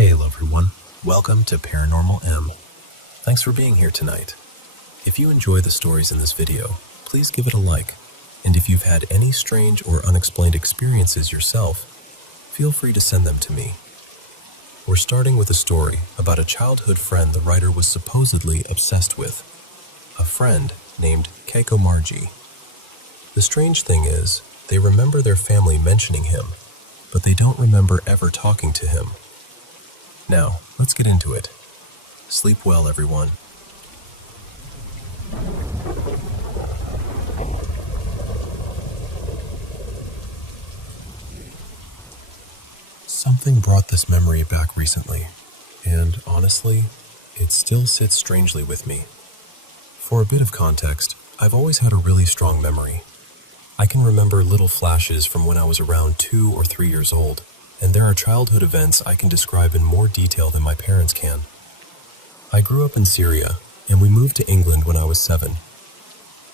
Hey, hello everyone. Welcome to Paranormal M. Thanks for being here tonight. If you enjoy the stories in this video, please give it a like. And if you've had any strange or unexplained experiences yourself, feel free to send them to me. We're starting with a story about a childhood friend the writer was supposedly obsessed with. A friend named Keiko Margie. The strange thing is, they remember their family mentioning him, but they don't remember ever talking to him. Now, let's get into it. Sleep well, everyone. Something brought this memory back recently, and honestly, it still sits strangely with me. For a bit of context, I've always had a really strong memory. I can remember little flashes from when I was around 2 or 3 years old, and there are childhood events I can describe in more detail than my parents can. I grew up in Syria, and we moved to England when I was 7.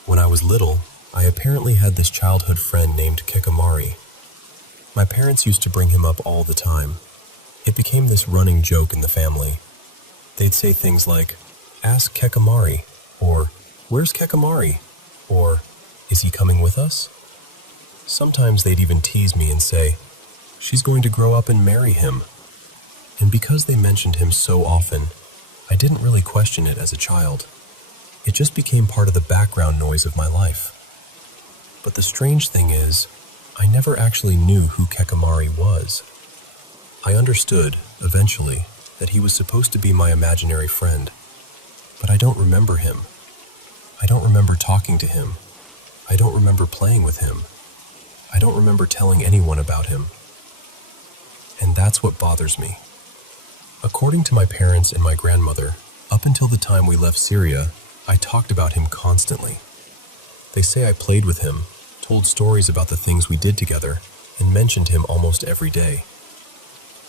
When I was little, I apparently had this childhood friend named Kekamari. My parents used to bring him up all the time. It became this running joke in the family. They'd say things like, "Ask Kekamari," or "Where's Kekamari?" or "Is he coming with us?" Sometimes they'd even tease me and say, "She's going to grow up and marry him." And because they mentioned him so often, I didn't really question it as a child. It just became part of the background noise of my life. But the strange thing is, I never actually knew who Kekamari was. I understood, eventually, that he was supposed to be my imaginary friend, but I don't remember him. I don't remember talking to him. I don't remember playing with him. I don't remember telling anyone about him. And that's what bothers me. According to my parents and my grandmother, up until the time we left Syria, I talked about him constantly. They say I played with him, told stories about the things we did together, and mentioned him almost every day.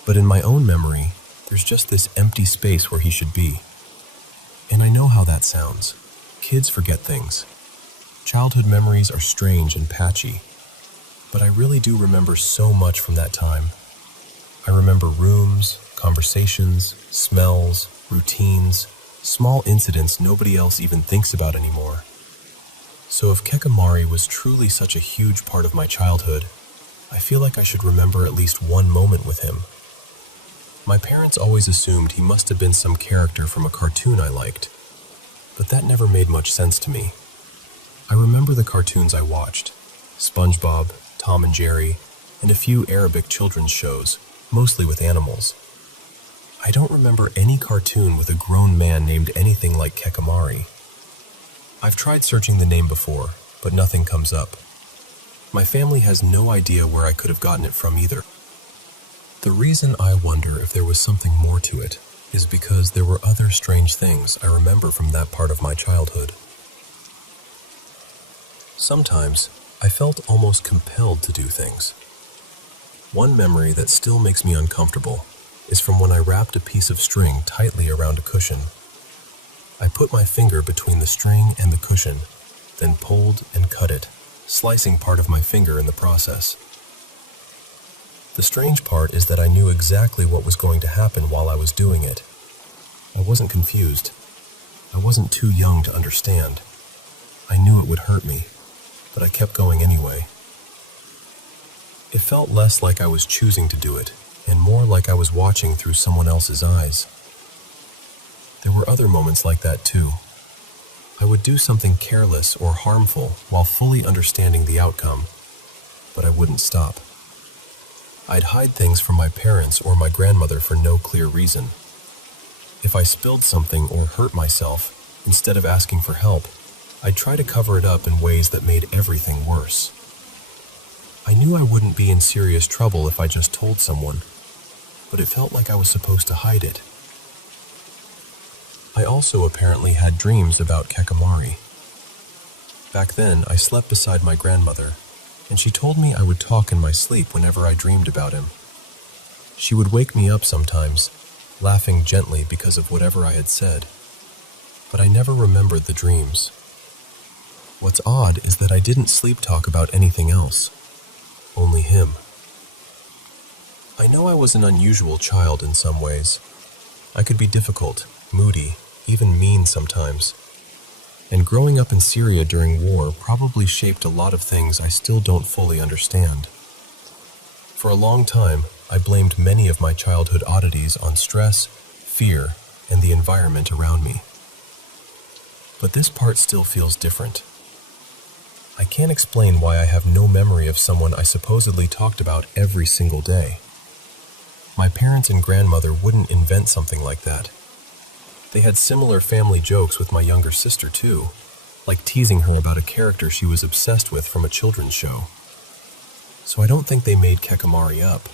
But in my own memory, there's just this empty space where he should be. And I know how that sounds. Kids forget things. Childhood memories are strange and patchy. But I really do remember so much from that time. I remember rooms, conversations, smells, routines, small incidents nobody else even thinks about anymore. So if Kekamari was truly such a huge part of my childhood, I feel like I should remember at least one moment with him. My parents always assumed he must have been some character from a cartoon I liked, but that never made much sense to me. I remember the cartoons I watched, SpongeBob, Tom and Jerry, and a few Arabic children's shows, mostly with animals. I don't remember any cartoon with a grown man named anything like Kekamari. I've tried searching the name before, but nothing comes up. My family has no idea where I could have gotten it from either. The reason I wonder if there was something more to it is because there were other strange things I remember from that part of my childhood. Sometimes, I felt almost compelled to do things. One memory that still makes me uncomfortable is from when I wrapped a piece of string tightly around a cushion. I put my finger between the string and the cushion, then pulled and cut it, slicing part of my finger in the process. The strange part is that I knew exactly what was going to happen while I was doing it. I wasn't confused. I wasn't too young to understand. I knew it would hurt me, but I kept going anyway. It felt less like I was choosing to do it, and more like I was watching through someone else's eyes. There were other moments like that too. I would do something careless or harmful while fully understanding the outcome, but I wouldn't stop. I'd hide things from my parents or my grandmother for no clear reason. If I spilled something or hurt myself, instead of asking for help, I'd try to cover it up in ways that made everything worse. I knew I wouldn't be in serious trouble if I just told someone, but it felt like I was supposed to hide it. I also apparently had dreams about Kekamari. Back then, I slept beside my grandmother, and she told me I would talk in my sleep whenever I dreamed about him. She would wake me up sometimes, laughing gently because of whatever I had said, but I never remembered the dreams. What's odd is that I didn't sleep talk about anything else, only him. I know I was an unusual child in some ways. I could be difficult, moody, even mean sometimes. And growing up in Syria during war probably shaped a lot of things I still don't fully understand. For a long time, I blamed many of my childhood oddities on stress, fear, and the environment around me. But this part still feels different. I can't explain why I have no memory of someone I supposedly talked about every single day. My parents and grandmother wouldn't invent something like that. They had similar family jokes with my younger sister too, like teasing her about a character she was obsessed with from a children's show. So I don't think they made Kekamari up.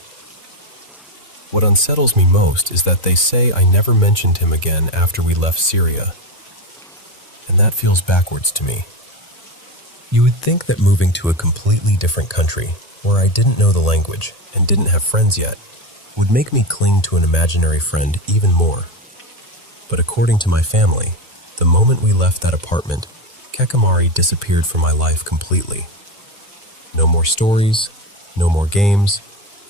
What unsettles me most is that they say I never mentioned him again after we left Syria. And that feels backwards to me. You would think that moving to a completely different country, where I didn't know the language and didn't have friends yet, would make me cling to an imaginary friend even more. But according to my family, the moment we left that apartment, Kekamari disappeared from my life completely. No more stories, no more games,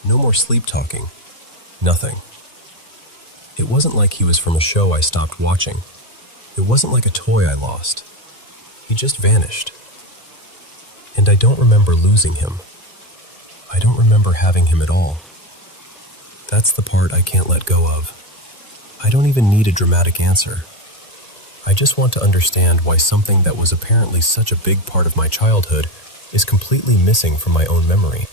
no more sleep talking, nothing. It wasn't like he was from a show I stopped watching. It wasn't like a toy I lost. He just vanished. And I don't remember losing him. I don't remember having him at all. That's the part I can't let go of. I don't even need a dramatic answer. I just want to understand why something that was apparently such a big part of my childhood is completely missing from my own memory.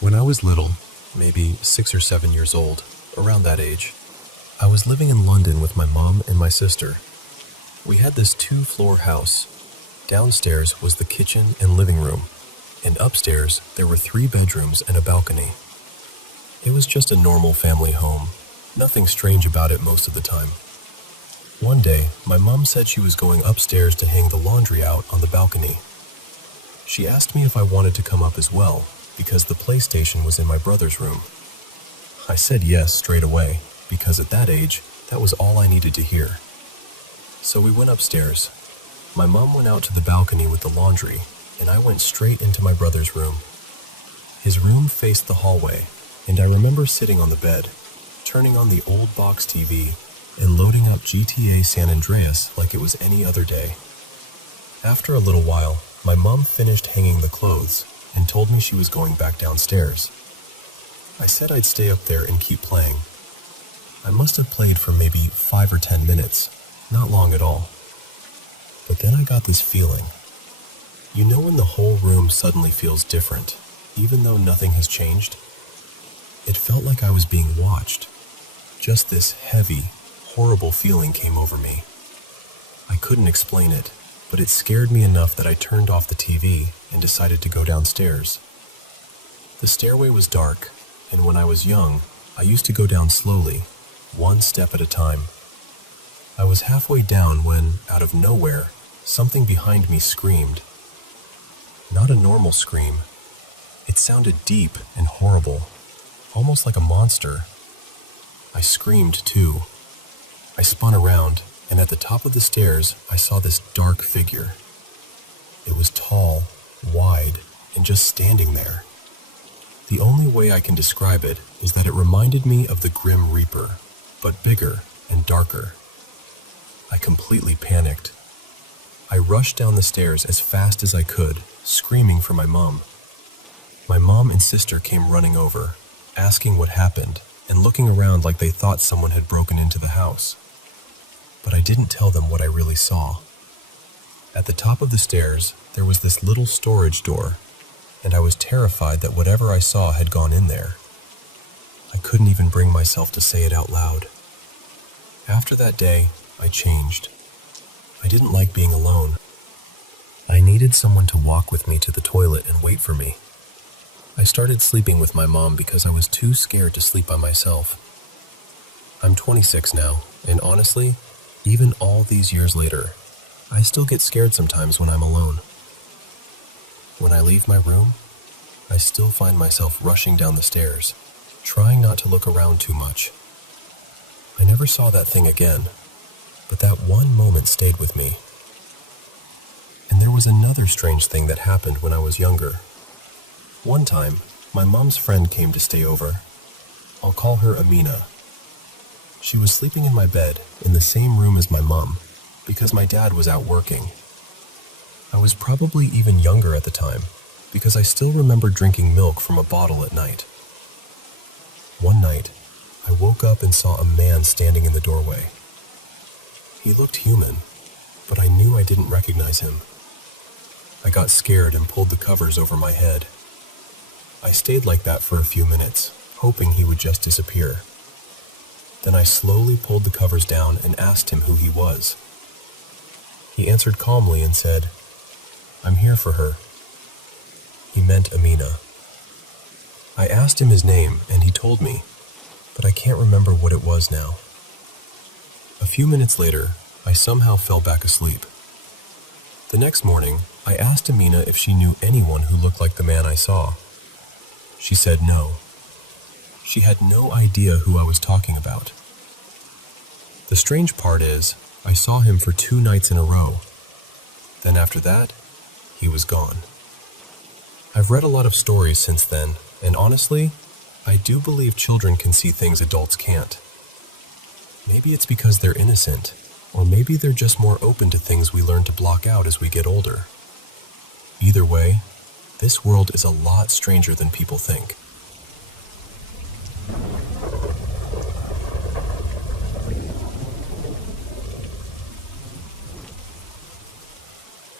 When I was little, maybe 6 or 7 years old, around that age, I was living in London with my mom and my sister. We had this 2-floor house. Downstairs was the kitchen and living room, and upstairs there were 3 bedrooms and a balcony. It was just a normal family home, nothing strange about it most of the time. One day, my mom said she was going upstairs to hang the laundry out on the balcony. She asked me if I wanted to come up as well, because the PlayStation was in my brother's room. I said yes straight away, because at that age, that was all I needed to hear. So we went upstairs. My mom went out to the balcony with the laundry, and I went straight into my brother's room. His room faced the hallway, and I remember sitting on the bed, turning on the old box TV, and loading up GTA San Andreas like it was any other day. After a little while, my mom finished hanging the clothes and told me she was going back downstairs. I said I'd stay up there and keep playing. I must have played for maybe 5 or 10 minutes, not long at all. But then I got this feeling. You know when the whole room suddenly feels different, even though nothing has changed? It felt like I was being watched. Just this heavy, horrible feeling came over me. I couldn't explain it, but it scared me enough that I turned off the TV and decided to go downstairs. The stairway was dark, and when I was young, I used to go down slowly, one step at a time. I was halfway down when, out of nowhere, something behind me screamed. Not a normal scream. It sounded deep and horrible, almost like a monster. I screamed too. I spun around, and at the top of the stairs, I saw this dark figure. It was tall, wide, and just standing there. The only way I can describe it is that it reminded me of the Grim Reaper, but bigger and darker. I completely panicked. I rushed down the stairs as fast as I could, screaming for my mom. My mom and sister came running over, asking what happened, and looking around like they thought someone had broken into the house. But I didn't tell them what I really saw. At the top of the stairs, there was this little storage door, and I was terrified that whatever I saw had gone in there. I couldn't even bring myself to say it out loud. After that day, I changed. I didn't like being alone. I needed someone to walk with me to the toilet and wait for me. I started sleeping with my mom because I was too scared to sleep by myself. I'm 26 now, and honestly, even all these years later, I still get scared sometimes when I'm alone. When I leave my room, I still find myself rushing down the stairs, trying not to look around too much. I never saw that thing again, but that one moment stayed with me. And there was another strange thing that happened when I was younger. One time, my mom's friend came to stay over. I'll call her Amina. She was sleeping in my bed in the same room as my mom because my dad was out working. I was probably even younger at the time because I still remember drinking milk from a bottle at night. One night, I woke up and saw a man standing in the doorway. He looked human, but I knew I didn't recognize him. I got scared and pulled the covers over my head. I stayed like that for a few minutes, hoping he would just disappear. Then I slowly pulled the covers down and asked him who he was. He answered calmly and said, "I'm here for her." He meant Amina. I asked him his name and he told me, but I can't remember what it was now. A few minutes later, I somehow fell back asleep. The next morning, I asked Amina if she knew anyone who looked like the man I saw. She said no. She had no idea who I was talking about. The strange part is, I saw him for 2 nights in a row. Then after that, he was gone. I've read a lot of stories since then, and honestly, I do believe children can see things adults can't. Maybe it's because they're innocent, or maybe they're just more open to things we learn to block out as we get older. Either way, this world is a lot stranger than people think.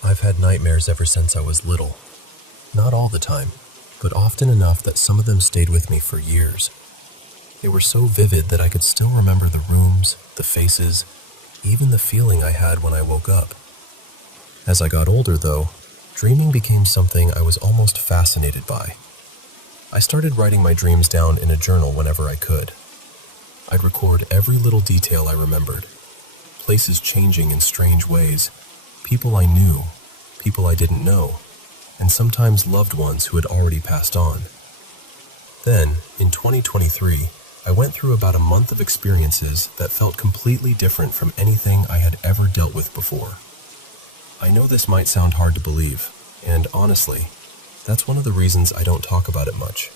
I've had nightmares ever since I was little. Not all the time, but often enough that some of them stayed with me for years. They were so vivid that I could still remember the rooms, the faces, even the feeling I had when I woke up. As I got older, though, dreaming became something I was almost fascinated by. I started writing my dreams down in a journal whenever I could. I'd record every little detail I remembered, places changing in strange ways, people I knew, people I didn't know, and sometimes loved ones who had already passed on. Then, in 2023, I went through about a month of experiences that felt completely different from anything I had ever dealt with before. I know this might sound hard to believe, and honestly, that's one of the reasons I don't talk about it much.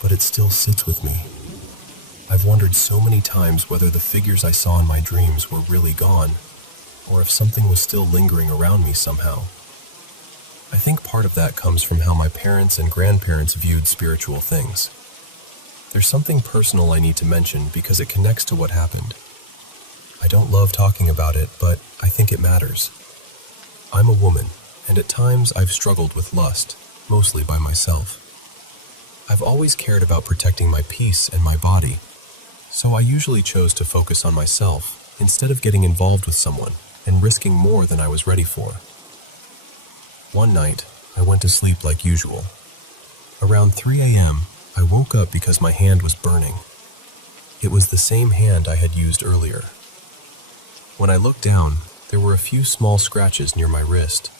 But it still sits with me. I've wondered so many times whether the figures I saw in my dreams were really gone, or if something was still lingering around me somehow. I think part of that comes from how my parents and grandparents viewed spiritual things. There's something personal I need to mention because it connects to what happened. I don't love talking about it, but I think it matters. I'm a woman, and at times I've struggled with lust, mostly by myself. I've always cared about protecting my peace and my body, so I usually chose to focus on myself instead of getting involved with someone and risking more than I was ready for. One night, I went to sleep like usual. Around 3 a.m., I woke up because my hand was burning. It was the same hand I had used earlier. When I looked down, there were a few small scratches near my wrist.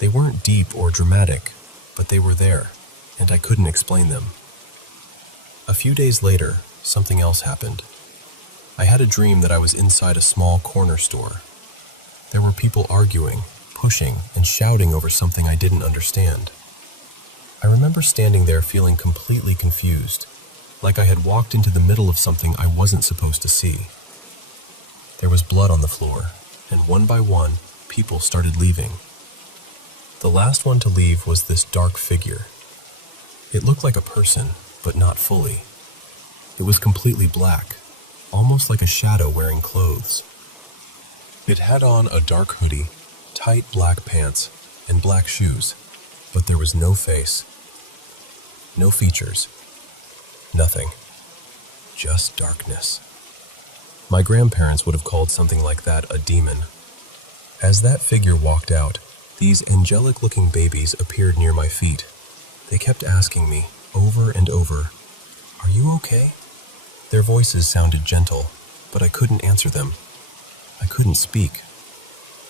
They weren't deep or dramatic, but they were there, and I couldn't explain them. A few days later, something else happened. I had a dream that I was inside a small corner store. There were people arguing, pushing, and shouting over something I didn't understand. I remember standing there feeling completely confused, like I had walked into the middle of something I wasn't supposed to see. There was blood on the floor, and one by one, people started leaving. The last one to leave was this dark figure. It looked like a person, but not fully. It was completely black, almost like a shadow wearing clothes. It had on a dark hoodie, tight black pants, and black shoes, but there was no face. No features. Nothing. Just darkness. My grandparents would have called something like that a demon. As that figure walked out, these angelic-looking babies appeared near my feet. They kept asking me, over and over, "Are you okay?" Their voices sounded gentle, but I couldn't answer them. I couldn't speak.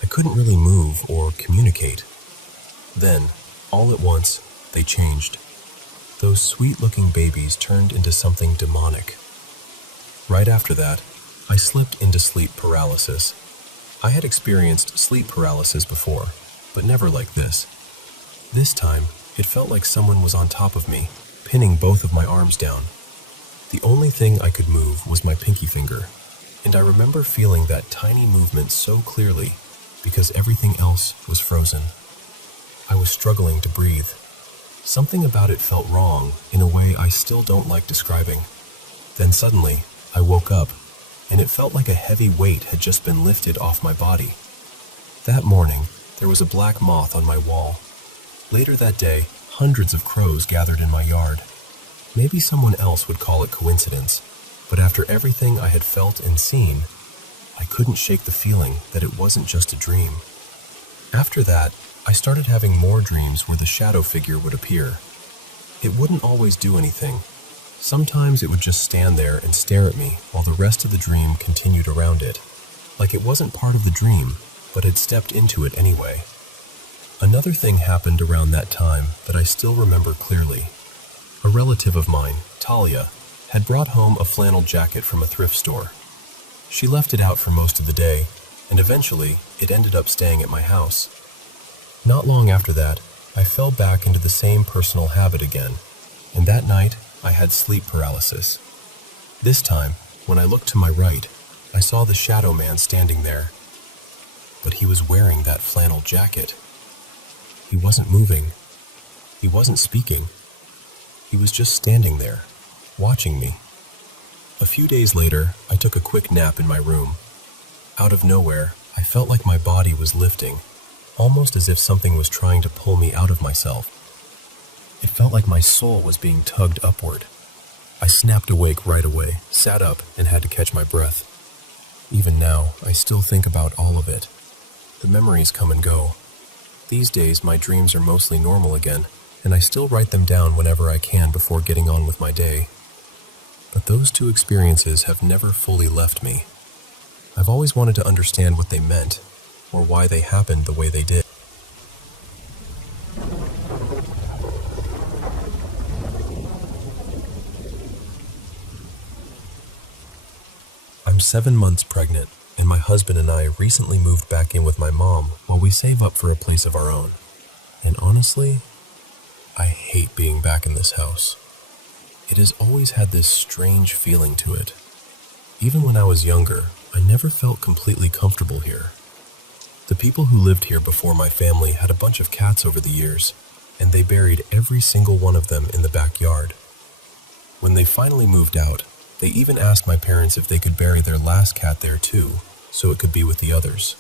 I couldn't really move or communicate. Then, all at once, they changed. Those sweet-looking babies turned into something demonic. Right after that, I slipped into sleep paralysis. I had experienced sleep paralysis before, but never like this. This time, it felt like someone was on top of me, pinning both of my arms down. The only thing I could move was my pinky finger, and I remember feeling that tiny movement so clearly because everything else was frozen. I was struggling to breathe. Something about it felt wrong in a way I still don't like describing. Then suddenly, I woke up, and it felt like a heavy weight had just been lifted off my body. That morning, there was a black moth on my wall. Later that day, hundreds of crows gathered in my yard. Maybe someone else would call it coincidence, but after everything I had felt and seen, I couldn't shake the feeling that it wasn't just a dream. After that, I started having more dreams where the shadow figure would appear. It wouldn't always do anything. Sometimes it would just stand there and stare at me while the rest of the dream continued around it, like it wasn't part of the dream, but had stepped into it anyway. Another thing happened around that time that I still remember clearly. A relative of mine, Talia, had brought home a flannel jacket from a thrift store. She left it out for most of the day, and eventually it ended up staying at my house. Not long after that, I fell back into the same personal habit again, and that night I had sleep paralysis. This time, when I looked to my right, I saw the shadow man standing there. But he was wearing that flannel jacket. He wasn't moving. He wasn't speaking. He was just standing there, watching me. A few days later, I took a quick nap in my room. Out of nowhere, I felt like my body was lifting, almost as if something was trying to pull me out of myself. It felt like my soul was being tugged upward. I snapped awake right away, sat up, and had to catch my breath. Even now, I still think about all of it. The memories come and go. These days, my dreams are mostly normal again, and I still write them down whenever I can before getting on with my day. But those two experiences have never fully left me. I've always wanted to understand what they meant, or why they happened the way they did. I'm 7 months pregnant, and my husband and I recently moved back in with my mom while we save up for a place of our own. And honestly, I hate being back in this house. It has always had this strange feeling to it. Even when I was younger, I never felt completely comfortable here. The people who lived here before my family had a bunch of cats over the years, and they buried every single one of them in the backyard. When they finally moved out, they even asked my parents if they could bury their last cat there too, so it could be with the others.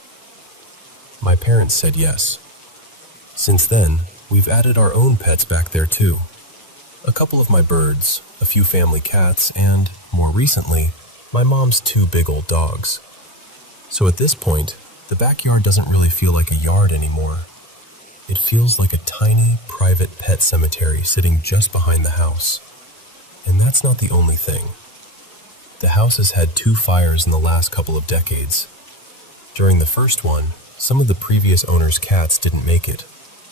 My parents said yes. Since then, we've added our own pets back there too. A couple of my birds, a few family cats, and, more recently, my mom's 2 big old dogs. So at this point, the backyard doesn't really feel like a yard anymore. It feels like a tiny, private pet cemetery sitting just behind the house. And that's not the only thing. The house has had 2 fires in the last couple of decades. During the first one, some of the previous owner's cats didn't make it,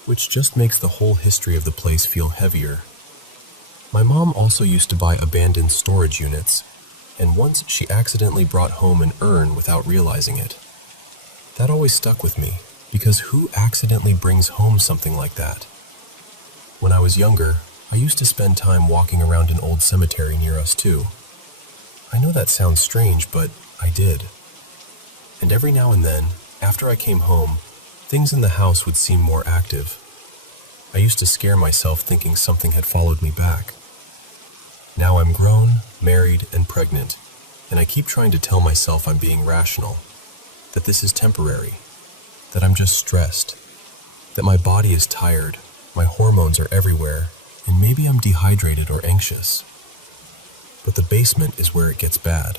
which just makes the whole history of the place feel heavier. My mom also used to buy abandoned storage units, and once she accidentally brought home an urn without realizing it. That always stuck with me, because who accidentally brings home something like that? When I was younger, I used to spend time walking around an old cemetery near us too. I know that sounds strange, but I did. And every now and then, after I came home, things in the house would seem more active. I used to scare myself thinking something had followed me back. Now I'm grown, married, and pregnant, and I keep trying to tell myself I'm being rational, that this is temporary, that I'm just stressed, that my body is tired, my hormones are everywhere, and maybe I'm dehydrated or anxious. But the basement is where it gets bad.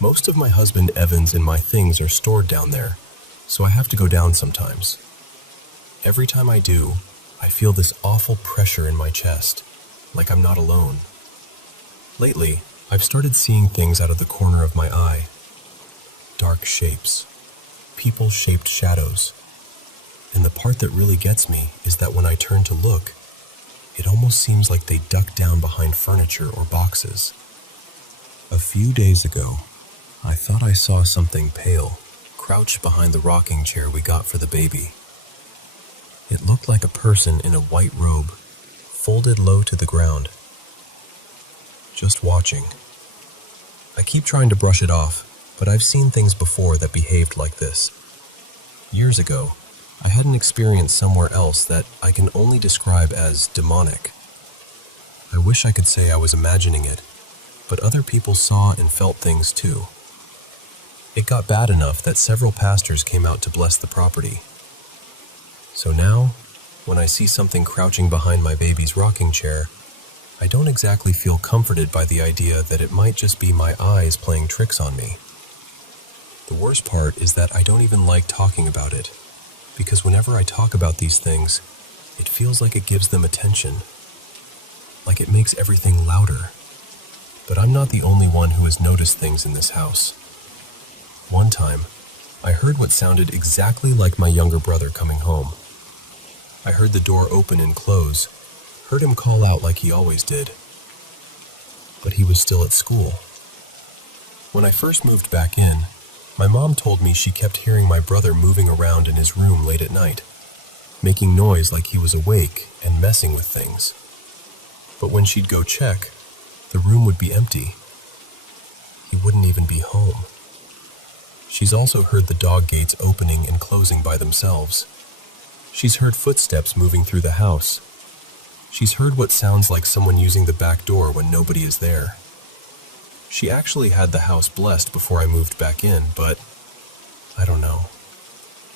Most of my husband Evan's and my things are stored down there, so I have to go down sometimes. Every time I do, I feel this awful pressure in my chest, like I'm not alone. Lately, I've started seeing things out of the corner of my eye. Dark shapes, people-shaped shadows. And the part that really gets me is that when I turn to look, it almost seems like they duck down behind furniture or boxes. A few days ago, I thought I saw something pale, crouched behind the rocking chair we got for the baby. It looked like a person in a white robe, folded low to the ground, just watching. I keep trying to brush it off, but I've seen things before that behaved like this. Years ago, I had an experience somewhere else that I can only describe as demonic. I wish I could say I was imagining it, but other people saw and felt things too. It got bad enough that several pastors came out to bless the property. So now, when I see something crouching behind my baby's rocking chair, I don't exactly feel comforted by the idea that it might just be my eyes playing tricks on me. The worst part is that I don't even like talking about it, because whenever I talk about these things, it feels like it gives them attention, like it makes everything louder. But I'm not the only one who has noticed things in this house. One time, I heard what sounded exactly like my younger brother coming home. I heard the door open and close, heard him call out like he always did. But he was still at school. When I first moved back in, my mom told me she kept hearing my brother moving around in his room late at night, making noise like he was awake and messing with things. But when she'd go check, the room would be empty. He wouldn't even be home. She's also heard the dog gates opening and closing by themselves. She's heard footsteps moving through the house. She's heard what sounds like someone using the back door when nobody is there. She actually had the house blessed before I moved back in, but I don't know.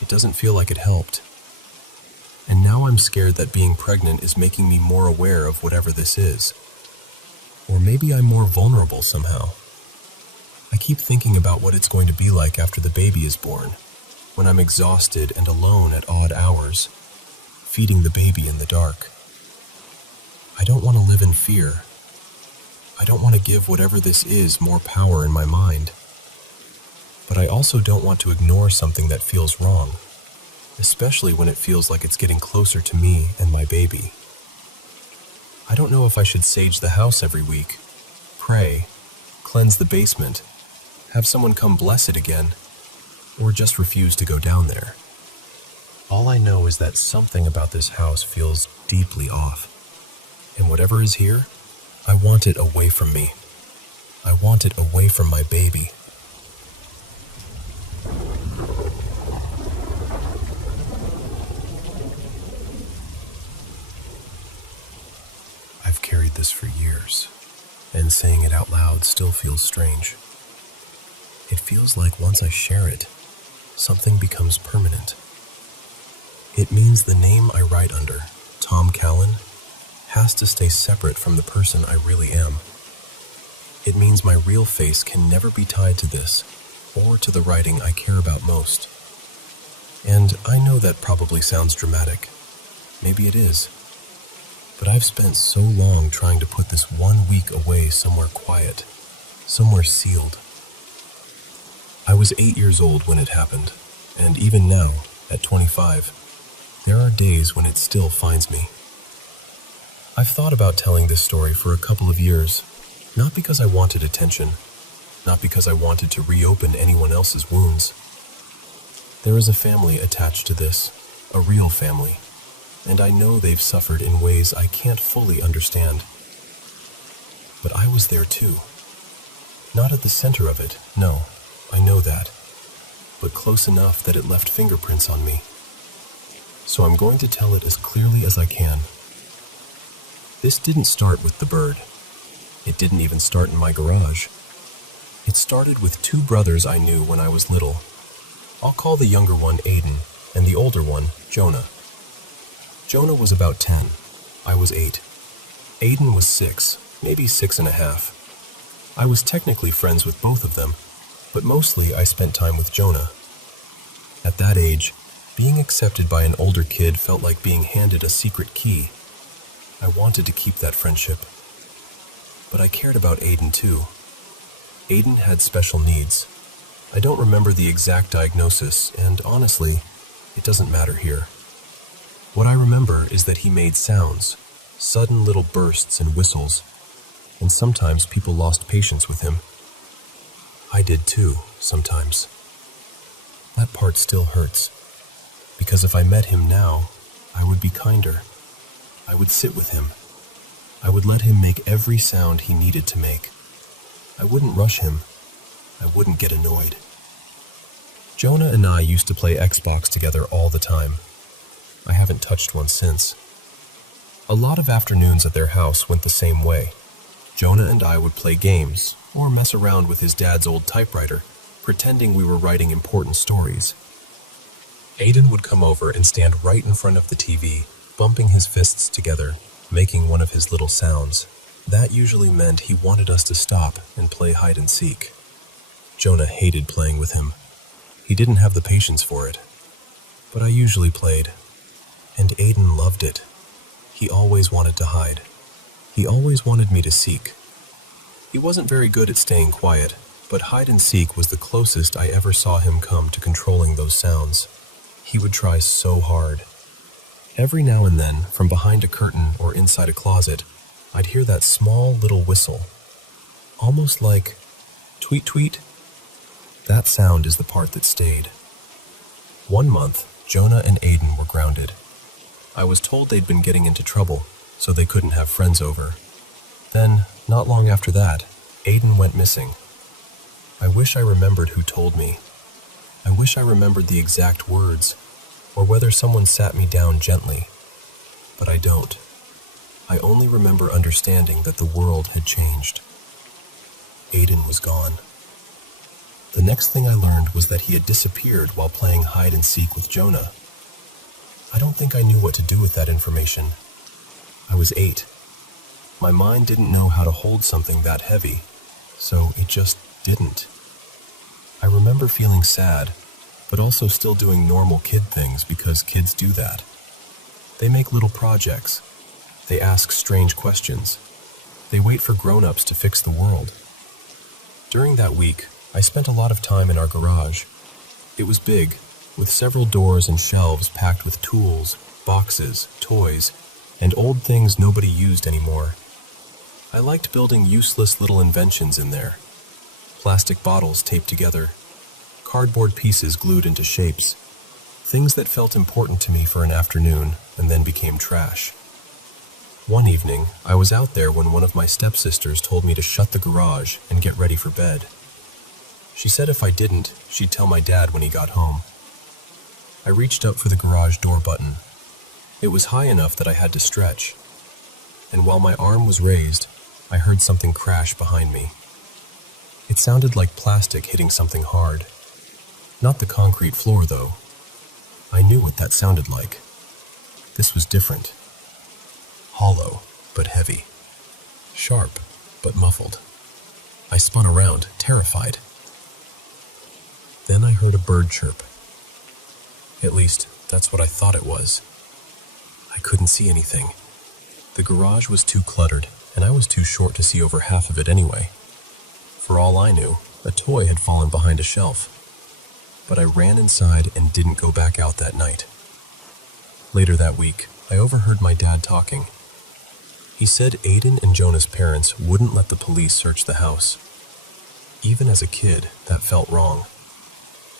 It doesn't feel like it helped. And now I'm scared that being pregnant is making me more aware of whatever this is. Or maybe I'm more vulnerable somehow. I keep thinking about what it's going to be like after the baby is born, when I'm exhausted and alone at odd hours, feeding the baby in the dark. I don't want to live in fear. I don't want to give whatever this is more power in my mind. But I also don't want to ignore something that feels wrong, especially when it feels like it's getting closer to me and my baby. I don't know if I should sage the house every week, pray, cleanse the basement, have someone come bless it again, or just refuse to go down there. All I know is that something about this house feels deeply off. And whatever is here, I want it away from me. I want it away from my baby. I've carried this for years, and saying it out loud still feels strange. It feels like once I share it, something becomes permanent. It means the name I write under, Tom Callan, has to stay separate from the person I really am. It means my real face can never be tied to this, or to the writing I care about most. And I know that probably sounds dramatic. Maybe it is. But I've spent so long trying to put this 1 week away somewhere quiet, somewhere sealed. I was 8 years old when it happened, and even now, at 25, there are days when it still finds me. I've thought about telling this story for a couple of years, not because I wanted attention, not because I wanted to reopen anyone else's wounds. There is a family attached to this, a real family, and I know they've suffered in ways I can't fully understand. But I was there too. Not at the center of it, no, I know that, but close enough that it left fingerprints on me. So I'm going to tell it as clearly as I can. This didn't start with the bird. It didn't even start in my garage. It started with 2 brothers I knew when I was little. I'll call the younger one Aiden, and the older one Jonah. Jonah was about 10. I was 8. Aiden was 6, maybe 6.5. I was technically friends with both of them, but mostly I spent time with Jonah. At that age, being accepted by an older kid felt like being handed a secret key. I wanted to keep that friendship. But I cared about Aiden too. Aiden had special needs. I don't remember the exact diagnosis, and honestly, it doesn't matter here. What I remember is that he made sounds, sudden little bursts and whistles, and sometimes people lost patience with him. I did too, sometimes. That part still hurts, because if I met him now, I would be kinder. I would sit with him. I would let him make every sound he needed to make. I wouldn't rush him. I wouldn't get annoyed. Jonah and I used to play Xbox together all the time. I haven't touched one since. A lot of afternoons at their house went the same way. Jonah and I would play games, or mess around with his dad's old typewriter, pretending we were writing important stories. Aiden would come over and stand right in front of the TV, bumping his fists together, making one of his little sounds. That usually meant he wanted us to stop and play hide and seek. Jonah hated playing with him. He didn't have the patience for it. But I usually played, and Aiden loved it. He always wanted to hide. He always wanted me to seek. He wasn't very good at staying quiet, but hide and seek was the closest I ever saw him come to controlling those sounds. He would try so hard. Every now and then, from behind a curtain or inside a closet, I'd hear that small little whistle. Almost like tweet tweet. That sound is the part that stayed. One month, Jonah and Aiden were grounded. I was told they'd been getting into trouble, so they couldn't have friends over. Then, not long after that, Aiden went missing. I wish I remembered who told me. I wish I remembered the exact words, or whether someone sat me down gently. But I don't. I only remember understanding that the world had changed. Aiden was gone. The next thing I learned was that he had disappeared while playing hide and seek with Jonah. I don't think I knew what to do with that information. I was 8. My mind didn't know how to hold something that heavy, so it just didn't. I remember feeling sad, but also still doing normal kid things because kids do that. They make little projects. They ask strange questions. They wait for grown-ups to fix the world. During that week, I spent a lot of time in our garage. It was big, with several doors and shelves packed with tools, boxes, toys, and old things nobody used anymore. I liked building useless little inventions in there. Plastic bottles taped together, cardboard pieces glued into shapes, things that felt important to me for an afternoon and then became trash. One evening, I was out there when one of my stepsisters told me to shut the garage and get ready for bed. She said if I didn't, she'd tell my dad when he got home. I reached up for the garage door button. It was high enough that I had to stretch, and while my arm was raised, I heard something crash behind me. It sounded like plastic hitting something hard. Not the concrete floor, though. I knew what that sounded like. This was different. Hollow, but heavy. Sharp, but muffled. I spun around, terrified. Then I heard a bird chirp. At least, that's what I thought it was. I couldn't see anything. The garage was too cluttered, and I was too short to see over half of it anyway. For all I knew, a toy had fallen behind a shelf. But I ran inside and didn't go back out that night. Later that week, I overheard my dad talking. He said Aiden and Jonah's parents wouldn't let the police search the house. Even as a kid, that felt wrong.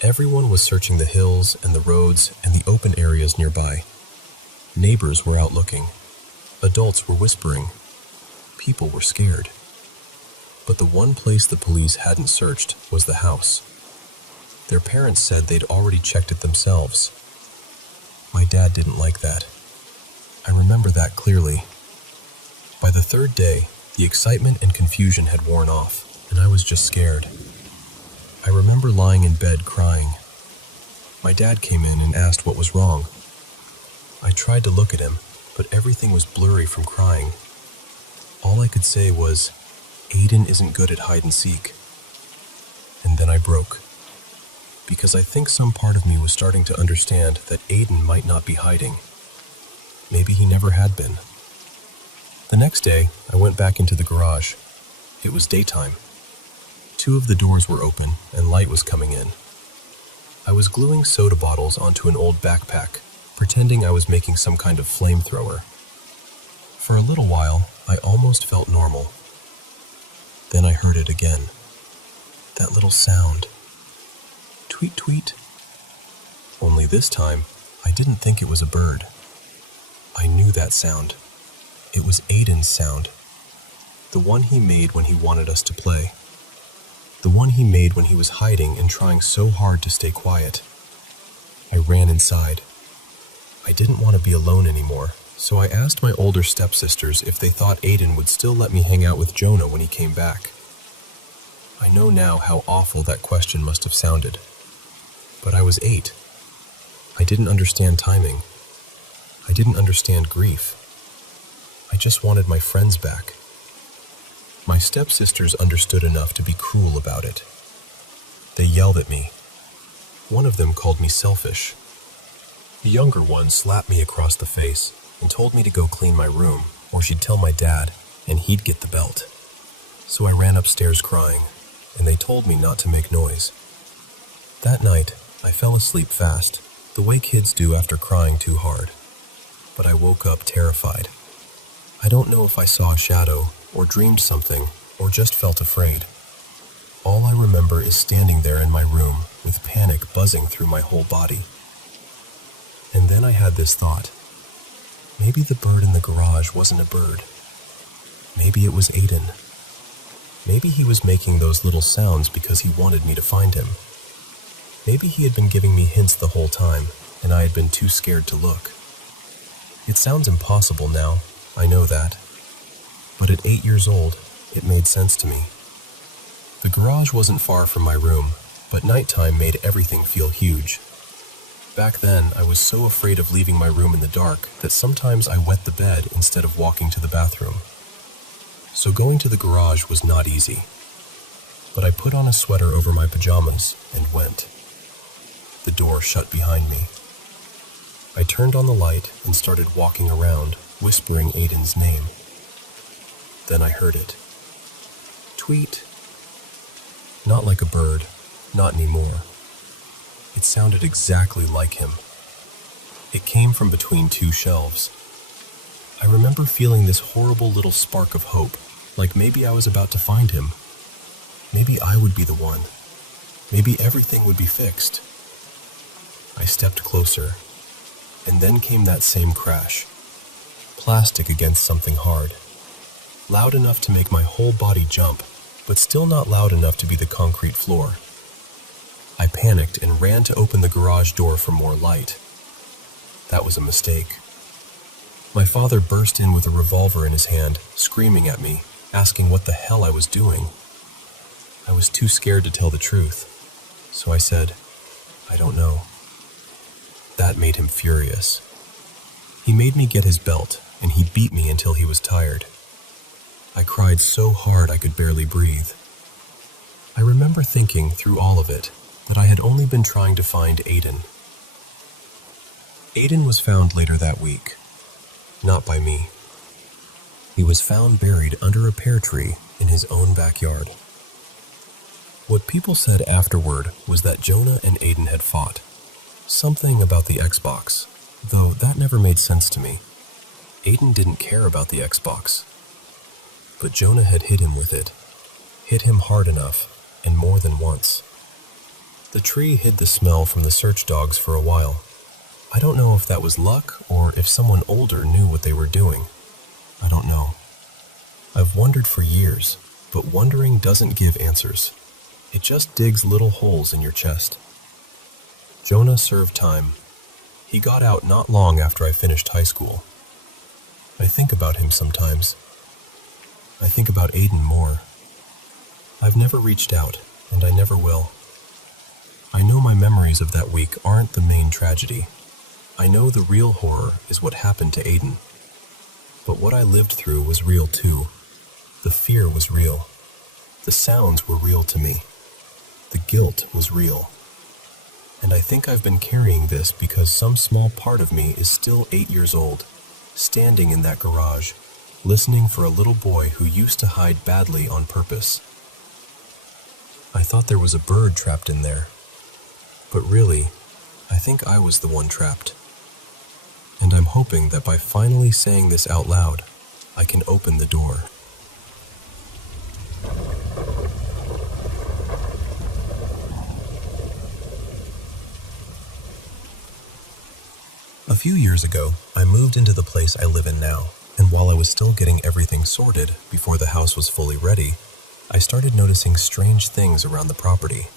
Everyone was searching the hills and the roads and the open areas nearby. Neighbors were out looking. Adults were whispering. People were scared. But the one place the police hadn't searched was the house. Their parents said they'd already checked it themselves. My dad didn't like that. I remember that clearly. By the third day, the excitement and confusion had worn off, and I was just scared. I remember lying in bed crying. My dad came in and asked what was wrong. I tried to look at him, but everything was blurry from crying. All I could say was, Aiden isn't good at hide and seek. And then I broke. Because I think some part of me was starting to understand that Aiden might not be hiding. Maybe he never had been. The next day, I went back into the garage. It was daytime. 2 of the doors were open, and light was coming in. I was gluing soda bottles onto an old backpack, pretending I was making some kind of flamethrower. For a little while, I almost felt normal. Then I heard it again. That little sound. Tweet, tweet. Only this time, I didn't think it was a bird. I knew that sound. It was Aiden's sound. The one he made when he wanted us to play. The one he made when he was hiding and trying so hard to stay quiet. I ran inside. I didn't want to be alone anymore, so I asked my older stepsisters if they thought Aiden would still let me hang out with Jonah when he came back. I know now how awful that question must have sounded. But I was 8. I didn't understand timing. I didn't understand grief. I just wanted my friends back. My stepsisters understood enough to be cruel about it. They yelled at me. One of them called me selfish. The younger one slapped me across the face and told me to go clean my room, or she'd tell my dad, and he'd get the belt. So I ran upstairs crying, and they told me not to make noise. That night, I fell asleep fast, the way kids do after crying too hard. But I woke up terrified. I don't know if I saw a shadow, or dreamed something, or just felt afraid. All I remember is standing there in my room, with panic buzzing through my whole body. And then I had this thought. Maybe the bird in the garage wasn't a bird. Maybe it was Aiden. Maybe he was making those little sounds because he wanted me to find him. Maybe he had been giving me hints the whole time, and I had been too scared to look. It sounds impossible now, I know that. But at 8 years old, it made sense to me. The garage wasn't far from my room, but nighttime made everything feel huge. Back then, I was so afraid of leaving my room in the dark that sometimes I wet the bed instead of walking to the bathroom. So going to the garage was not easy. But I put on a sweater over my pajamas and went. The door shut behind me. I turned on the light and started walking around, whispering Aiden's name. Then I heard it. Tweet. Not like a bird, not anymore. It sounded exactly like him. It came from between 2 shelves. I remember feeling this horrible little spark of hope, like maybe I was about to find him. Maybe I would be the one. Maybe everything would be fixed. I stepped closer, and then came that same crash. Plastic against something hard. Loud enough to make my whole body jump, but still not loud enough to be the concrete floor. I panicked and ran to open the garage door for more light. That was a mistake. My father burst in with a revolver in his hand, screaming at me, asking what the hell I was doing. I was too scared to tell the truth, so I said, I don't know. That made him furious. He made me get his belt, and he beat me until he was tired. I cried so hard I could barely breathe. I remember thinking through all of it that I had only been trying to find Aiden. Aiden was found later that week. Not by me. He was found buried under a pear tree in his own backyard. What people said afterward was that Jonah and Aiden had fought. Something about the Xbox, though that never made sense to me. Aiden didn't care about the Xbox. But Jonah had hit him with it. Hit him hard enough, and more than once. The tree hid the smell from the search dogs for a while. I don't know if that was luck or if someone older knew what they were doing. I don't know. I've wondered for years, but wondering doesn't give answers. It just digs little holes in your chest. Jonah served time. He got out not long after I finished high school. I think about him sometimes. I think about Aiden more. I've never reached out, and I never will. I know my memories of that week aren't the main tragedy. I know the real horror is what happened to Aiden. But what I lived through was real too. The fear was real. The sounds were real to me. The guilt was real. And I think I've been carrying this because some small part of me is still 8 years old, standing in that garage, listening for a little boy who used to hide badly on purpose. I thought there was a bird trapped in there. But really, I think I was the one trapped. And I'm hoping that by finally saying this out loud, I can open the door. A few years ago, I moved into the place I live in now, and while I was still getting everything sorted before the house was fully ready, I started noticing strange things around the property.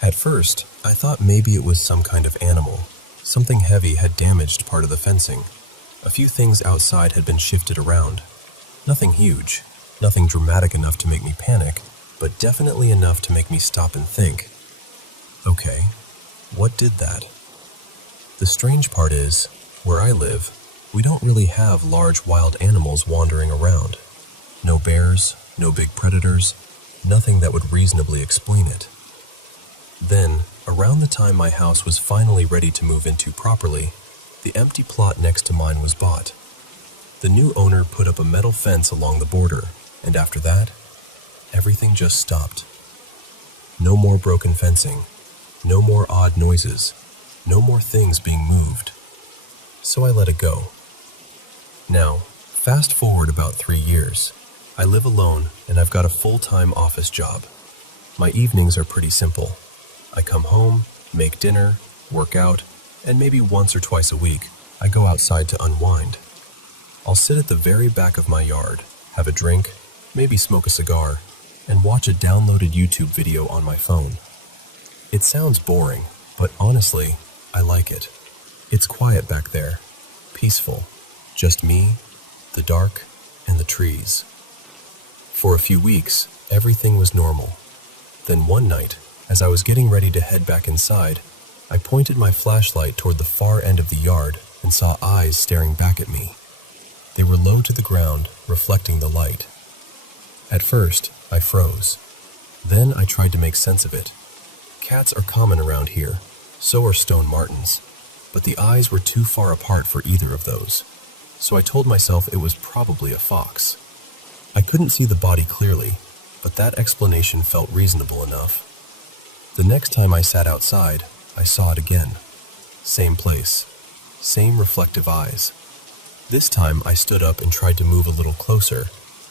At first, I thought maybe it was some kind of animal. Something heavy had damaged part of the fencing. A few things outside had been shifted around. Nothing huge, nothing dramatic enough to make me panic, but definitely enough to make me stop and think. Okay, what did that? The strange part is, where I live, we don't really have large wild animals wandering around. No bears, no big predators, nothing that would reasonably explain it. Then, around the time my house was finally ready to move into properly, the empty plot next to mine was bought. The new owner put up a metal fence along the border, and after that, everything just stopped. No more broken fencing, no more odd noises, no more things being moved. So I let it go. Now, fast forward about 3 years. I live alone and I've got a full-time office job. My evenings are pretty simple. I come home, make dinner, work out, and maybe once or twice a week, I go outside to unwind. I'll sit at the very back of my yard, have a drink, maybe smoke a cigar, and watch a downloaded YouTube video on my phone. It sounds boring, but honestly, I like it. It's quiet back there, peaceful, just me, the dark, and the trees. For a few weeks, everything was normal. Then one night, as I was getting ready to head back inside, I pointed my flashlight toward the far end of the yard and saw eyes staring back at me. They were low to the ground, reflecting the light. At first, I froze. Then I tried to make sense of it. Cats are common around here, so are stone martens, but the eyes were too far apart for either of those, so I told myself it was probably a fox. I couldn't see the body clearly, but that explanation felt reasonable enough. The next time I sat outside, I saw it again. Same place, same reflective eyes. This time I stood up and tried to move a little closer,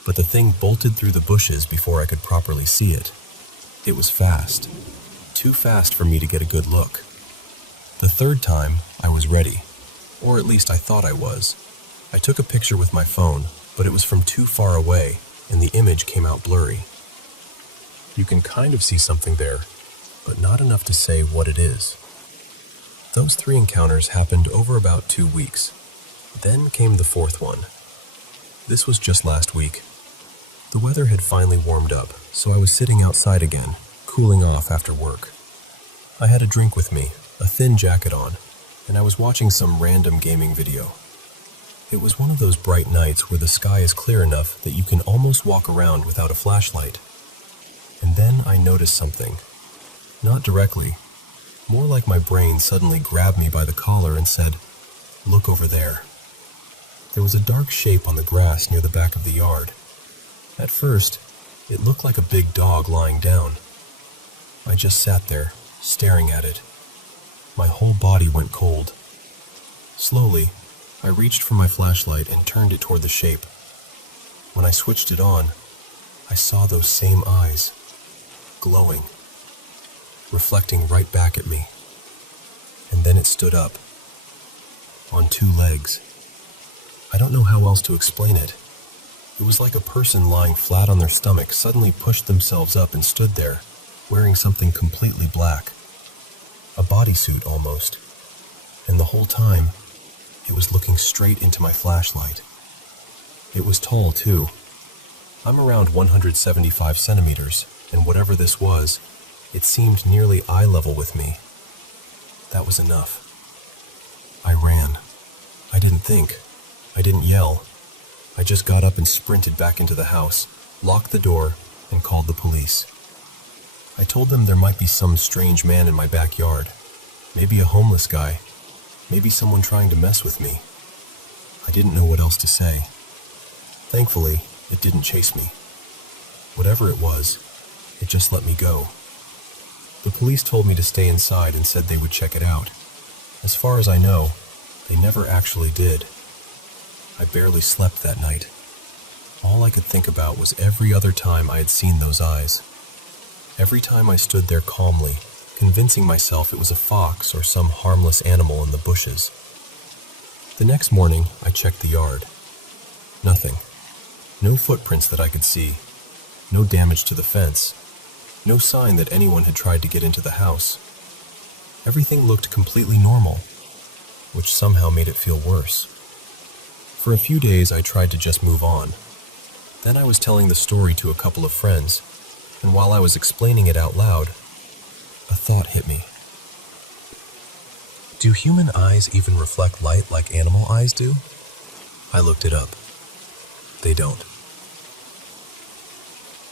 but the thing bolted through the bushes before I could properly see it. It was fast, too fast for me to get a good look. The third time, I was ready, or at least I thought I was. I took a picture with my phone, but it was from too far away, and the image came out blurry. You can kind of see something there, but not enough to say what it is. Those 3 encounters happened over about 2 weeks. Then came the 4th one. This was just last week. The weather had finally warmed up, so I was sitting outside again, cooling off after work. I had a drink with me, a thin jacket on, and I was watching some random gaming video. It was one of those bright nights where the sky is clear enough that you can almost walk around without a flashlight. And then I noticed something. Not directly, more like my brain suddenly grabbed me by the collar and said, "Look over there." There was a dark shape on the grass near the back of the yard. At first, it looked like a big dog lying down. I just sat there, staring at it. My whole body went cold. Slowly, I reached for my flashlight and turned it toward the shape. When I switched it on, I saw those same eyes, glowing, reflecting right back at me. And then it stood up, on 2 legs. I don't know how else to explain it. It was like a person lying flat on their stomach suddenly pushed themselves up and stood there, wearing something completely black. A bodysuit almost. And the whole time, it was looking straight into my flashlight. It was tall too. I'm around 175 centimeters, and whatever this was, it seemed nearly eye level with me. That was enough. I ran. I didn't think. I didn't yell. I just got up and sprinted back into the house, locked the door, and called the police. I told them there might be some strange man in my backyard. Maybe a homeless guy. Maybe someone trying to mess with me. I didn't know what else to say. Thankfully, it didn't chase me. Whatever it was, it just let me go. The police told me to stay inside and said they would check it out. As far as I know, they never actually did. I barely slept that night. All I could think about was every other time I had seen those eyes. Every time I stood there calmly, convincing myself it was a fox or some harmless animal in the bushes. The next morning, I checked the yard. Nothing. No footprints that I could see. No damage to the fence. No sign that anyone had tried to get into the house. Everything looked completely normal, which somehow made it feel worse. For a few days, I tried to just move on. Then I was telling the story to a couple of friends, and while I was explaining it out loud, a thought hit me. Do human eyes even reflect light like animal eyes do? I looked it up. They don't.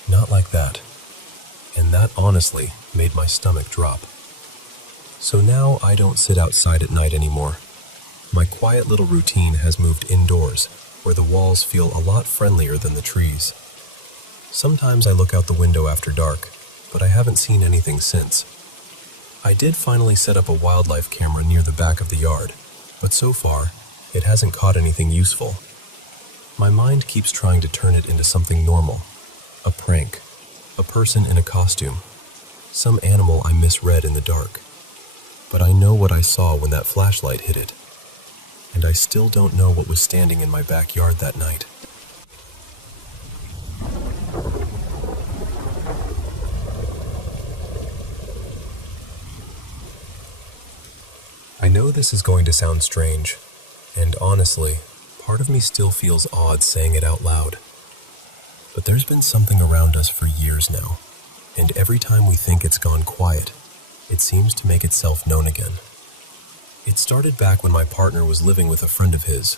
Not like that. And that honestly made my stomach drop. So now I don't sit outside at night anymore. My quiet little routine has moved indoors, where the walls feel a lot friendlier than the trees. Sometimes I look out the window after dark, but I haven't seen anything since. I did finally set up a wildlife camera near the back of the yard, but so far, it hasn't caught anything useful. My mind keeps trying to turn it into something normal. A prank, a person in a costume, some animal I misread in the dark. But I know what I saw when that flashlight hit it, and I still don't know what was standing in my backyard that night. I know this is going to sound strange, and honestly, part of me still feels odd saying it out loud. But there's been something around us for years now, and every time we think it's gone quiet, it seems to make itself known again. It started back when my partner was living with a friend of his.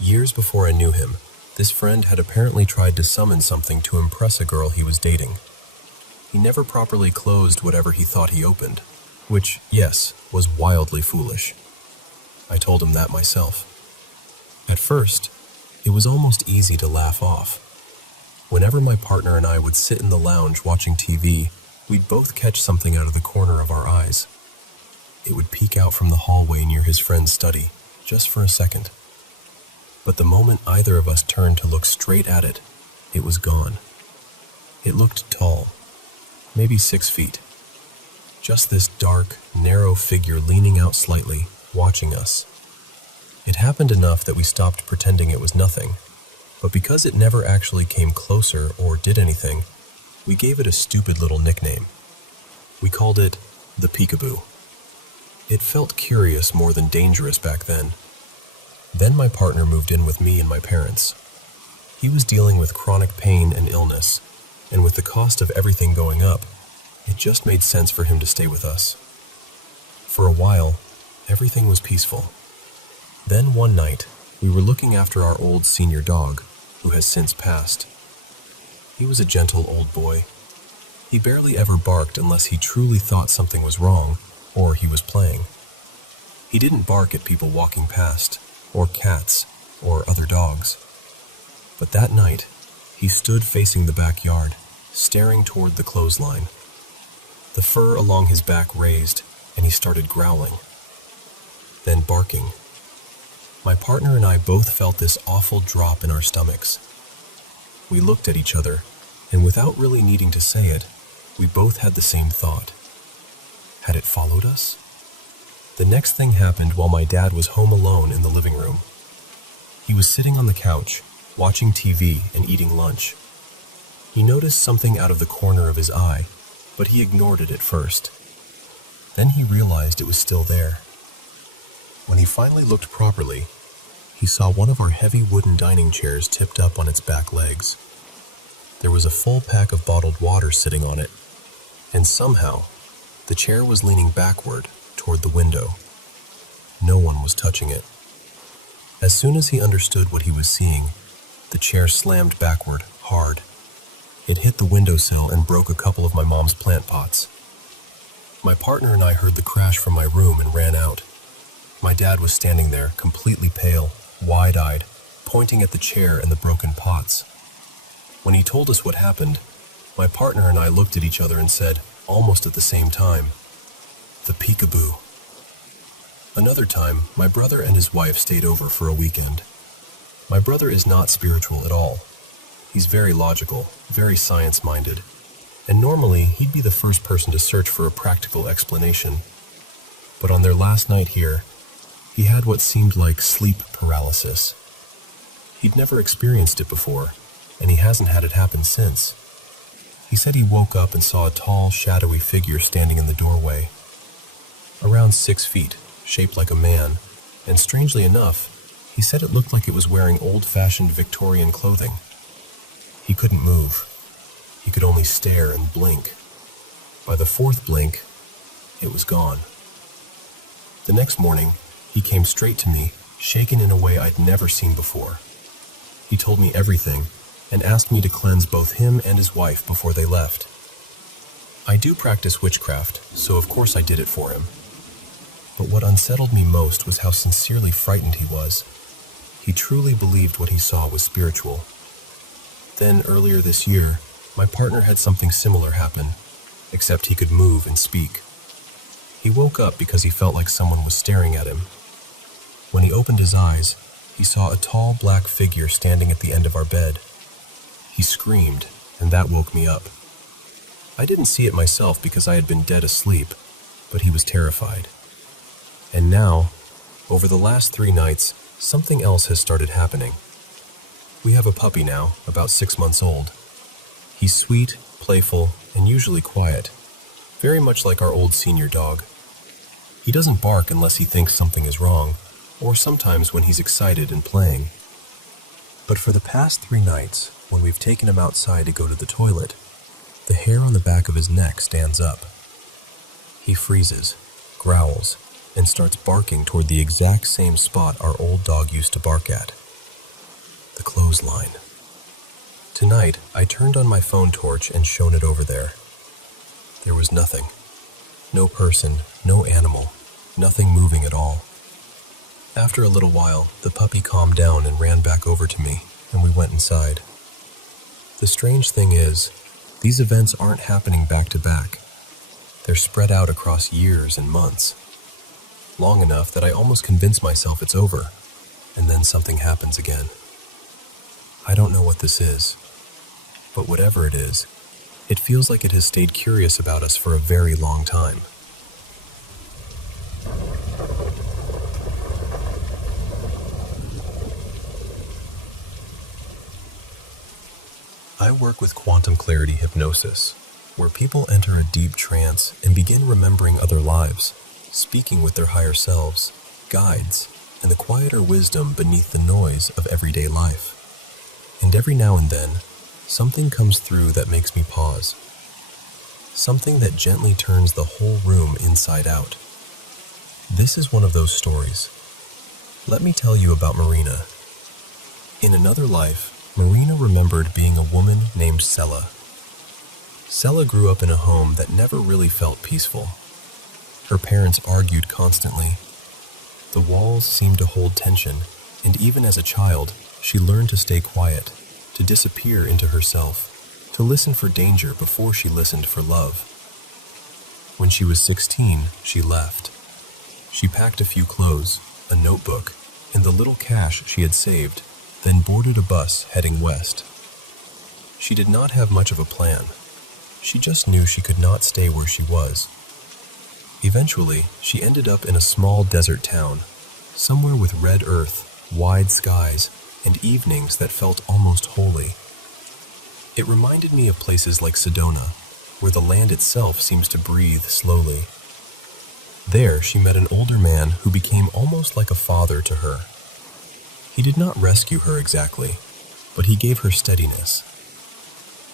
Years before I knew him, this friend had apparently tried to summon something to impress a girl he was dating. He never properly closed whatever he thought he opened, which, yes, was wildly foolish. I told him that myself. At first, it was almost easy to laugh off. Whenever my partner and I would sit in the lounge watching TV, we'd both catch something out of the corner of our eyes. It would peek out from the hallway near his friend's study, just for a second. But the moment either of us turned to look straight at it, it was gone. It looked tall, maybe 6 feet. Just this dark, narrow figure leaning out slightly, watching us. It happened enough that we stopped pretending it was nothing, but because it never actually came closer or did anything, we gave it a stupid little nickname. We called it the Peekaboo. It felt curious more than dangerous back then. Then my partner moved in with me and my parents. He was dealing with chronic pain and illness, and with the cost of everything going up, it just made sense for him to stay with us. For a while, everything was peaceful. Then one night, we were looking after our old senior dog, who has since passed. He was a gentle old boy. He barely ever barked unless he truly thought something was wrong, or he was playing. He didn't bark at people walking past, or cats, or other dogs. But that night, he stood facing the backyard, staring toward the clothesline. The fur along his back raised, and he started growling, then barking. My partner and I both felt this awful drop in our stomachs. We looked at each other, and without really needing to say it, we both had the same thought. Had it followed us? The next thing happened while my dad was home alone in the living room. He was sitting on the couch, watching TV and eating lunch. He noticed something out of the corner of his eye, but he ignored it at first. Then he realized it was still there. When he finally looked properly, he saw one of our heavy wooden dining chairs tipped up on its back legs. There was a full pack of bottled water sitting on it, and somehow, the chair was leaning backward toward the window. No one was touching it. As soon as he understood what he was seeing, the chair slammed backward, hard. It hit the windowsill and broke a couple of my mom's plant pots. My partner and I heard the crash from my room and ran out. My dad was standing there, completely pale, wide-eyed, pointing at the chair and the broken pots. When he told us what happened, my partner and I looked at each other and said, almost at the same time, "The peekaboo." Another time, my brother and his wife stayed over for a weekend. My brother is not spiritual at all. He's very logical, very science-minded, and normally he'd be the first person to search for a practical explanation. But on their last night here, He had what seemed like sleep paralysis. He'd never experienced it before, and he hasn't had it happen since. He said he woke up and saw a tall, shadowy figure standing in the doorway. Around 6 feet, shaped like a man, and strangely enough, he said it looked like it was wearing old-fashioned Victorian clothing. He couldn't move. He could only stare and blink. By the 4th blink, it was gone. The next morning, he came straight to me, shaken in a way I'd never seen before. He told me everything and asked me to cleanse both him and his wife before they left. I do practice witchcraft, so of course I did it for him. But what unsettled me most was how sincerely frightened he was. He truly believed what he saw was spiritual. Then, earlier this year, my partner had something similar happen, except he could move and speak. He woke up because he felt like someone was staring at him. When he opened his eyes, he saw a tall black figure standing at the end of our bed. He screamed, and that woke me up. I didn't see it myself because I had been dead asleep, but he was terrified. And now, over the last 3 nights, something else has started happening. We have a puppy now, about 6 months old. He's sweet, playful, and usually quiet, very much like our old senior dog. He doesn't bark unless he thinks something is wrong, or sometimes when he's excited and playing. But for the past 3 nights, when we've taken him outside to go to the toilet, the hair on the back of his neck stands up. He freezes, growls, and starts barking toward the exact same spot our old dog used to bark at. The clothesline. Tonight, I turned on my phone torch and shone it over there. There was nothing. No person, no animal, nothing moving at all. After a little while, the puppy calmed down and ran back over to me, and we went inside. The strange thing is, these events aren't happening back to back. They're spread out across years and months. Long enough that I almost convince myself it's over, and then something happens again. I don't know what this is, but whatever it is, it feels like it has stayed curious about us for a very long time. I work with quantum clarity hypnosis, where people enter a deep trance and begin remembering other lives, speaking with their higher selves, guides, and the quieter wisdom beneath the noise of everyday life. And every now and then, something comes through that makes me pause. Something that gently turns the whole room inside out. This is one of those stories. Let me tell you about Marina. In another life, Marina remembered being a woman named Sella. Sella grew up in a home that never really felt peaceful. Her parents argued constantly. The walls seemed to hold tension, and even as a child, she learned to stay quiet, to disappear into herself, to listen for danger before she listened for love. When she was 16, she left. She packed a few clothes, a notebook, and the little cash she had saved, then boarded a bus heading west. She did not have much of a plan. She just knew she could not stay where she was. Eventually, she ended up in a small desert town, somewhere with red earth, wide skies, and evenings that felt almost holy. It reminded me of places like Sedona, where the land itself seems to breathe slowly. There, she met an older man who became almost like a father to her. He did not rescue her exactly, but he gave her steadiness.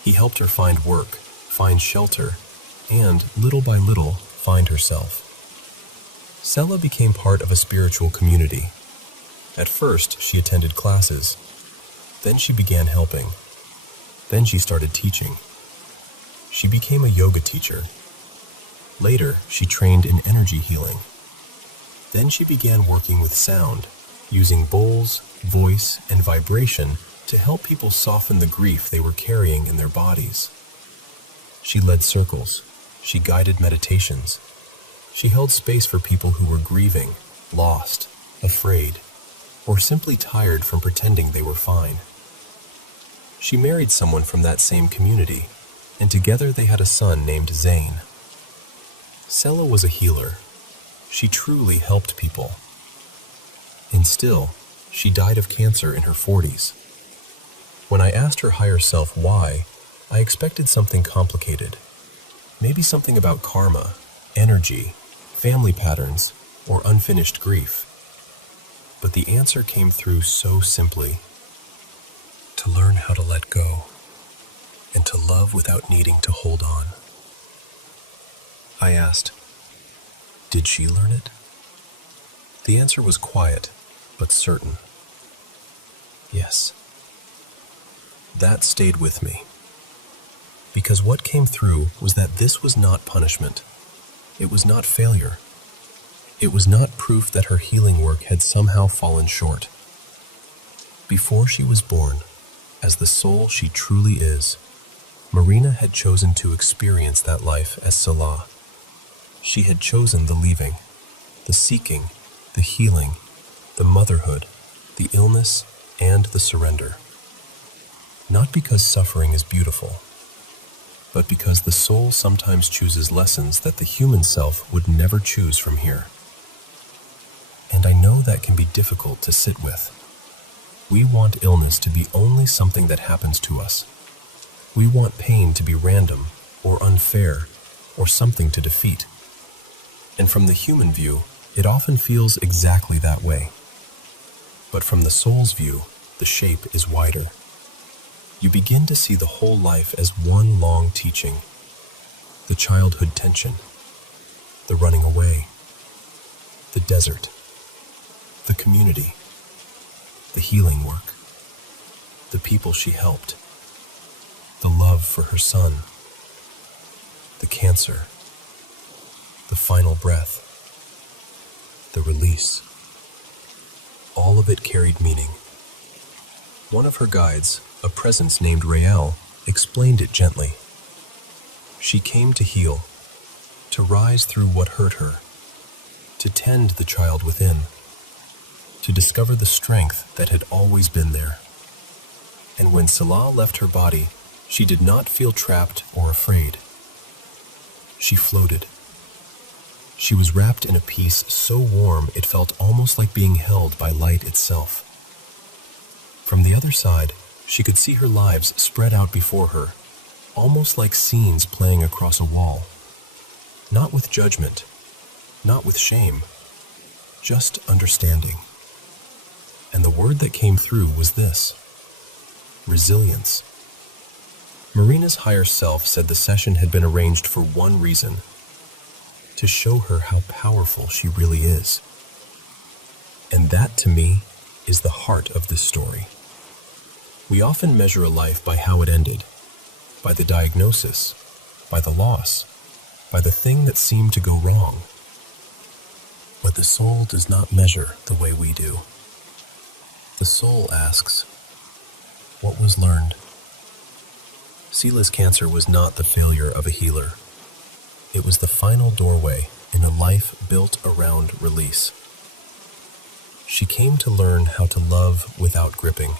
He helped her find work, find shelter, and, little by little, find herself. Sella became part of a spiritual community. At first, she attended classes. Then she began helping. Then she started teaching. She became a yoga teacher. Later, she trained in energy healing. Then she began working with sound, using bowls, voice, and vibration to help people soften the grief they were carrying in their bodies. She led circles. She guided meditations. She held space for people who were grieving, lost, afraid, or simply tired from pretending they were fine. She married someone from that same community, and together they had a son named Zane. Sella was a healer. She truly helped people. And still, she died of cancer in her 40s. When I asked her higher self why, I expected something complicated. Maybe something about karma, energy, family patterns, or unfinished grief. But the answer came through so simply. To learn how to let go, and to love without needing to hold on. I asked, did she learn it? The answer was quiet, but certain. Yes. That stayed with me. Because what came through was that this was not punishment. It was not failure. It was not proof that her healing work had somehow fallen short. Before she was born, as the soul she truly is, Marina had chosen to experience that life as Salah. She had chosen the leaving, the seeking, the healing, the motherhood, the illness, and the surrender. Not because suffering is beautiful, but because the soul sometimes chooses lessons that the human self would never choose from here. And I know that can be difficult to sit with. We want illness to be only something that happens to us. We want pain to be random, or unfair, or something to defeat. And from the human view, it often feels exactly that way. But from the soul's view, the shape is wider. You begin to see the whole life as one long teaching. The childhood tension, the running away, the desert, the community, the healing work, the people she helped, the love for her son, the cancer, the final breath, the release. All of it carried meaning. One of her guides, a presence named Rael, explained it gently. She came to heal, to rise through what hurt her, to tend the child within, to discover the strength that had always been there. And when Salah left her body, she did not feel trapped or afraid. She floated. She was wrapped in a peace so warm it felt almost like being held by light itself. From the other side, she could see her lives spread out before her, almost like scenes playing across a wall. Not with judgment, not with shame, just understanding. And the word that came through was this: resilience. Marina's higher self said the session had been arranged for one reason: to show her how powerful she really is. And that, to me, is the heart of this story. We often measure a life by how it ended, by the diagnosis, by the loss, by the thing that seemed to go wrong. But the soul does not measure the way we do. The soul asks, what was learned? Sela's cancer was not the failure of a healer. It was the final doorway in a life built around release. She came to learn how to love without gripping,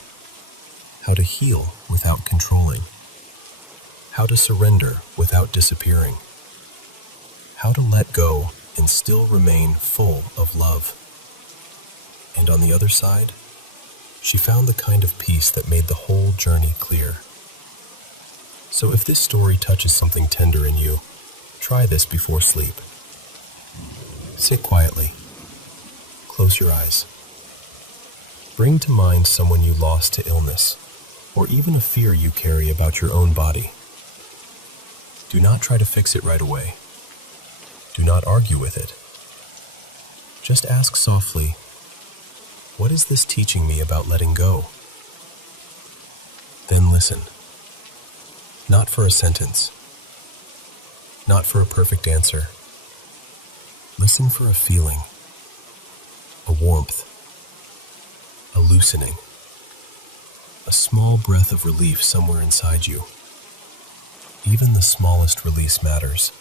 how to heal without controlling, how to surrender without disappearing, how to let go and still remain full of love. And on the other side, she found the kind of peace that made the whole journey clear. So if this story touches something tender in you, try this before sleep. Sit quietly. Close your eyes. Bring to mind someone you lost to illness, or even a fear you carry about your own body. Do not try to fix it right away. Do not argue with it. Just ask softly, what is this teaching me about letting go? Then listen. Not for a sentence. Not for a perfect answer. Listen for a feeling, a warmth, a loosening, a small breath of relief somewhere inside you. Even the smallest release matters,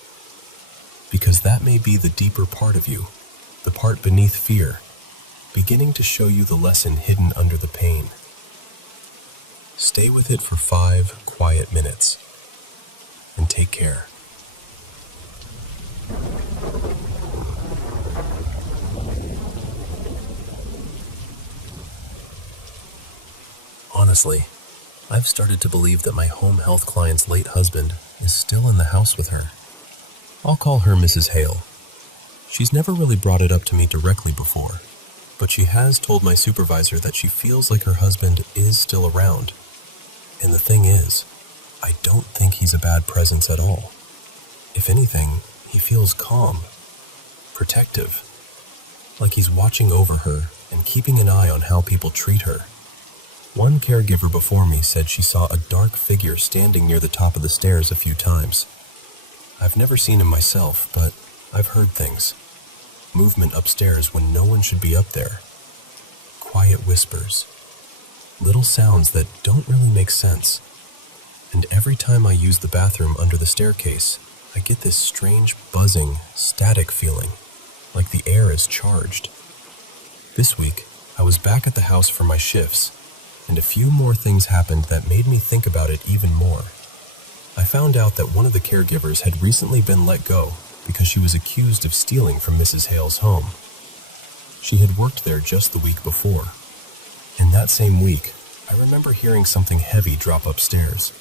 because that may be the deeper part of you, the part beneath fear, beginning to show you the lesson hidden under the pain. Stay with it for 5 quiet minutes, and take care. Honestly, I've started to believe that my home health client's late husband is still in the house with her. I'll call her Mrs. Hale. She's never really brought it up to me directly before, but she has told my supervisor that she feels like her husband is still around. And the thing is, I don't think he's a bad presence at all. If anything, he feels calm, protective, like he's watching over her and keeping an eye on how people treat her. One caregiver before me said she saw a dark figure standing near the top of the stairs a few times. I've never seen him myself, but I've heard things. Movement upstairs when no one should be up there. Quiet whispers. Little sounds that don't really make sense. And every time I use the bathroom under the staircase, I get this strange buzzing, static feeling, like the air is charged. This week, I was back at the house for my shifts, and a few more things happened that made me think about it even more. I found out that one of the caregivers had recently been let go because she was accused of stealing from Mrs. Hale's home. She had worked there just the week before. And that same week, I remember hearing something heavy drop upstairs.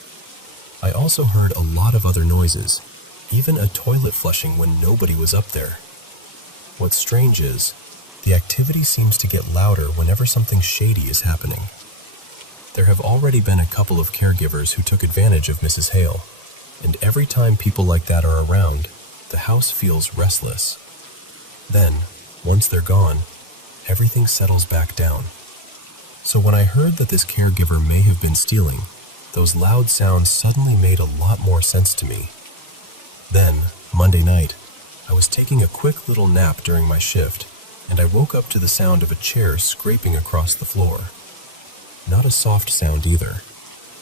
I also heard a lot of other noises, even a toilet flushing when nobody was up there. What's strange is, the activity seems to get louder whenever something shady is happening. There have already been a couple of caregivers who took advantage of Mrs. Hale, and every time people like that are around, the house feels restless. Then, once they're gone, everything settles back down. So when I heard that this caregiver may have been stealing, those loud sounds suddenly made a lot more sense to me. Then, Monday night, I was taking a quick little nap during my shift, and I woke up to the sound of a chair scraping across the floor. Not a soft sound either.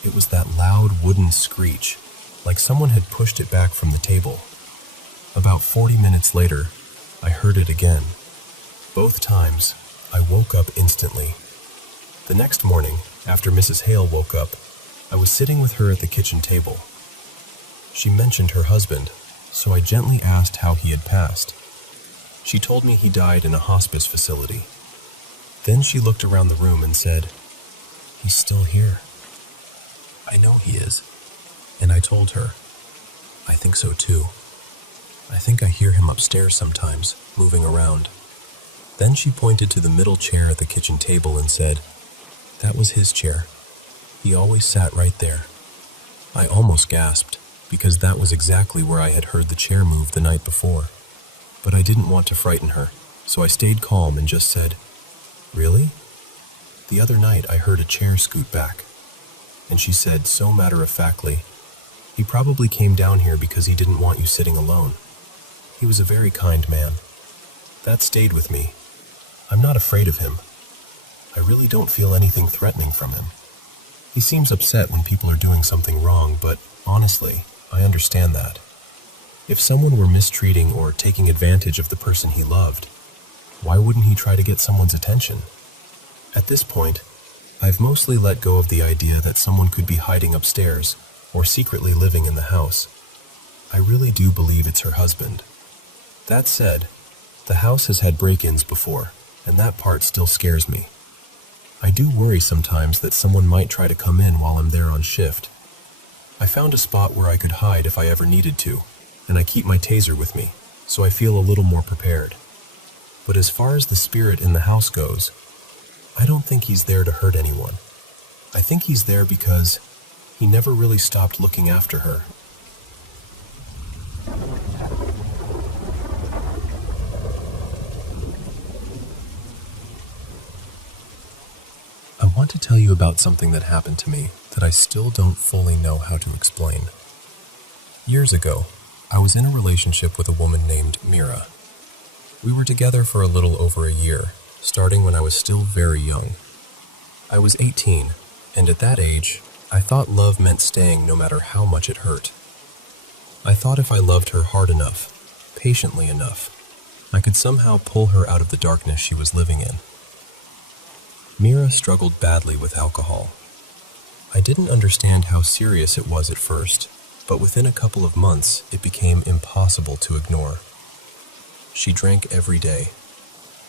It was that loud wooden screech, like someone had pushed it back from the table. About 40 minutes later, I heard it again. Both times, I woke up instantly. The next morning, after Mrs. Hale woke up, I was sitting with her at the kitchen table. She mentioned her husband, so I gently asked how he had passed. She told me he died in a hospice facility. Then she looked around the room and said, "He's still here." "I know he is." And I told her, "I think so too. I think I hear him upstairs sometimes, moving around." Then she pointed to the middle chair at the kitchen table and said, "That was his chair. He always sat right there." I almost gasped, because that was exactly where I had heard the chair move the night before. But I didn't want to frighten her, so I stayed calm and just said, "Really?" "The other night I heard a chair scoot back." And she said so matter-of-factly, "He probably came down here because he didn't want you sitting alone. He was a very kind man." That stayed with me. I'm not afraid of him. I really don't feel anything threatening from him. He seems upset when people are doing something wrong, but honestly, I understand that. If someone were mistreating or taking advantage of the person he loved, why wouldn't he try to get someone's attention? At this point, I've mostly let go of the idea that someone could be hiding upstairs or secretly living in the house. I really do believe it's her husband. That said, the house has had break-ins before, and that part still scares me. I do worry sometimes that someone might try to come in while I'm there on shift. I found a spot where I could hide if I ever needed to, and I keep my taser with me, so I feel a little more prepared. But as far as the spirit in the house goes, I don't think he's there to hurt anyone. I think he's there because he never really stopped looking after her. I want to tell you about something that happened to me that I still don't fully know how to explain. Years ago, I was in a relationship with a woman named Mira. We were together for a little over a year, starting when I was still very young. I was 18, and at that age, I thought love meant staying no matter how much it hurt. I thought if I loved her hard enough, patiently enough, I could somehow pull her out of the darkness she was living in. Mira struggled badly with alcohol. I didn't understand how serious it was at first, but within a couple of months, it became impossible to ignore. She drank every day.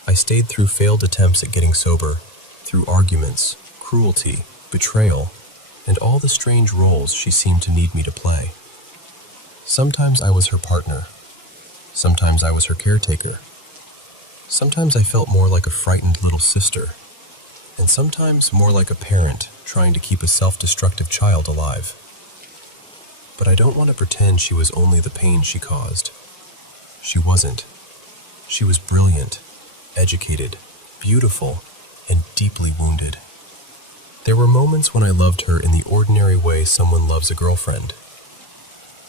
I stayed through failed attempts at getting sober, through arguments, cruelty, betrayal, and all the strange roles she seemed to need me to play. Sometimes I was her partner. Sometimes I was her caretaker. Sometimes I felt more like a frightened little sister, and sometimes more like a parent trying to keep a self-destructive child alive. But I don't want to pretend she was only the pain she caused. She wasn't. She was brilliant, educated, beautiful, and deeply wounded. There were moments when I loved her in the ordinary way someone loves a girlfriend.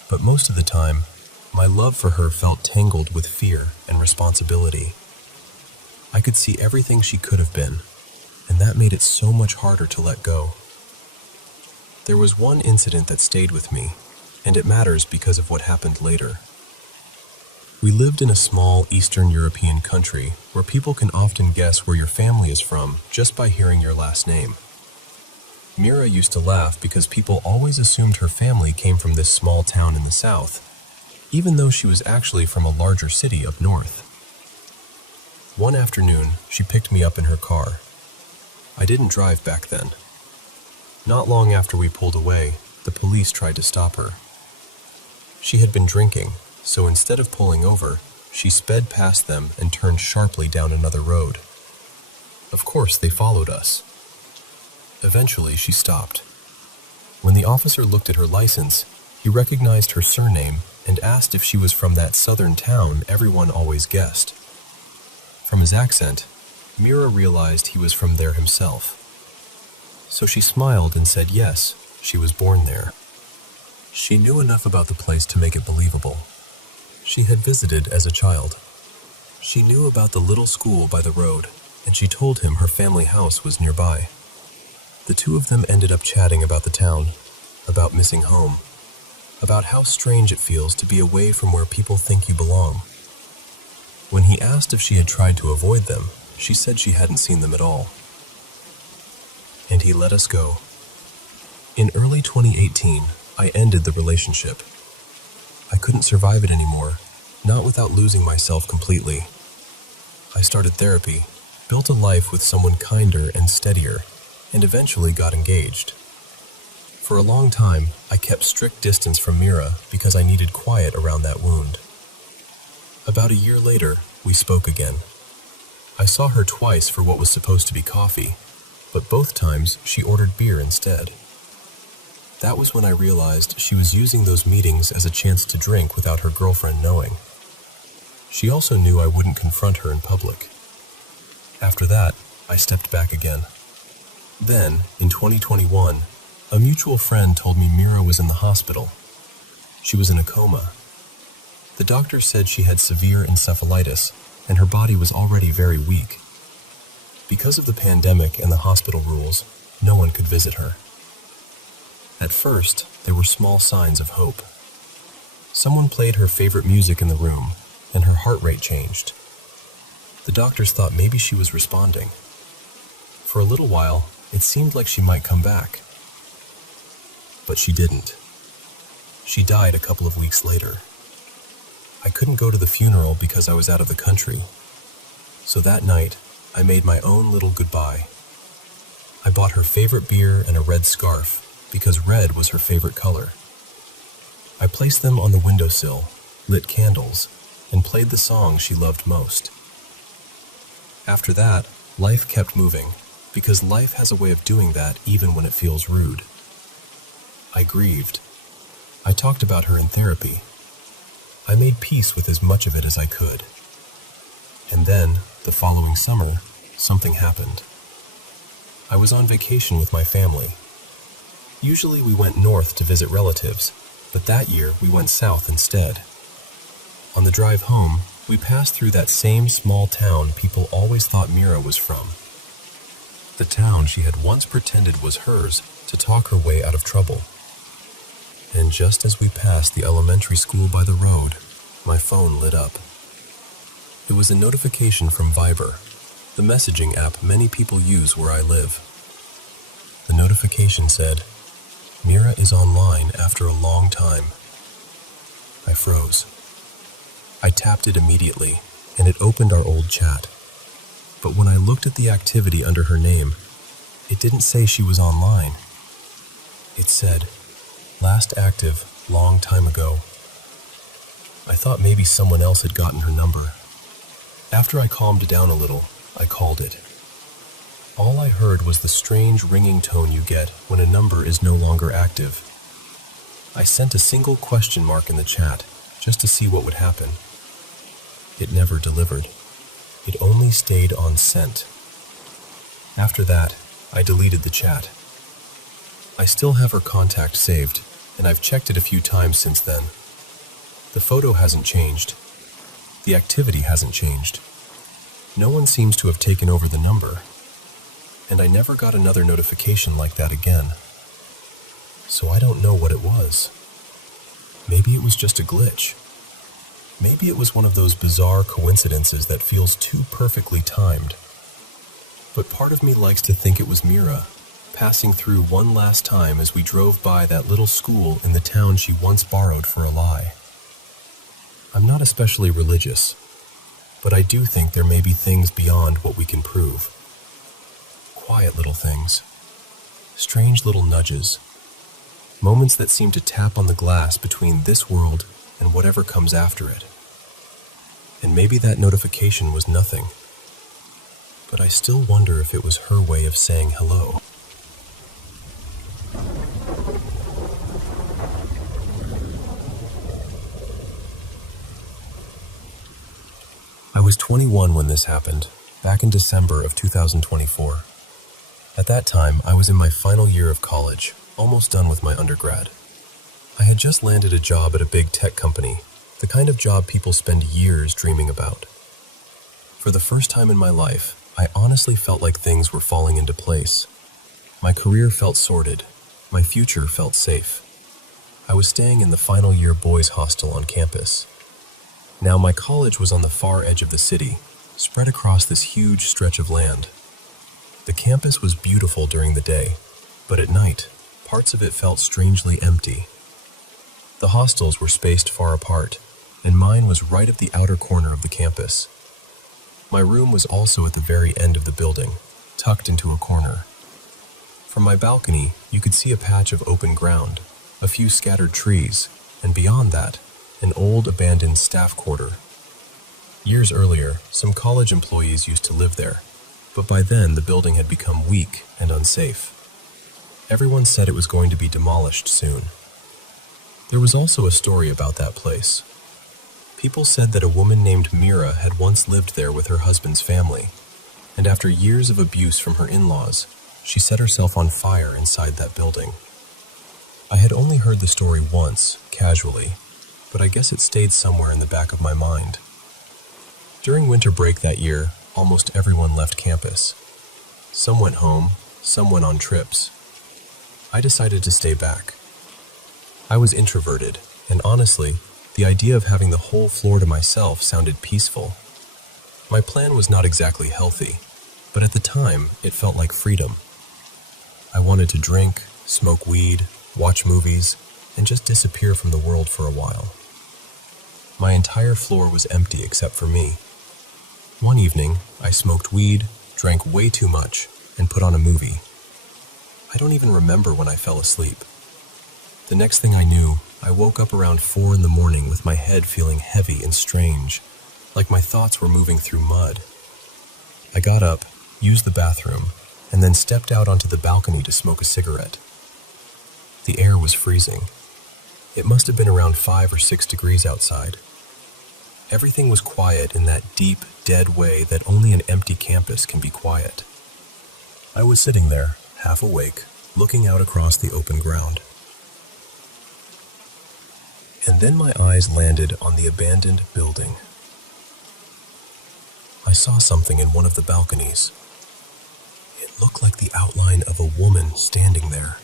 But most of the time, my love for her felt tangled with fear and responsibility. I could see everything she could have been, and that made it so much harder to let go. There was one incident that stayed with me, and it matters because of what happened later. We lived in a small Eastern European country where people can often guess where your family is from just by hearing your last name. Mira used to laugh because people always assumed her family came from this small town in the south, even though she was actually from a larger city up north. One afternoon, she picked me up in her car. I didn't drive back then. Not long after we pulled away, the police tried to stop her. She had been drinking, so instead of pulling over, she sped past them and turned sharply down another road. Of course, they followed us. Eventually, she stopped. When the officer looked at her license, he recognized her surname and asked if she was from that southern town everyone always guessed. From his accent, Mira realized he was from there himself. So she smiled and said yes, she was born there. She knew enough about the place to make it believable. She had visited as a child. She knew about the little school by the road, and she told him her family house was nearby. The two of them ended up chatting about the town, about missing home, about how strange it feels to be away from where people think you belong. When he asked if she had tried to avoid them, she said she hadn't seen them at all. And he let us go. In early 2018, I ended the relationship. I couldn't survive it anymore, not without losing myself completely. I started therapy, built a life with someone kinder and steadier, and eventually got engaged. For a long time, I kept strict distance from Mira because I needed quiet around that wound. About a year later, we spoke again. I saw her twice for what was supposed to be coffee, but both times she ordered beer instead. That was when I realized she was using those meetings as a chance to drink without her girlfriend knowing. She also knew I wouldn't confront her in public. After that, I stepped back again. Then, in 2021, a mutual friend told me Mira was in the hospital. She was in a coma. The doctor said she had severe encephalitis, and her body was already very weak. Because of the pandemic and the hospital rules, no one could visit her. At first, there were small signs of hope. Someone played her favorite music in the room, and her heart rate changed. The doctors thought maybe she was responding. For a little while, it seemed like she might come back. But she didn't. She died a couple of weeks later. I couldn't go to the funeral because I was out of the country. So that night, I made my own little goodbye. I bought her favorite beer and a red scarf because red was her favorite color. I placed them on the windowsill, lit candles, and played the song she loved most. After that, life kept moving, because life has a way of doing that even when it feels rude. I grieved. I talked about her in therapy. I made peace with as much of it as I could. And then, the following summer, something happened. I was on vacation with my family. Usually we went north to visit relatives, but that year we went south instead. On the drive home, we passed through that same small town people always thought Mira was from. The town she had once pretended was hers to talk her way out of trouble. And just as we passed the elementary school by the road, my phone lit up. It was a notification from Viber, the messaging app many people use where I live. The notification said, "Mira is online after a long time." I froze. I tapped it immediately, and it opened our old chat. But when I looked at the activity under her name, It didn't say she was online. It said, "Last active, long time ago." I thought maybe someone else had gotten her number. After I calmed down a little, I called it. All I heard was the strange ringing tone you get when a number is no longer active. I sent a single question mark in the chat just to see what would happen. It never delivered. It only stayed on sent. After that, I deleted the chat. I still have her contact saved, and I've checked it a few times since then. The photo hasn't changed. The activity hasn't changed. No one seems to have taken over the number, and I never got another notification like that again. So I don't know what it was. Maybe it was just a glitch. Maybe it was one of those bizarre coincidences that feels too perfectly timed. But part of me likes to think it was Mira, passing through one last time as we drove by that little school in the town she once borrowed for a lie. I'm not especially religious, but I do think there may be things beyond what we can prove. Quiet little things. Strange little nudges. Moments that seem to tap on the glass between this world and whatever comes after it. And maybe that notification was nothing. But I still wonder if it was her way of saying hello. I was 21 when this happened, back in December of 2024. At that time, I was in my final year of college, almost done with my undergrad. I had just landed a job at a big tech company, the kind of job people spend years dreaming about. For the first time in my life, I honestly felt like things were falling into place. My career felt sorted. My future felt safe. I was staying in the final year boys' hostel on campus. Now, my college was on the far edge of the city, spread across this huge stretch of land. The campus was beautiful during the day, but at night, parts of it felt strangely empty. The hostels were spaced far apart, and mine was right at the outer corner of the campus. My room was also at the very end of the building, tucked into a corner. From my balcony, you could see a patch of open ground, a few scattered trees, and beyond that, an old abandoned staff quarter. Years earlier, some college employees used to live there, but by then the building had become weak and unsafe. Everyone said it was going to be demolished soon. There was also a story about that place. People said that a woman named Mira had once lived there with her husband's family, and after years of abuse from her in-laws, she set herself on fire inside that building. I had only heard the story once, casually, but I guess it stayed somewhere in the back of my mind. During winter break that year, almost everyone left campus. Some went home, some went on trips. I decided to stay back. I was introverted, and honestly, the idea of having the whole floor to myself sounded peaceful. My plan was not exactly healthy, but at the time, it felt like freedom. I wanted to drink, smoke weed, watch movies, and just disappear from the world for a while. My entire floor was empty except for me. One evening, I smoked weed, drank way too much, and put on a movie. I don't even remember when I fell asleep. The next thing I knew, I woke up around 4 in the morning with my head feeling heavy and strange, like my thoughts were moving through mud. I got up, used the bathroom, and then stepped out onto the balcony to smoke a cigarette. The air was freezing. It must have been around 5 or 6 degrees outside. Everything was quiet in that deep, dead way that only an empty campus can be quiet. I was sitting there, half awake, looking out across the open ground. And then my eyes landed on the abandoned building. I saw something in one of the balconies. It looked like the outline of a woman standing there.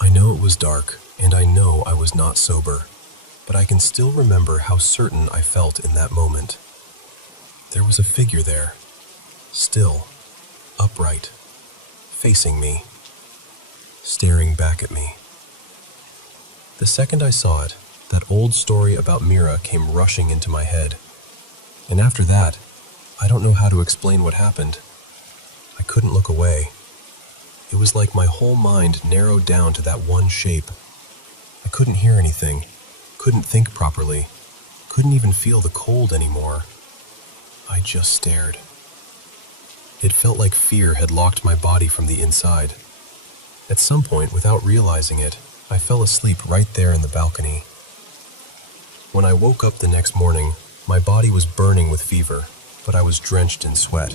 I know it was dark, and I know I was not sober, but I can still remember how certain I felt in that moment. There was a figure there, still, upright, facing me, staring back at me. The second I saw it, that old story about Mira came rushing into my head. And after that, I don't know how to explain what happened. I couldn't look away. It was like my whole mind narrowed down to that one shape. I couldn't hear anything, couldn't think properly, couldn't even feel the cold anymore. I just stared. It felt like fear had locked my body from the inside. At some point, without realizing it, I fell asleep right there in the balcony. When I woke up the next morning, my body was burning with fever, but I was drenched in sweat.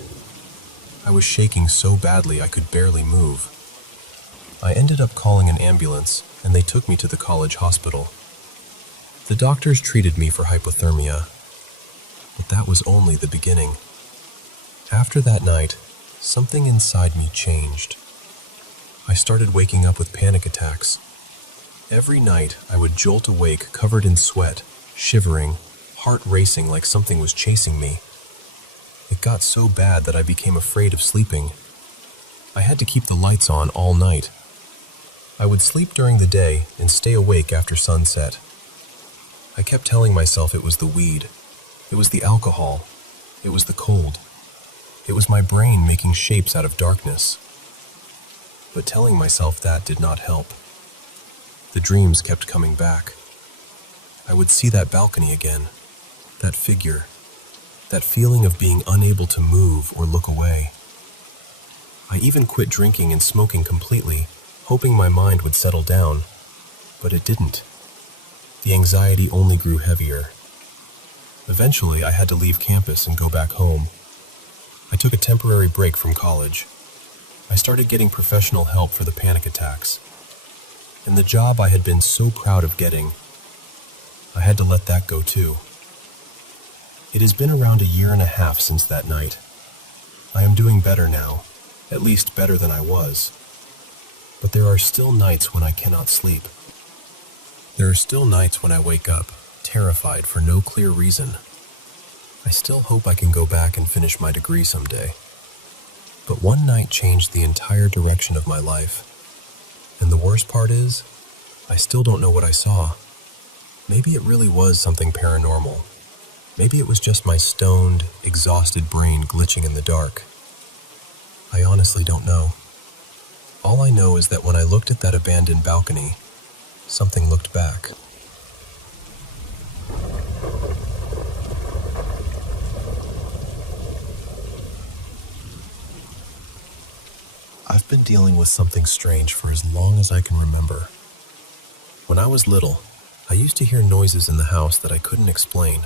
I was shaking so badly I could barely move. I ended up calling an ambulance, and they took me to the college hospital. The doctors treated me for hypothermia, but that was only the beginning. After that night, something inside me changed. I started waking up with panic attacks. Every night, I would jolt awake covered in sweat, shivering, heart racing like something was chasing me. It got so bad that I became afraid of sleeping. I had to keep the lights on all night. I would sleep during the day and stay awake after sunset. I kept telling myself it was the weed. It was the alcohol. It was the cold. It was my brain making shapes out of darkness. But telling myself that did not help. The dreams kept coming back. I would see that balcony again, that figure, that feeling of being unable to move or look away. I even quit drinking and smoking completely, hoping my mind would settle down, but it didn't. The anxiety only grew heavier. Eventually, I had to leave campus and go back home. I took a temporary break from college. I started getting professional help for the panic attacks. And the job I had been so proud of getting, I had to let that go too. It has been around 1.5 years since that night. I am doing better now, at least better than I was. But there are still nights when I cannot sleep. There are still nights when I wake up, terrified for no clear reason. I still hope I can go back and finish my degree someday. But one night changed the entire direction of my life. And the worst part is, I still don't know what I saw. Maybe it really was something paranormal. Maybe it was just my stoned, exhausted brain glitching in the dark. I honestly don't know. All I know is that when I looked at that abandoned balcony, something looked back. I've been dealing with something strange for as long as I can remember. When I was little, I used to hear noises in the house that I couldn't explain.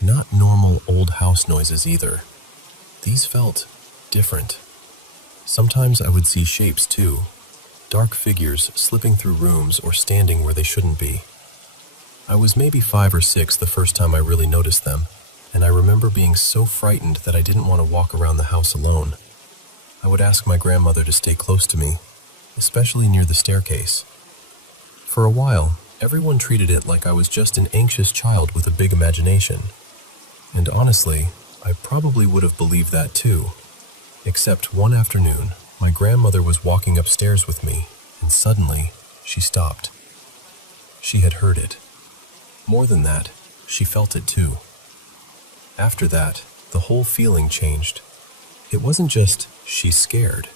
Not normal old house noises either. These felt different. Sometimes I would see shapes too. Dark figures slipping through rooms or standing where they shouldn't be. I was maybe 5 or 6 the first time I really noticed them, and I remember being so frightened that I didn't want to walk around the house alone. I would ask my grandmother to stay close to me, especially near the staircase. For a while, everyone treated it like I was just an anxious child with a big imagination. And honestly, I probably would have believed that too. Except one afternoon, my grandmother was walking upstairs with me, and suddenly, she stopped. She had heard it. More than that, she felt it too. After that, the whole feeling changed. It wasn't just, she's scared.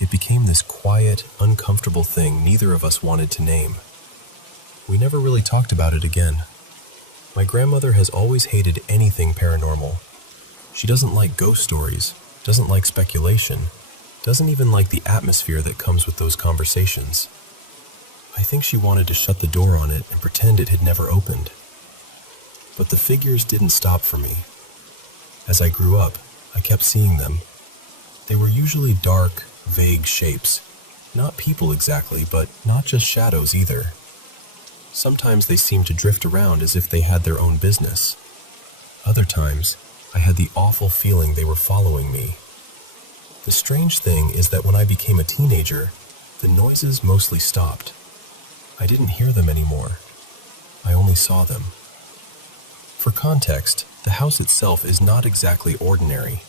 It became this quiet, uncomfortable thing neither of us wanted to name. We never really talked about it again. My grandmother has always hated anything paranormal. She doesn't like ghost stories, doesn't like speculation, doesn't even like the atmosphere that comes with those conversations. I think she wanted to shut the door on it and pretend it had never opened. But the figures didn't stop for me. As I grew up, I kept seeing them. They were usually dark, vague shapes. Not people exactly, but not just shadows either. Sometimes they seemed to drift around as if they had their own business. Other times, I had the awful feeling they were following me. The strange thing is that when I became a teenager, the noises mostly stopped. I didn't hear them anymore. I only saw them. For context, the house itself is not exactly ordinary.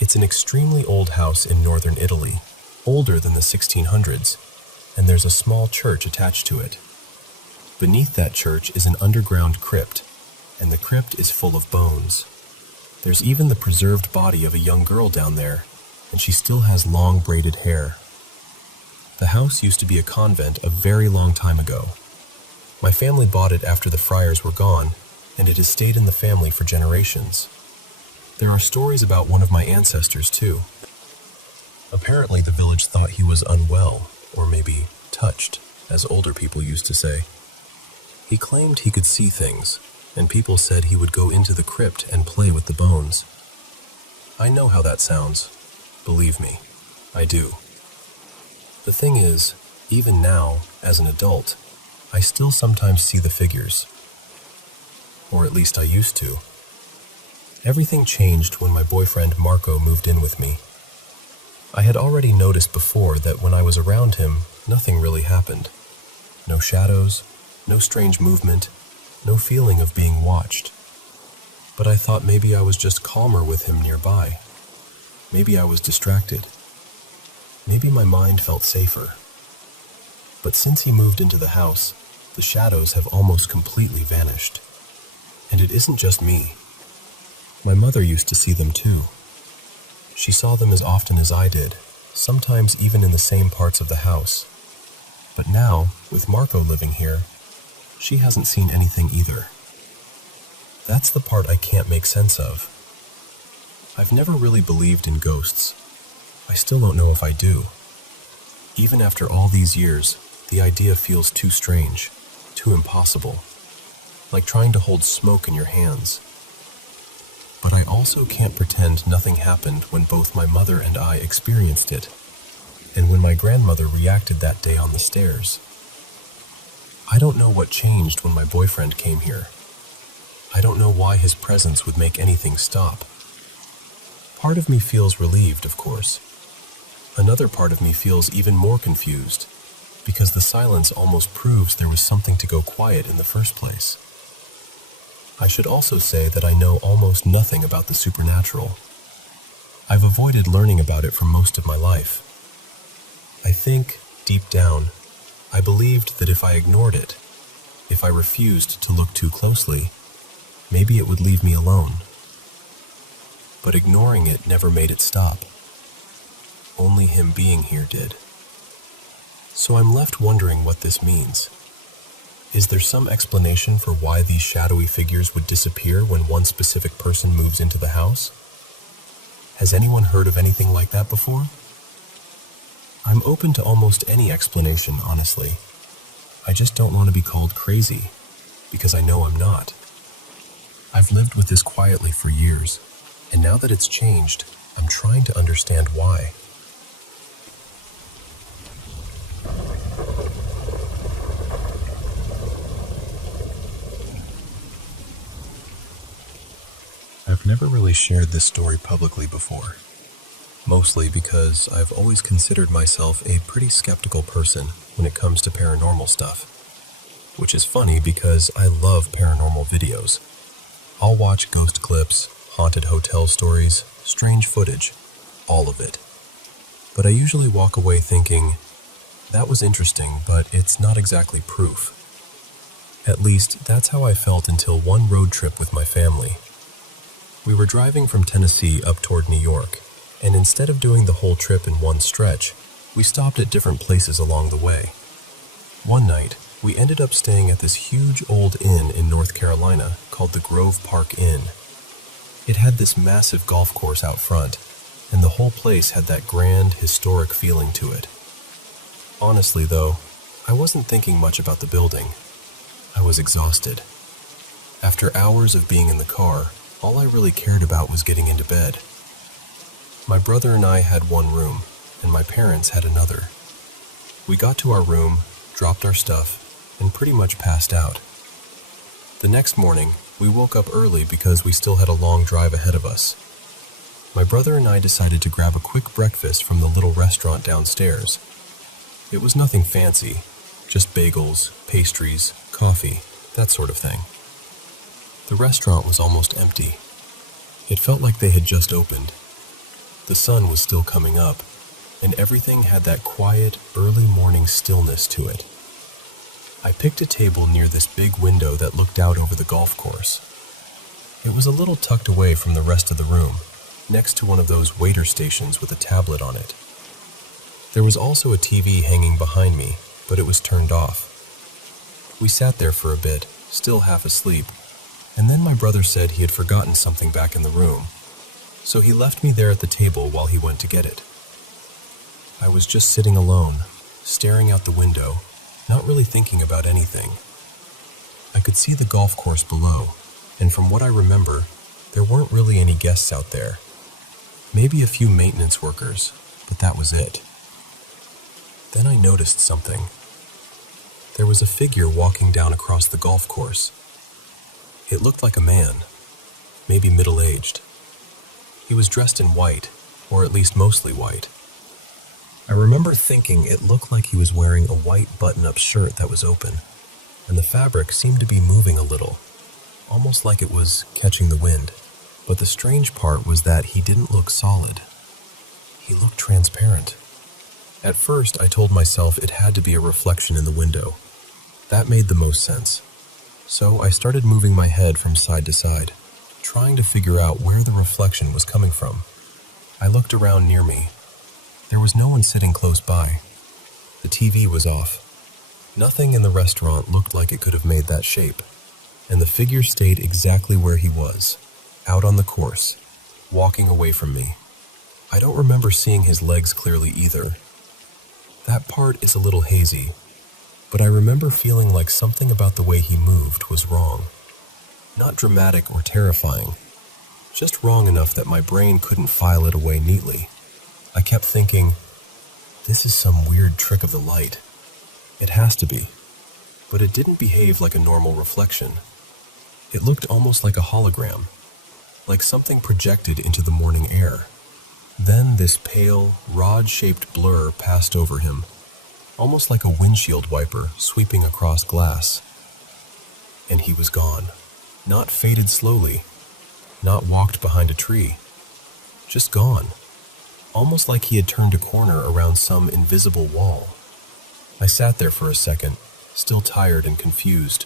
It's an extremely old house in northern Italy, older than the 1600s, and there's a small church attached to it. Beneath that church is an underground crypt, and the crypt is full of bones. There's even the preserved body of a young girl down there, and she still has long braided hair. The house used to be a convent a very long time ago. My family bought it after the friars were gone, and it has stayed in the family for generations. There are stories about one of my ancestors, too. Apparently, the village thought he was unwell, or maybe touched, as older people used to say. He claimed he could see things, and people said he would go into the crypt and play with the bones. I know how that sounds. Believe me, I do. The thing is, even now, as an adult, I still sometimes see the figures. Or at least I used to. Everything changed when my boyfriend Marco moved in with me. I had already noticed before that when I was around him, nothing really happened. No shadows, no strange movement, no feeling of being watched. But I thought maybe I was just calmer with him nearby. Maybe I was distracted. Maybe my mind felt safer. But since he moved into the house, the shadows have almost completely vanished. And it isn't just me. My mother used to see them too. She saw them as often as I did, sometimes even in the same parts of the house. But now, with Marco living here, she hasn't seen anything either. That's the part I can't make sense of. I've never really believed in ghosts. I still don't know if I do. Even after all these years, the idea feels too strange, too impossible, like trying to hold smoke in your hands. But I also can't pretend nothing happened when both my mother and I experienced it, and when my grandmother reacted that day on the stairs. I don't know what changed when my boyfriend came here. I don't know why his presence would make anything stop. Part of me feels relieved, of course. Another part of me feels even more confused, because the silence almost proves there was something to go quiet in the first place. I should also say that I know almost nothing about the supernatural. I've avoided learning about it for most of my life. I think, deep down, I believed that if I ignored it, if I refused to look too closely, maybe it would leave me alone. But ignoring it never made it stop. Only him being here did. So I'm left wondering what this means. Is there some explanation for why these shadowy figures would disappear when one specific person moves into the house? Has anyone heard of anything like that before? I'm open to almost any explanation, honestly. I just don't want to be called crazy, because I know I'm not. I've lived with this quietly for years, and now that it's changed, I'm trying to understand why. I've never really shared this story publicly before, mostly because I've always considered myself a pretty skeptical person when it comes to paranormal stuff, which is funny because I love paranormal videos. I'll watch ghost clips, haunted hotel stories, strange footage, all of it. But I usually walk away thinking, that was interesting, but it's not exactly proof. At least, that's how I felt until one road trip with my family. We were driving from Tennessee up toward New York, and instead of doing the whole trip in one stretch, we stopped at different places along the way. One night, we ended up staying at this huge old inn in North Carolina called the Grove Park Inn. It had this massive golf course out front, and the whole place had that grand, historic feeling to it. Honestly, though, I wasn't thinking much about the building. I was exhausted. After hours of being in the car, all I really cared about was getting into bed. My brother and I had one room, and my parents had another. We got to our room, dropped our stuff, and pretty much passed out. The next morning, we woke up early because we still had a long drive ahead of us. My brother and I decided to grab a quick breakfast from the little restaurant downstairs. It was nothing fancy, just bagels, pastries, coffee, that sort of thing. The restaurant was almost empty. It felt like they had just opened. The sun was still coming up, and everything had that quiet, early morning stillness to it. I picked a table near this big window that looked out over the golf course. It was a little tucked away from the rest of the room, next to one of those waiter stations with a tablet on it. There was also a TV hanging behind me, but it was turned off. We sat there for a bit, still half asleep, and then my brother said he had forgotten something back in the room, so he left me there at the table while he went to get it. I was just sitting alone, staring out the window, not really thinking about anything. I could see the golf course below, and from what I remember, there weren't really any guests out there. Maybe a few maintenance workers, but that was it. Then I noticed something. There was a figure walking down across the golf course. It looked like a man, maybe middle-aged. He was dressed in white, or at least mostly white. I remember thinking it looked like he was wearing a white button-up shirt that was open, and the fabric seemed to be moving a little, almost like it was catching the wind. But the strange part was that he didn't look solid. He looked transparent. At first, I told myself it had to be a reflection in the window. That made the most sense. So I started moving my head from side to side, trying to figure out where the reflection was coming from. I looked around near me. There was no one sitting close by. The TV was off. Nothing in the restaurant looked like it could have made that shape, and the figure stayed exactly where he was, out on the course, walking away from me. I don't remember seeing his legs clearly either. That part is a little hazy, but I remember feeling like something about the way he moved was wrong. Not dramatic or terrifying, just wrong enough that my brain couldn't file it away neatly. I kept thinking, this is some weird trick of the light. It has to be. But it didn't behave like a normal reflection. It looked almost like a hologram, like something projected into the morning air. Then this pale, rod-shaped blur passed over him, almost like a windshield wiper sweeping across glass. And he was gone. Not faded slowly, not walked behind a tree. Just gone. Almost like he had turned a corner around some invisible wall. I sat there for a second, still tired and confused,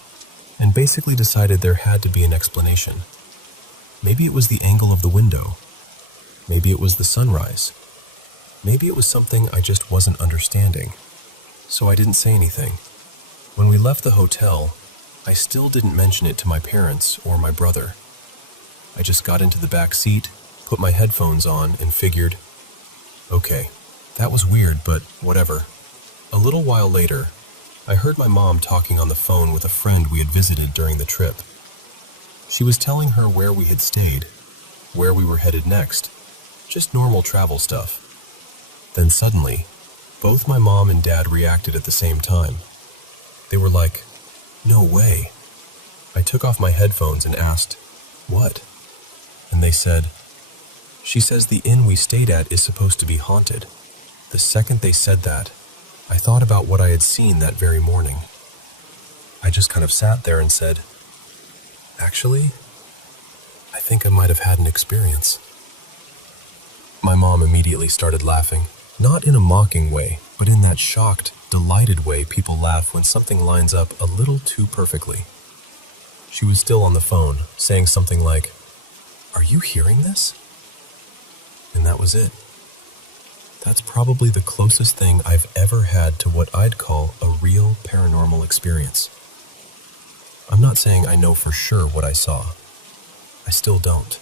and basically decided there had to be an explanation. Maybe it was the angle of the window. Maybe it was the sunrise. Maybe it was something I just wasn't understanding. So I didn't say anything. When we left the hotel, I still didn't mention it to my parents or my brother. I just got into the back seat, put my headphones on, and figured, okay, that was weird, but whatever. A little while later, I heard my mom talking on the phone with a friend we had visited during the trip. She was telling her where we had stayed, where we were headed next, just normal travel stuff. Then suddenly, both my mom and dad reacted at the same time. They were like, no way. I took off my headphones and asked, what? And they said, she says the inn we stayed at is supposed to be haunted. The second they said that, I thought about what I had seen that very morning. I just kind of sat there and said, actually, I think I might have had an experience. My mom immediately started laughing, not in a mocking way, but in that shocked, delighted way people laugh when something lines up a little too perfectly. She was still on the phone, saying something like, "Are you hearing this?" And that was it. That's probably the closest thing I've ever had to what I'd call a real paranormal experience. I'm not saying I know for sure what I saw. I still don't.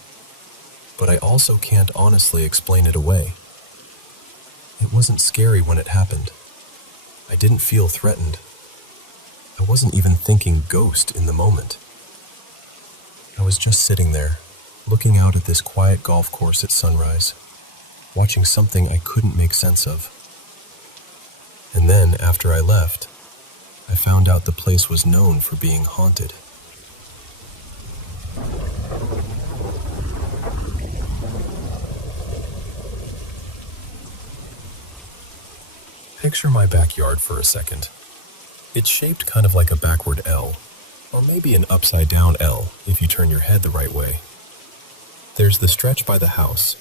But I also can't honestly explain it away. It wasn't scary when it happened. I didn't feel threatened. I wasn't even thinking ghost in the moment. I was just sitting there, looking out at this quiet golf course at sunrise, watching something I couldn't make sense of. And then, after I left, I found out the place was known for being haunted. Picture my backyard for a second. It's shaped kind of like a backward L, or maybe an upside-down L if you turn your head the right way. There's the stretch by the house,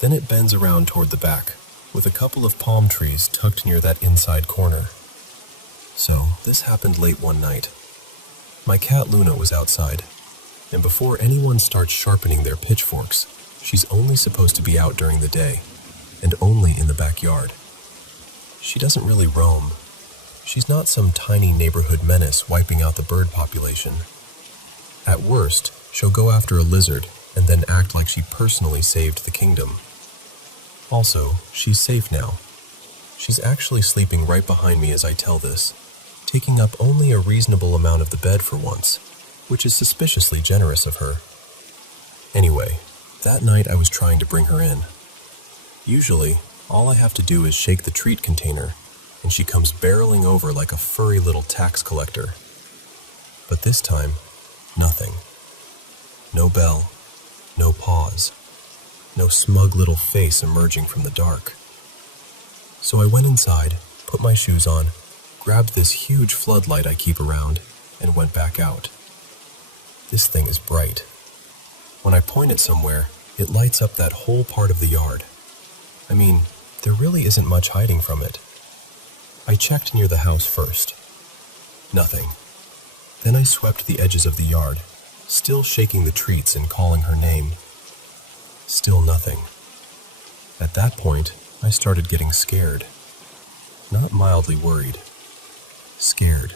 then it bends around toward the back, with a couple of palm trees tucked near that inside corner. So, this happened late one night. My cat Luna was outside, and before anyone starts sharpening their pitchforks, she's only supposed to be out during the day, and only in the backyard. She doesn't really roam. She's not some tiny neighborhood menace wiping out the bird population. At worst, she'll go after a lizard and then act like she personally saved the kingdom. Also, she's safe now. She's actually sleeping right behind me as I tell this, taking up only a reasonable amount of the bed for once, which is suspiciously generous of her. Anyway, that night I was trying to bring her in. Usually, all I have to do is shake the treat container, and she comes barreling over like a furry little tax collector. But this time, nothing. No bell, no pause, no smug little face emerging from the dark. So I went inside, put my shoes on, grabbed this huge floodlight I keep around, and went back out. This thing is bright. When I point it somewhere, it lights up that whole part of the yard. I mean, there really isn't much hiding from it. I checked near the house first. Nothing. Then I swept the edges of the yard, still shaking the treats and calling her name. Still nothing. At that point, I started getting scared. Not mildly worried. Scared.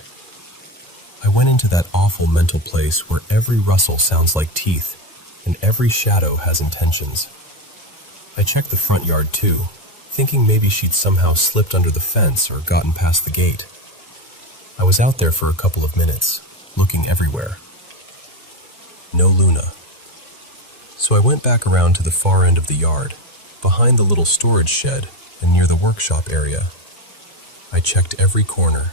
I went into that awful mental place where every rustle sounds like teeth, and every shadow has intentions. I checked the front yard too, thinking maybe she'd somehow slipped under the fence or gotten past the gate. I was out there for a couple of minutes, looking everywhere. No Luna. So I went back around to the far end of the yard, behind the little storage shed and near the workshop area. I checked every corner.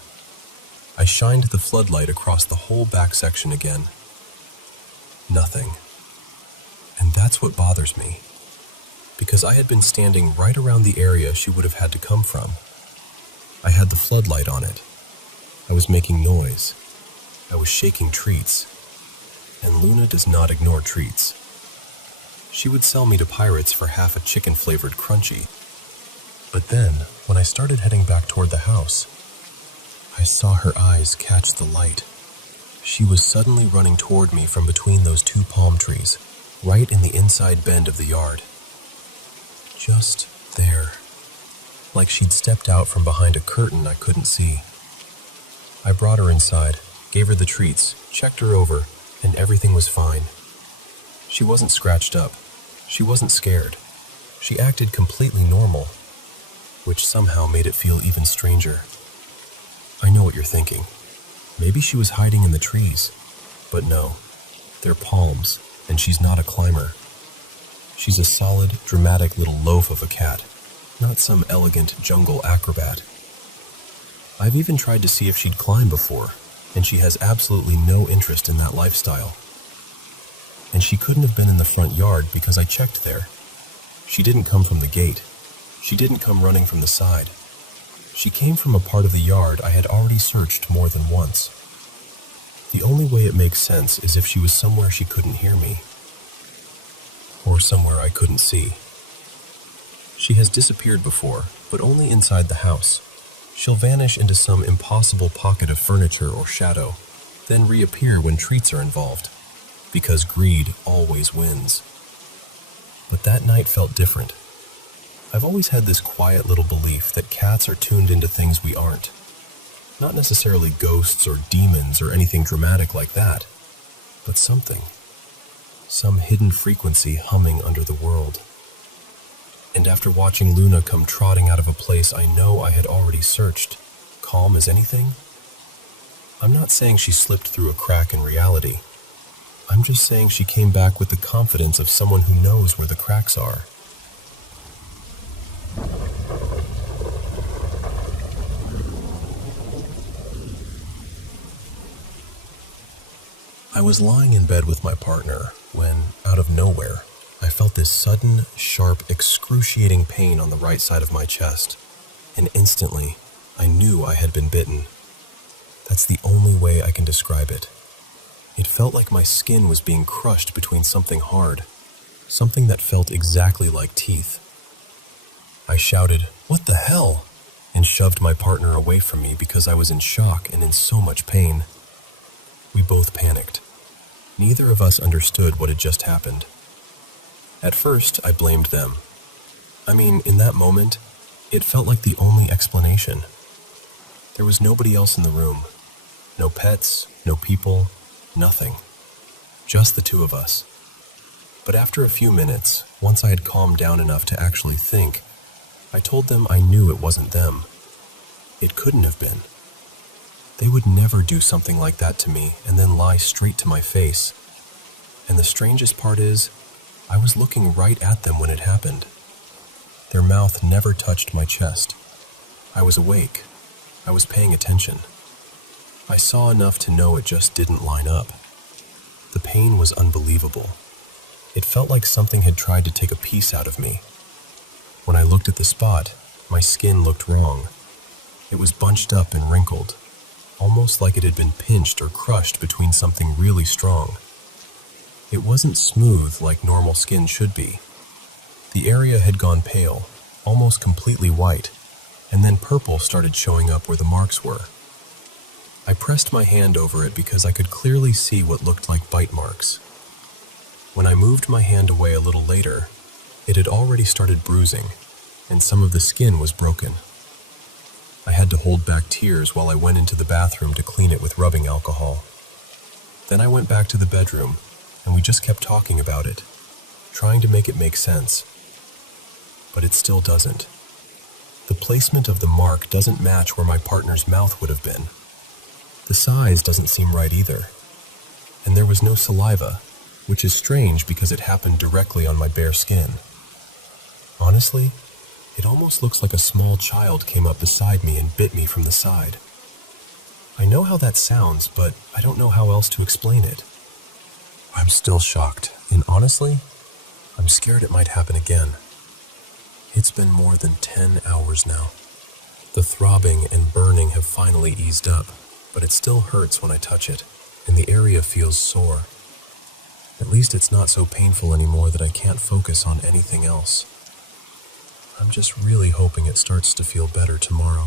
I shined the floodlight across the whole back section again. Nothing. And that's what bothers me, because I had been standing right around the area she would have had to come from. I had the floodlight on it. I was making noise. I was shaking treats. And Luna does not ignore treats. She would sell me to pirates for half a chicken-flavored crunchy. But then, when I started heading back toward the house, I saw her eyes catch the light. She was suddenly running toward me from between those two palm trees, right in the inside bend of the yard. Just there. Like she'd stepped out from behind a curtain I couldn't see. I brought her inside, gave her the treats, checked her over, and everything was fine. She wasn't scratched up. She wasn't scared. She acted completely normal, which somehow made it feel even stranger. I know what you're thinking. Maybe she was hiding in the trees. But no, they're palms, and she's not a climber. She's a solid, dramatic little loaf of a cat, not some elegant jungle acrobat. I've even tried to see if she'd climb before, and she has absolutely no interest in that lifestyle. And she couldn't have been in the front yard because I checked there. She didn't come from the gate. She didn't come running from the side. She came from a part of the yard I had already searched more than once. The only way it makes sense is if she was somewhere she couldn't hear me. Or somewhere I couldn't see. She has disappeared before, but only inside the house. She'll vanish into some impossible pocket of furniture or shadow, then reappear when treats are involved, because greed always wins. But that night felt different. I've always had this quiet little belief that cats are tuned into things we aren't. Not necessarily ghosts or demons or anything dramatic like that, but something. Some hidden frequency humming under the world. And after watching Luna come trotting out of a place I know I had already searched, calm as anything, I'm not saying she slipped through a crack in reality. I'm just saying she came back with the confidence of someone who knows where the cracks are. I was lying in bed with my partner when, out of nowhere, I felt this sudden, sharp, excruciating pain on the right side of my chest, and instantly, I knew I had been bitten. That's the only way I can describe it. It felt like my skin was being crushed between something hard, something that felt exactly like teeth. I shouted, "What the hell?" and shoved my partner away from me because I was in shock and in so much pain. We both panicked. Neither of us understood what had just happened. At first, I blamed them. I mean, in that moment, It felt like the only explanation. There was nobody else in the room. No pets, no people, nothing. Just the two of us. But after a few minutes, once I had calmed down enough to actually think, I told them I knew it wasn't them. It couldn't have been. They would never do something like that to me and then lie straight to my face. And the strangest part is, I was looking right at them when it happened. Their mouth never touched my chest. I was awake. I was paying attention. I saw enough to know it just didn't line up. The pain was unbelievable. It felt like something had tried to take a piece out of me. When I looked at the spot, my skin looked wrong. It was bunched up and wrinkled, almost like it had been pinched or crushed between something really strong. It wasn't smooth like normal skin should be. The area had gone pale, almost completely white, and then purple started showing up where the marks were. I pressed my hand over it because I could clearly see what looked like bite marks. When I moved my hand away a little later, it had already started bruising, and some of the skin was broken. I had to hold back tears while I went into the bathroom to clean it with rubbing alcohol. Then I went back to the bedroom, and we just kept talking about it, trying to make it make sense. But it still doesn't. The placement of the mark doesn't match where my partner's mouth would have been. The size doesn't seem right either. And there was no saliva, which is strange because it happened directly on my bare skin. Honestly, it almost looks like a small child came up beside me and bit me from the side. I know how that sounds, but I don't know how else to explain it. I'm still shocked, and honestly, I'm scared it might happen again. It's been more than 10 hours now. The throbbing and burning have finally eased up, but it still hurts when I touch it, and the area feels sore. At least it's not so painful anymore that I can't focus on anything else. I'm just really hoping it starts to feel better tomorrow.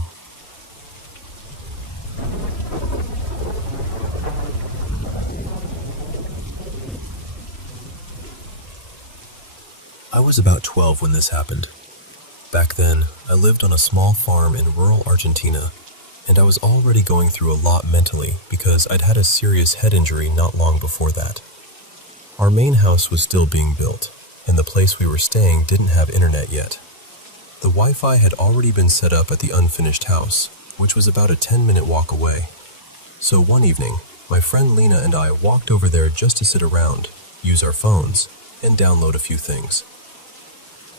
I was about 12 when this happened. Back then, I lived on a small farm in rural Argentina, and I was already going through a lot mentally because I'd had a serious head injury not long before that. Our main house was still being built, and the place we were staying didn't have internet yet. The Wi-Fi had already been set up at the unfinished house, which was about a 10-minute walk away. So one evening, my friend Lena and I walked over there just to sit around, use our phones, and download a few things.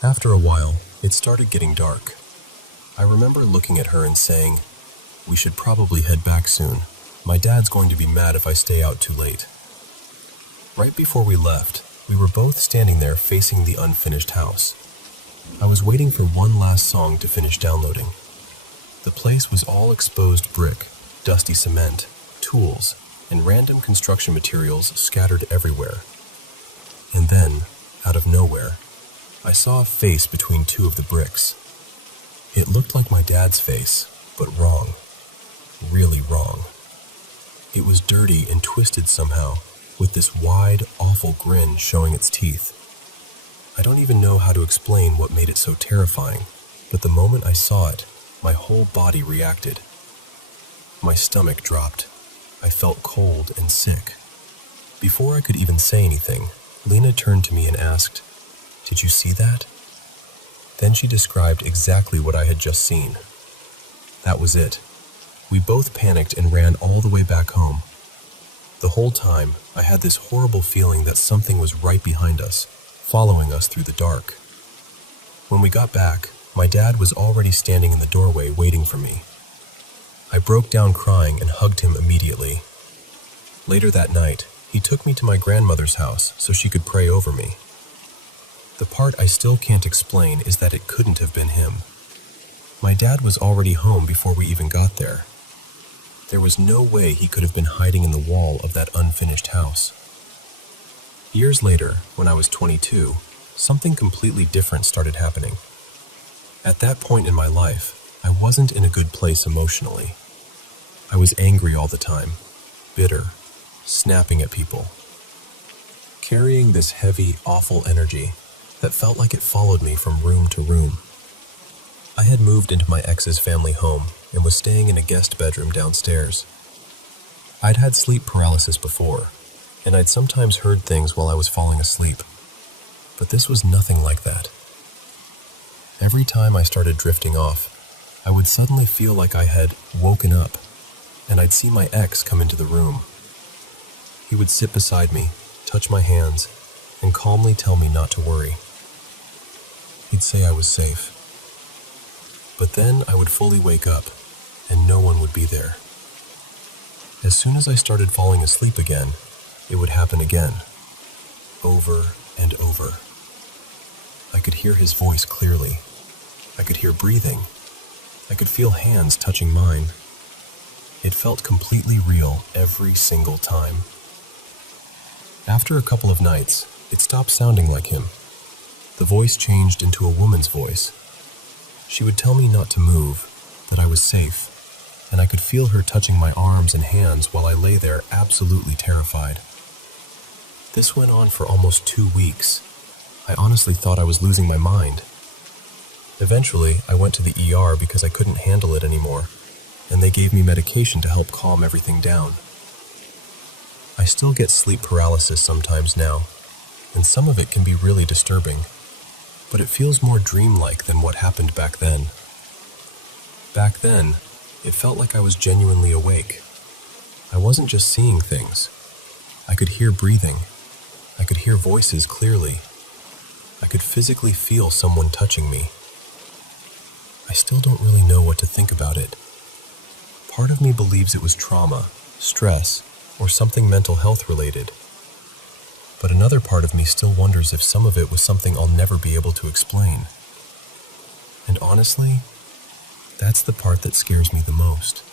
After a while, it started getting dark. I remember looking at her and saying, "We should probably head back soon. My dad's going to be mad if I stay out too late." Right before we left, we were both standing there facing the unfinished house. I was waiting for one last song to finish downloading. The place was all exposed brick, dusty cement, tools, and random construction materials scattered everywhere. And then, out of nowhere, I saw a face between two of the bricks. It looked like my dad's face, but wrong. Really wrong. It was dirty and twisted somehow, with this wide, awful grin showing its teeth. I don't even know how to explain what made it so terrifying, but the moment I saw it, my whole body reacted. My stomach dropped. I felt cold and sick. Before I could even say anything, Lena turned to me and asked, "Did you see that?" Then she described exactly what I had just seen. That was it. We both panicked and ran all the way back home. The whole time, I had this horrible feeling that something was right behind us, following us through the dark. When we got back, my dad was already standing in the doorway waiting for me. I broke down crying and hugged him immediately. Later that night, he took me to my grandmother's house so she could pray over me. The part I still can't explain is that it couldn't have been him. My dad was already home before we even got there. There was no way he could have been hiding in the wall of that unfinished house. Years later, when I was 22, something completely different started happening. At that point in my life, I wasn't in a good place emotionally. I was angry all the time, bitter, snapping at people, carrying this heavy, awful energy that felt like it followed me from room to room. I had moved into my ex's family home and was staying in a guest bedroom downstairs. I'd had sleep paralysis before, and I'd sometimes heard things while I was falling asleep, but this was nothing like that. Every time I started drifting off, I would suddenly feel like I had woken up, and I'd see my ex come into the room. He would sit beside me, touch my hands, and calmly tell me not to worry. He'd say I was safe. But then I would fully wake up, and no one would be there. As soon as I started falling asleep again, it would happen again, over and over. I could hear his voice clearly. I could hear breathing. I could feel hands touching mine. It felt completely real every single time. After a couple of nights, it stopped sounding like him. The voice changed into a woman's voice. She would tell me not to move, that I was safe, and I could feel her touching my arms and hands while I lay there absolutely terrified. This went on for almost 2 weeks. I honestly thought I was losing my mind. Eventually, I went to the ER because I couldn't handle it anymore, and they gave me medication to help calm everything down. I still get sleep paralysis sometimes now, and some of it can be really disturbing, but it feels more dreamlike than what happened back then. Back then, it felt like I was genuinely awake. I wasn't just seeing things. I could hear breathing. I could hear voices clearly. I could physically feel someone touching me. I still don't really know what to think about it. Part of me believes it was trauma, stress, or something mental health related. But another part of me still wonders if some of it was something I'll never be able to explain. And honestly, that's the part that scares me the most.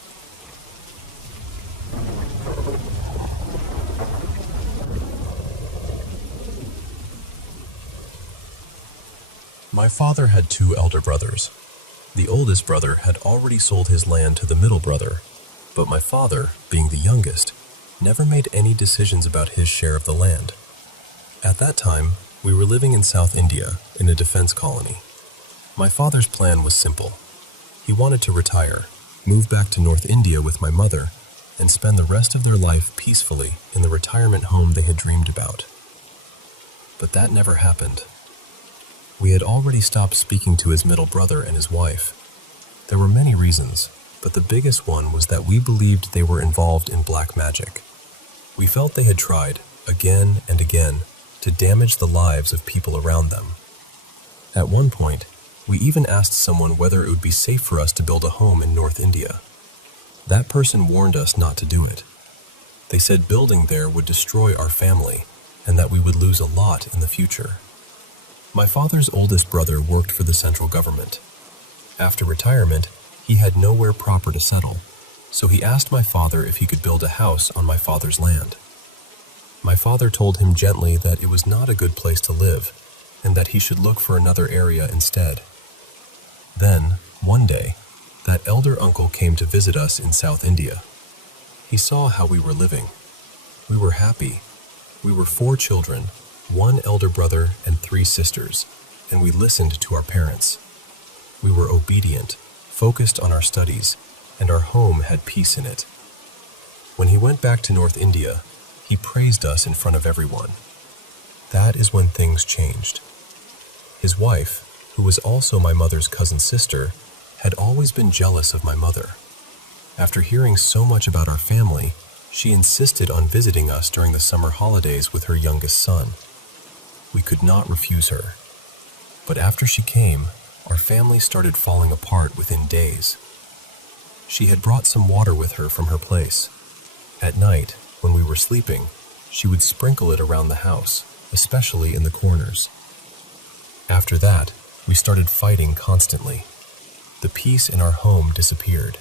My father had 2 elder brothers. The oldest brother had already sold his land to the middle brother, but my father, being the youngest, never made any decisions about his share of the land. At that time, we were living in South India in a defense colony. My father's plan was simple. He wanted to retire, move back to North India with my mother, and spend the rest of their life peacefully in the retirement home they had dreamed about. But that never happened. We had already stopped speaking to his middle brother and his wife. There were many reasons, but the biggest one was that we believed they were involved in black magic. We felt they had tried, again and again, to damage the lives of people around them. At one point, we even asked someone whether it would be safe for us to build a home in North India. That person warned us not to do it. They said building there would destroy our family, and that we would lose a lot in the future. My father's oldest brother worked for the central government. After retirement, he had nowhere proper to settle, so he asked my father if he could build a house on my father's land. My father told him gently that it was not a good place to live, and that he should look for another area instead. Then, one day, that elder uncle came to visit us in South India. He saw how we were living. We were happy. We were 4 children, 1 elder brother and 3 sisters, and we listened to our parents. We were obedient, focused on our studies, and our home had peace in it. When he went back to North India, he praised us in front of everyone. That is when things changed. His wife, who was also my mother's cousin sister, had always been jealous of my mother. After hearing so much about our family, she insisted on visiting us during the summer holidays with her youngest son. We could not refuse her. But after she came, our family started falling apart within days. She had brought some water with her from her place. At night, when we were sleeping, she would sprinkle it around the house, especially in the corners. After that, we started fighting constantly. The peace in our home disappeared.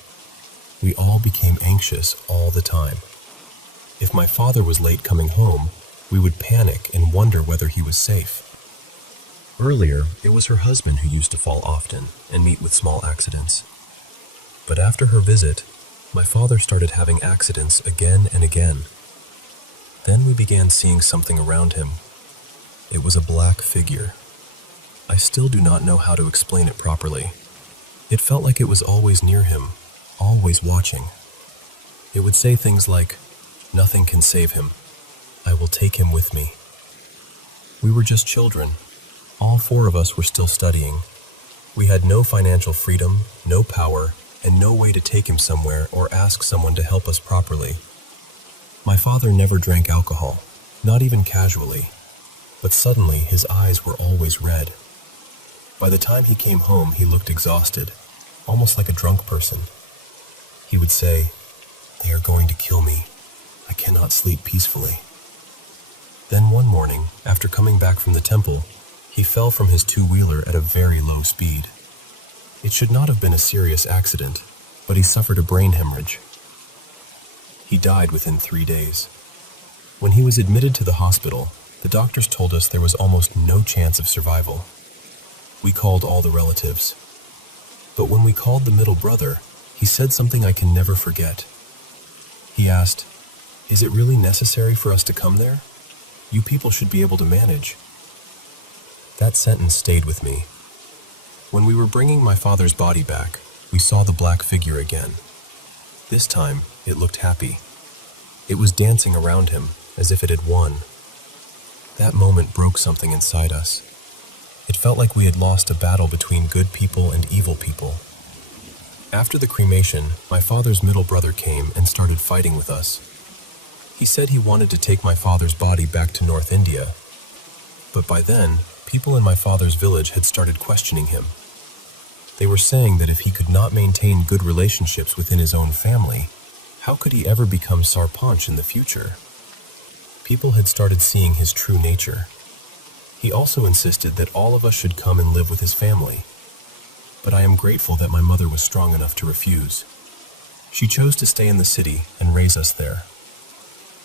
We all became anxious all the time. If my father was late coming home, we would panic and wonder whether he was safe. Earlier, it was her husband who used to fall often and meet with small accidents. But after her visit, my father started having accidents again and again. Then we began seeing something around him. It was a black figure. I still do not know how to explain it properly. It felt like it was always near him, always watching. It would say things like, "Nothing can save him. I will take him with me." We were just children. All four of us were still studying. We had no financial freedom, no power, and no way to take him somewhere or ask someone to help us properly. My father never drank alcohol, not even casually, but suddenly his eyes were always red. By the time he came home, he looked exhausted, almost like a drunk person. He would say, "They are going to kill me. I cannot sleep peacefully." Then one morning, after coming back from the temple, he fell from his two-wheeler at a very low speed. It should not have been a serious accident, but he suffered a brain hemorrhage. He died within 3 days. When he was admitted to the hospital, the doctors told us there was almost no chance of survival. We called all the relatives. But when we called the middle brother, he said something I can never forget. He asked, "Is it really necessary for us to come there? You people should be able to manage." That sentence stayed with me. When we were bringing my father's body back, we saw the black figure again. This time, it looked happy. It was dancing around him, as if it had won. That moment broke something inside us. It felt like we had lost a battle between good people and evil people. After the cremation, my father's middle brother came and started fighting with us. He said he wanted to take my father's body back to North India. But by then, people in my father's village had started questioning him. They were saying that if he could not maintain good relationships within his own family, how could he ever become Sarpanch in the future? People had started seeing his true nature. He also insisted that all of us should come and live with his family. But I am grateful that my mother was strong enough to refuse. She chose to stay in the city and raise us there.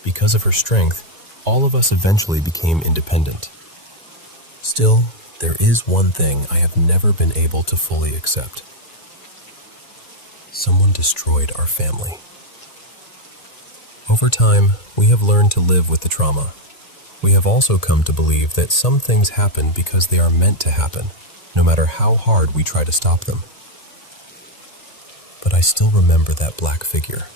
Because of her strength, all of us eventually became independent. Still, there is one thing I have never been able to fully accept. Someone destroyed our family. Over time, we have learned to live with the trauma. We have also come to believe that some things happen because they are meant to happen, no matter how hard we try to stop them. But I still remember that black figure.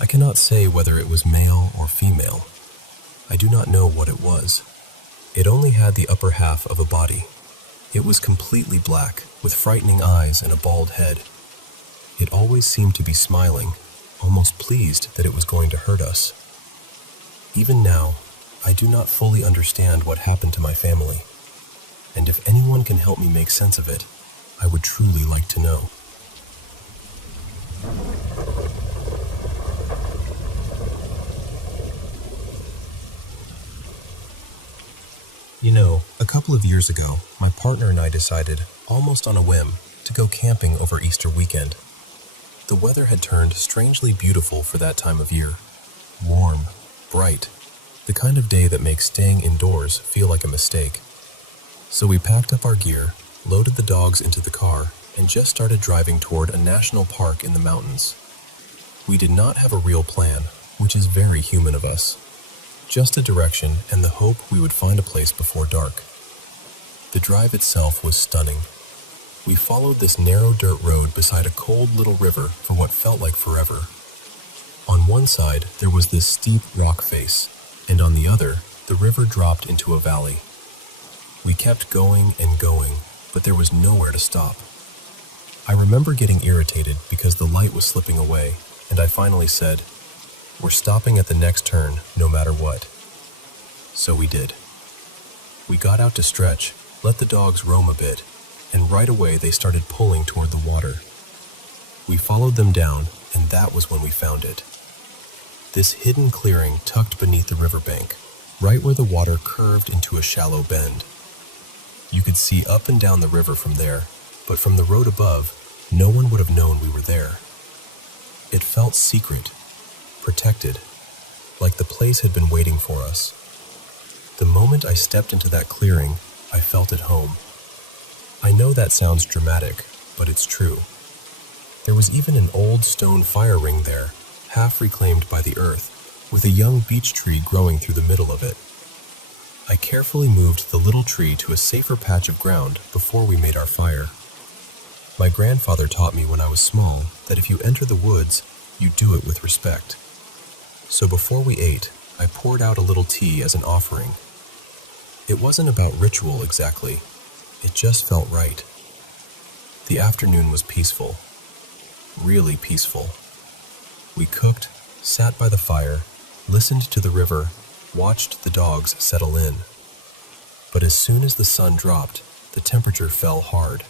I cannot say whether it was male or female. I do not know what it was. It only had the upper half of a body. It was completely black, with frightening eyes and a bald head. It always seemed to be smiling, almost pleased that it was going to hurt us. Even now, I do not fully understand what happened to my family, and if anyone can help me make sense of it, I would truly like to know. You know, a couple of years ago, my partner and I decided, almost on a whim, to go camping over Easter weekend. The weather had turned strangely beautiful for that time of year. Warm, bright, the kind of day that makes staying indoors feel like a mistake. So we packed up our gear, loaded the dogs into the car, and just started driving toward a national park in the mountains. We did not have a real plan, which is very human of us. Just a direction and the hope we would find a place before dark. The drive itself was stunning. We followed this narrow dirt road beside a cold little river for what felt like forever. On one side, there was this steep rock face, and on the other, the river dropped into a valley. We kept going and going, but there was nowhere to stop. I remember getting irritated because the light was slipping away, and I finally said, "We're stopping at the next turn, no matter what." So we did. We got out to stretch, let the dogs roam a bit, and right away they started pulling toward the water. We followed them down, and that was when we found it. This hidden clearing tucked beneath the riverbank, right where the water curved into a shallow bend. You could see up and down the river from there, but from the road above, no one would have known we were there. It felt secret, protected, like the place had been waiting for us. The moment I stepped into that clearing, I felt at home. I know that sounds dramatic, but it's true. There was even an old stone fire ring there, half reclaimed by the earth, with a young beech tree growing through the middle of it. I carefully moved the little tree to a safer patch of ground before we made our fire. My grandfather taught me when I was small that if you enter the woods, you do it with respect. So before we ate, I poured out a little tea as an offering. It wasn't about ritual exactly, it just felt right. The afternoon was peaceful, really peaceful. We cooked, sat by the fire, listened to the river, watched the dogs settle in. But as soon as the sun dropped, the temperature fell hard.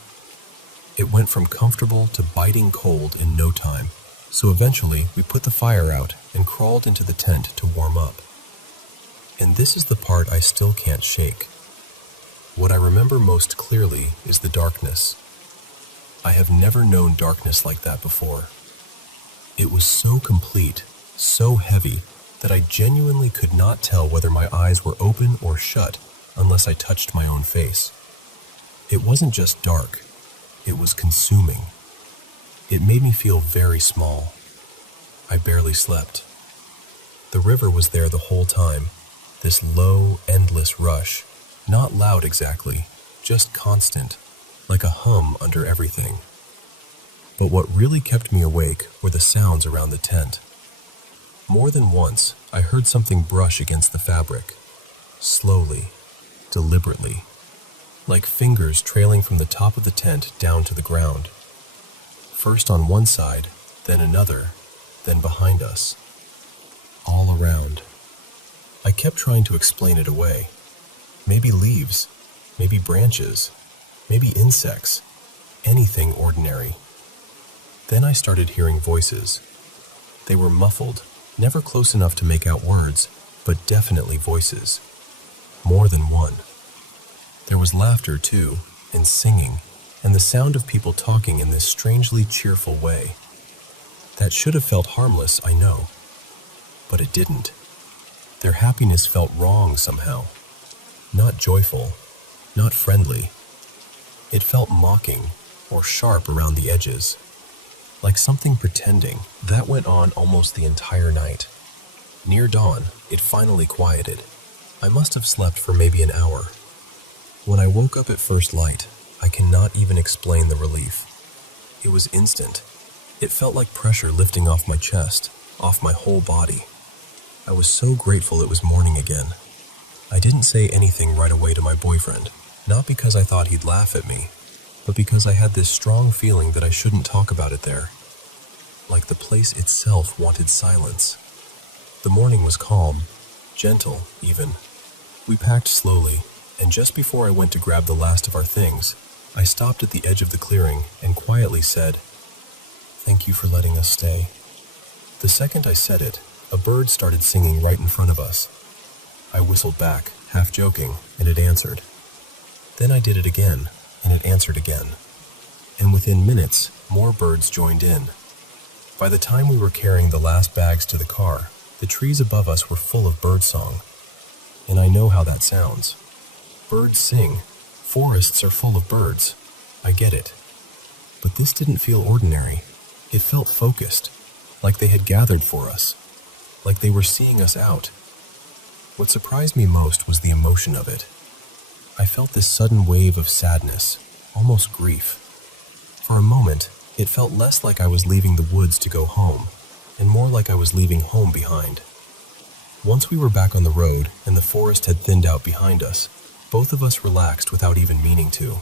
It went from comfortable to biting cold in no time, so eventually we put the fire out and crawled into the tent to warm up. And this is the part I still can't shake. What I remember most clearly is the darkness. I have never known darkness like that before. It was so complete, so heavy, that I genuinely could not tell whether my eyes were open or shut unless I touched my own face. It wasn't just dark, it was consuming. It made me feel very small. I barely slept. The river was there the whole time, this low, endless rush, not loud exactly, just constant, like a hum under everything. But what really kept me awake were the sounds around the tent. More than once, I heard something brush against the fabric, slowly, deliberately, like fingers trailing from the top of the tent down to the ground. First on one side, then another, then behind us. All around. I kept trying to explain it away. Maybe leaves, maybe branches, maybe insects, anything ordinary. Then I started hearing voices. They were muffled, never close enough to make out words, but definitely voices. More than one. There was laughter too, and singing, and the sound of people talking in this strangely cheerful way. That should have felt harmless, I know, but it didn't. Their happiness felt wrong somehow. Not joyful, not friendly. It felt mocking or sharp around the edges, like something pretending. That went on almost the entire night. Near dawn, it finally quieted. I must have slept for maybe an hour. When I woke up at first light, I cannot even explain the relief. It was instant. It felt like pressure lifting off my chest, off my whole body. I was so grateful it was morning again. I didn't say anything right away to my boyfriend, not because I thought he'd laugh at me, but because I had this strong feeling that I shouldn't talk about it there. Like the place itself wanted silence. The morning was calm, gentle even. We packed slowly, and just before I went to grab the last of our things, I stopped at the edge of the clearing and quietly said, "Thank you for letting us stay." The second I said it, a bird started singing right in front of us. I whistled back, half joking, and it answered. Then I did it again, and it answered again. And within minutes, more birds joined in. By the time we were carrying the last bags to the car, the trees above us were full of birdsong. And I know how that sounds. Birds sing. Forests are full of birds. I get it. But this didn't feel ordinary. It felt focused, like they had gathered for us, like they were seeing us out. What surprised me most was the emotion of it. I felt this sudden wave of sadness, almost grief. For a moment, it felt less like I was leaving the woods to go home, and more like I was leaving home behind. Once we were back on the road and the forest had thinned out behind us, both of us relaxed without even meaning to.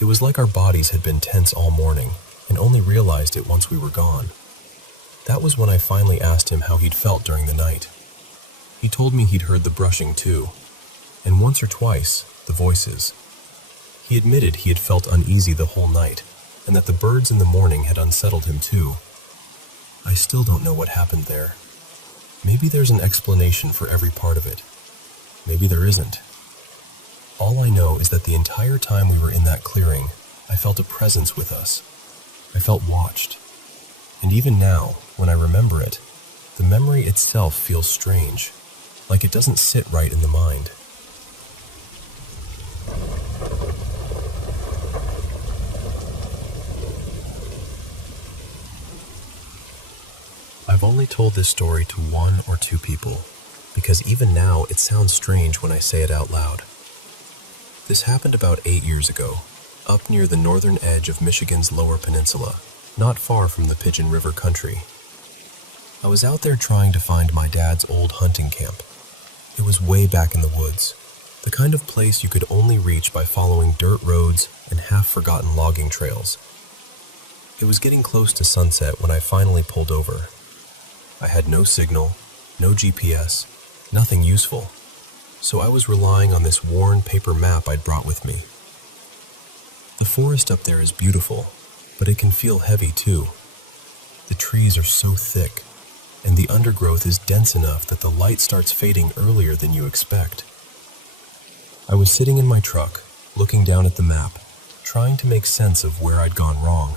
It was like our bodies had been tense all morning and only realized it once we were gone. That was when I finally asked him how he'd felt during the night. He told me he'd heard the brushing too, and once or twice, the voices. He admitted he had felt uneasy the whole night, and that the birds in the morning had unsettled him too. I still don't know what happened there. Maybe there's an explanation for every part of it. Maybe there isn't. All I know is that the entire time we were in that clearing, I felt a presence with us. I felt watched. And even now, when I remember it, the memory itself feels strange, like it doesn't sit right in the mind. I've only told this story to 1 or 2 people, because even now it sounds strange when I say it out loud. This happened about 8 years ago, up near the northern edge of Michigan's Lower Peninsula, not far from the Pigeon River country. I was out there trying to find my dad's old hunting camp. It was way back in the woods, the kind of place you could only reach by following dirt roads and half-forgotten logging trails. It was getting close to sunset when I finally pulled over. I had no signal, no GPS, nothing useful, so I was relying on this worn paper map I'd brought with me. The forest up there is beautiful, but it can feel heavy too. The trees are so thick, and the undergrowth is dense enough that the light starts fading earlier than you expect. I was sitting in my truck, looking down at the map, trying to make sense of where I'd gone wrong.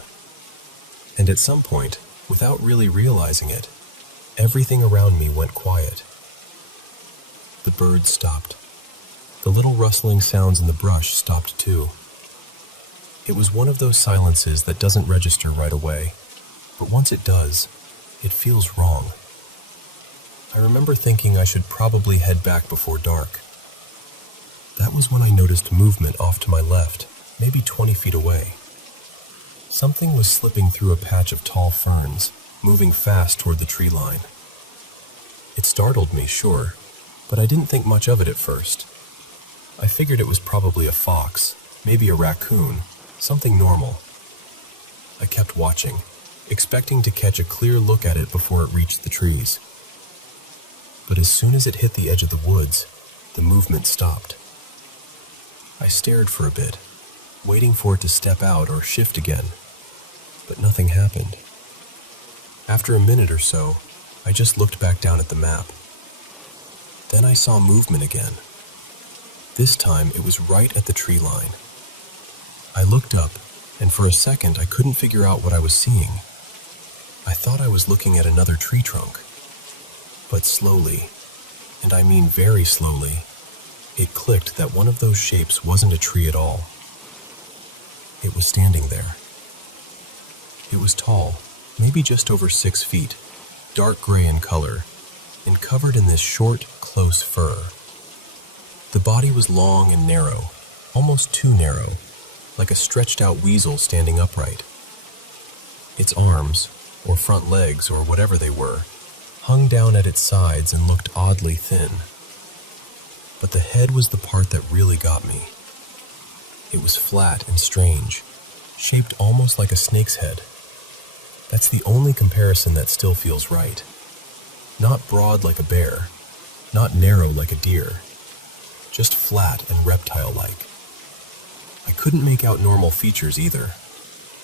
And at some point, without really realizing it, everything around me went quiet. The birds stopped. The little rustling sounds in the brush stopped too. It was one of those silences that doesn't register right away, but once it does, it feels wrong. I remember thinking I should probably head back before dark. That was when I noticed movement off to my left, maybe 20 feet away. Something was slipping through a patch of tall ferns, moving fast toward the tree line. It startled me, sure, but I didn't think much of it at first. I figured it was probably a fox, maybe a raccoon, something normal. I kept watching, expecting to catch a clear look at it before it reached the trees. But as soon as it hit the edge of the woods, the movement stopped. I stared for a bit, waiting for it to step out or shift again, but nothing happened. After a minute or so, I just looked back down at the map. Then I saw movement again. This time it was right at the tree line. I looked up, and for a second I couldn't figure out what I was seeing. I thought I was looking at another tree trunk. But slowly, and I mean very slowly, it clicked that one of those shapes wasn't a tree at all. It was standing there. It was tall, maybe just over 6 feet, dark gray in color, and covered in this short, close fur. The body was long and narrow, almost too narrow, like a stretched-out weasel standing upright. Its arms, or front legs, or whatever they were, hung down at its sides and looked oddly thin. But the head was the part that really got me. It was flat and strange, shaped almost like a snake's head. That's the only comparison that still feels right. Not broad like a bear, not narrow like a deer, just flat and reptile-like. I couldn't make out normal features either.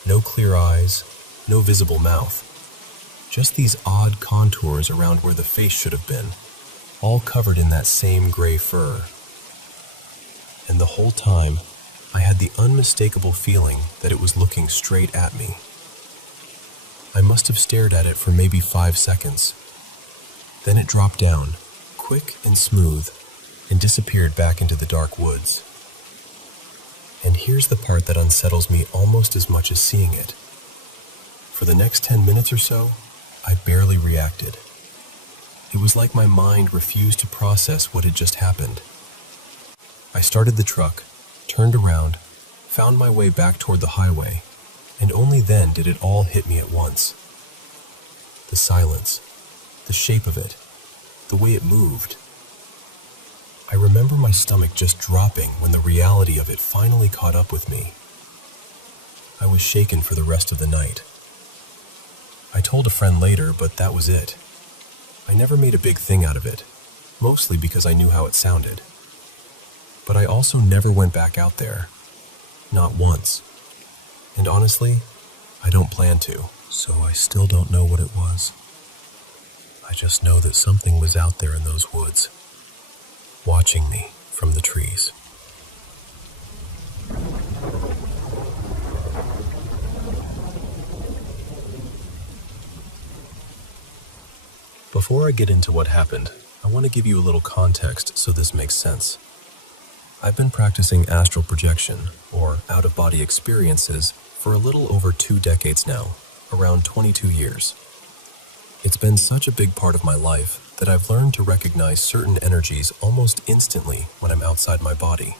No clear eyes, no visible mouth. Just these odd contours around where the face should have been, all covered in that same gray fur. And the whole time, I had the unmistakable feeling that it was looking straight at me. I must have stared at it for maybe 5 seconds. Then it dropped down, quick and smooth, and disappeared back into the dark woods. And here's the part that unsettles me almost as much as seeing it. For the next 10 minutes or so, I barely reacted. It was like my mind refused to process what had just happened. I started the truck, turned around, found my way back toward the highway, and only then did it all hit me at once. The silence, the shape of it, the way it moved. I remember my stomach just dropping when the reality of it finally caught up with me. I was shaken for the rest of the night. I told a friend later, but that was it. I never made a big thing out of it, mostly because I knew how it sounded. But I also never went back out there. Not once. And honestly, I don't plan to, so I still don't know what it was. I just know that something was out there in those woods, watching me from the trees. Before I get into what happened, I want to give you a little context so this makes sense. I've been practicing astral projection, or out-of-body experiences, for a little over 2 decades now, around 22 years. It's been such a big part of my life that I've learned to recognize certain energies almost instantly when I'm outside my body.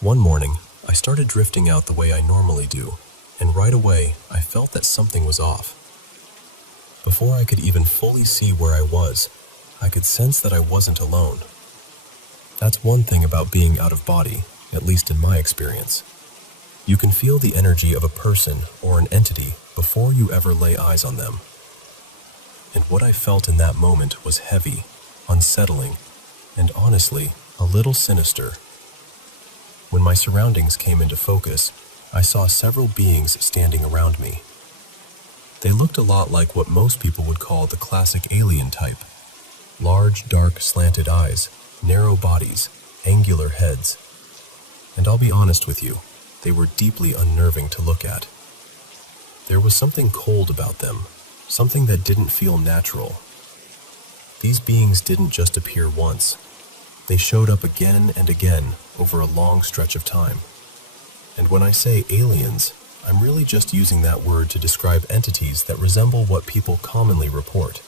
One morning, I started drifting out the way I normally do, and right away I felt that something was off. Before I could even fully see where I was, I could sense that I wasn't alone. That's one thing about being out of body, at least in my experience. You can feel the energy of a person or an entity before you ever lay eyes on them. And what I felt in that moment was heavy, unsettling, and honestly, a little sinister. When my surroundings came into focus, I saw several beings standing around me. They looked a lot like what most people would call the classic alien type. Large, dark, slanted eyes, narrow bodies, angular heads. And I'll be honest with you, they were deeply unnerving to look at. There was something cold about them, something that didn't feel natural. These beings didn't just appear once. They showed up again and again over a long stretch of time. And when I say aliens, I'm really just using that word to describe entities that resemble what people commonly report.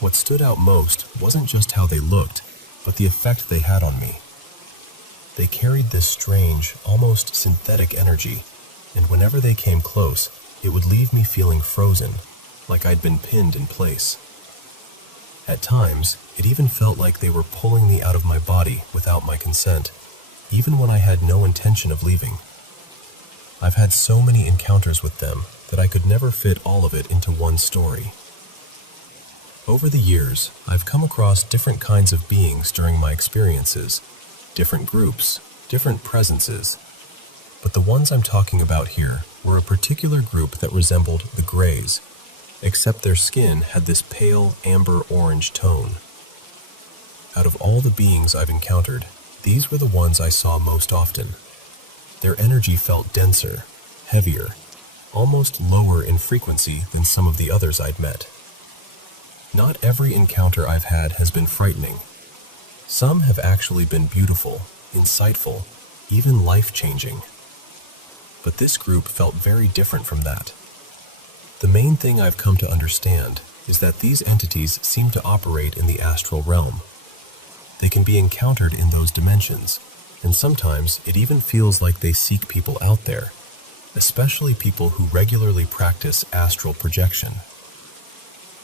What stood out most wasn't just how they looked, but the effect they had on me. They carried this strange, almost synthetic energy, and whenever they came close, it would leave me feeling frozen, like I'd been pinned in place. At times, it even felt like they were pulling me out of my body without my consent, even when I had no intention of leaving. I've had so many encounters with them that I could never fit all of it into one story. Over the years, I've come across different kinds of beings during my experiences, different groups, different presences. But the ones I'm talking about here were a particular group that resembled the Greys, except their skin had this pale amber-orange tone. Out of all the beings I've encountered, these were the ones I saw most often. Their energy felt denser, heavier, almost lower in frequency than some of the others I'd met. Not every encounter I've had has been frightening. Some have actually been beautiful, insightful, even life-changing. But this group felt very different from that. The main thing I've come to understand is that these entities seem to operate in the astral realm. They can be encountered in those dimensions, and sometimes it even feels like they seek people out there, especially people who regularly practice astral projection.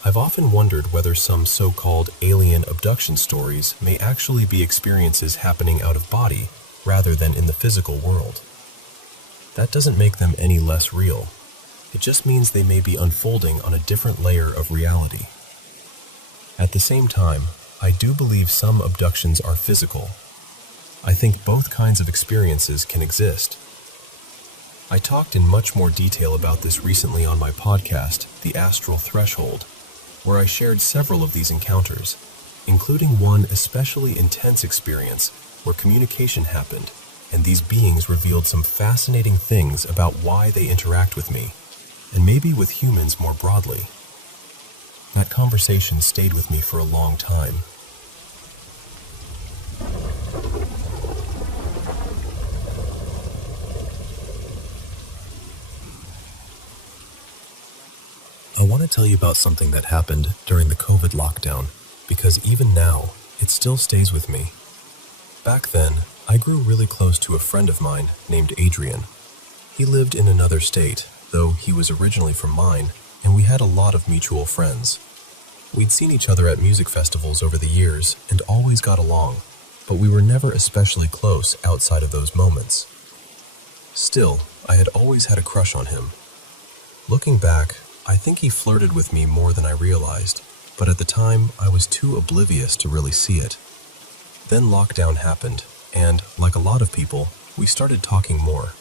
I've often wondered whether some so-called alien abduction stories may actually be experiences happening out of body rather than in the physical world. That doesn't make them any less real. It just means they may be unfolding on a different layer of reality. At the same time, I do believe some abductions are physical. I think both kinds of experiences can exist. I talked in much more detail about this recently on my podcast, The Astral Threshold, where I shared several of these encounters, including one especially intense experience where communication happened, and these beings revealed some fascinating things about why they interact with me, and maybe with humans more broadly. That conversation stayed with me for a long time. I want to tell you about something that happened during the COVID lockdown, because even now, it still stays with me. Back then, I grew really close to a friend of mine named Adrian. He lived in another state, though he was originally from mine, and we had a lot of mutual friends. We'd seen each other at music festivals over the years and always got along, but we were never especially close outside of those moments. Still, I had always had a crush on him. Looking back, I think he flirted with me more than I realized, but at the time I was too oblivious to really see it. Then lockdown happened, and, like a lot of people, we started talking more.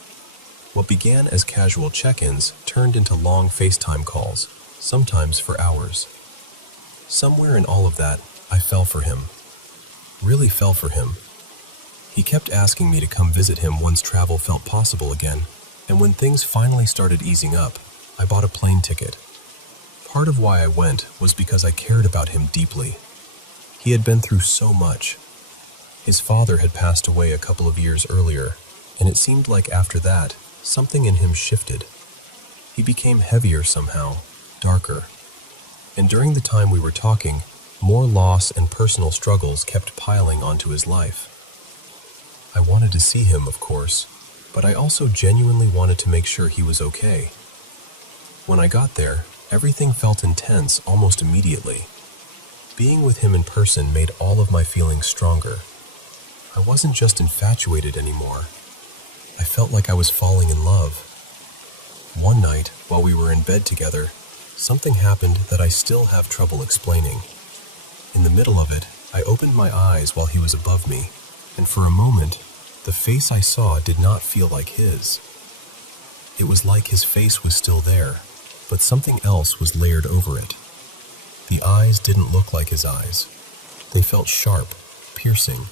What began as casual check-ins turned into long FaceTime calls, sometimes for hours. Somewhere in all of that, I fell for him. Really fell for him. He kept asking me to come visit him once travel felt possible again, and when things finally started easing up, I bought a plane ticket. Part of why I went was because I cared about him deeply. He had been through so much. His father had passed away a couple of years earlier, and it seemed like after that, something in him shifted. He became heavier somehow, darker. And during the time we were talking, more loss and personal struggles kept piling onto his life. I wanted to see him, of course, but I also genuinely wanted to make sure he was okay. When I got there, everything felt intense almost immediately. Being with him in person made all of my feelings stronger. I wasn't just infatuated anymore. I felt like I was falling in love. One night, while we were in bed together, something happened that I still have trouble explaining. In the middle of it, I opened my eyes while he was above me, and for a moment, the face I saw did not feel like his. It was like his face was still there, but something else was layered over it. The eyes didn't look like his eyes. They felt sharp, piercing,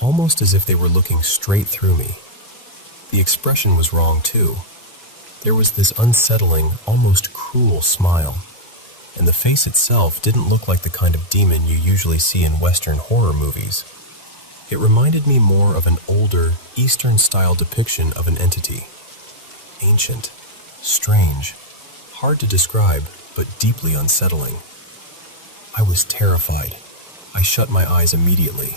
almost as if they were looking straight through me. The expression was wrong too. There was this unsettling, almost cruel smile, and the face itself didn't look like the kind of demon you usually see in Western horror movies. It reminded me more of an older, Eastern-style depiction of an entity. Ancient, strange, hard to describe, but deeply unsettling. I was terrified. I shut my eyes immediately.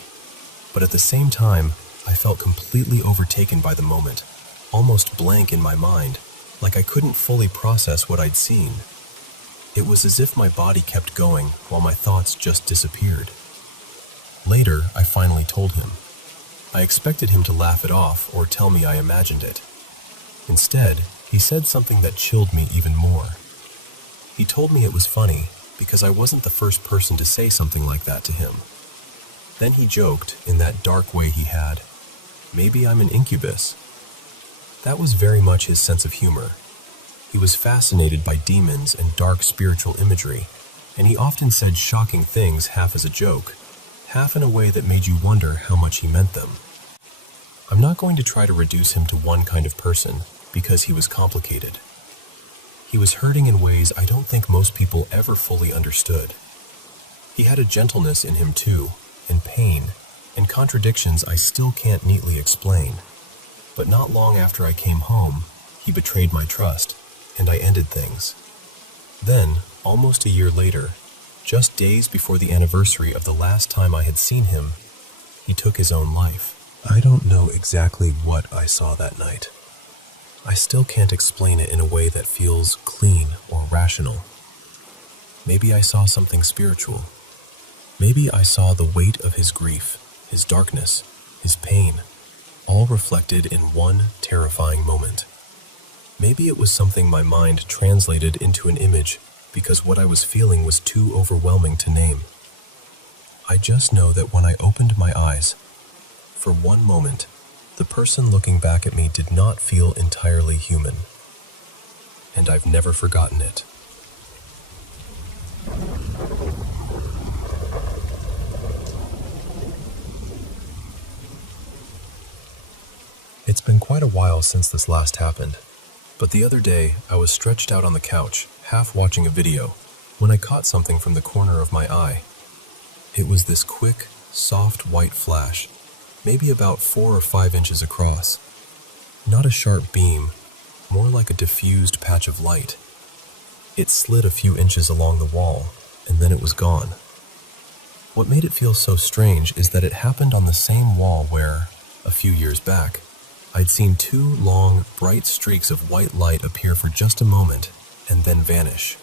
But at the same time, I felt completely overtaken by the moment, almost blank in my mind, like I couldn't fully process what I'd seen. It was as if my body kept going while my thoughts just disappeared. Later, I finally told him. I expected him to laugh it off or tell me I imagined it. Instead, he said something that chilled me even more. He told me it was funny because I wasn't the first person to say something like that to him. Then he joked, in that dark way he had, "Maybe I'm an incubus." That was very much his sense of humor. He was fascinated by demons and dark spiritual imagery, and he often said shocking things half as a joke, half in a way that made you wonder how much he meant them. I'm not going to try to reduce him to one kind of person, because he was complicated. He was hurting in ways I don't think most people ever fully understood. He had a gentleness in him too, and pain, and contradictions I still can't neatly explain. But not long after I came home, he betrayed my trust, and I ended things. Then, almost a year later, just days before the anniversary of the last time I had seen him, he took his own life. I don't know exactly what I saw that night. I still can't explain it in a way that feels clean or rational. Maybe I saw something spiritual. Maybe I saw the weight of his grief, his darkness, his pain, all reflected in one terrifying moment. Maybe it was something my mind translated into an image because what I was feeling was too overwhelming to name. I just know that when I opened my eyes, for one moment, the person looking back at me did not feel entirely human. And I've never forgotten it. It's been quite a while since this last happened, but the other day I was stretched out on the couch, half watching a video, when I caught something from the corner of my eye. It was this quick, soft white flash, maybe about 4 or 5 inches across. Not a sharp beam, more like a diffused patch of light. It slid a few inches along the wall, and then it was gone. What made it feel so strange is that it happened on the same wall where, a few years back, I'd seen 2 long, bright streaks of white light appear for just a moment and then vanish.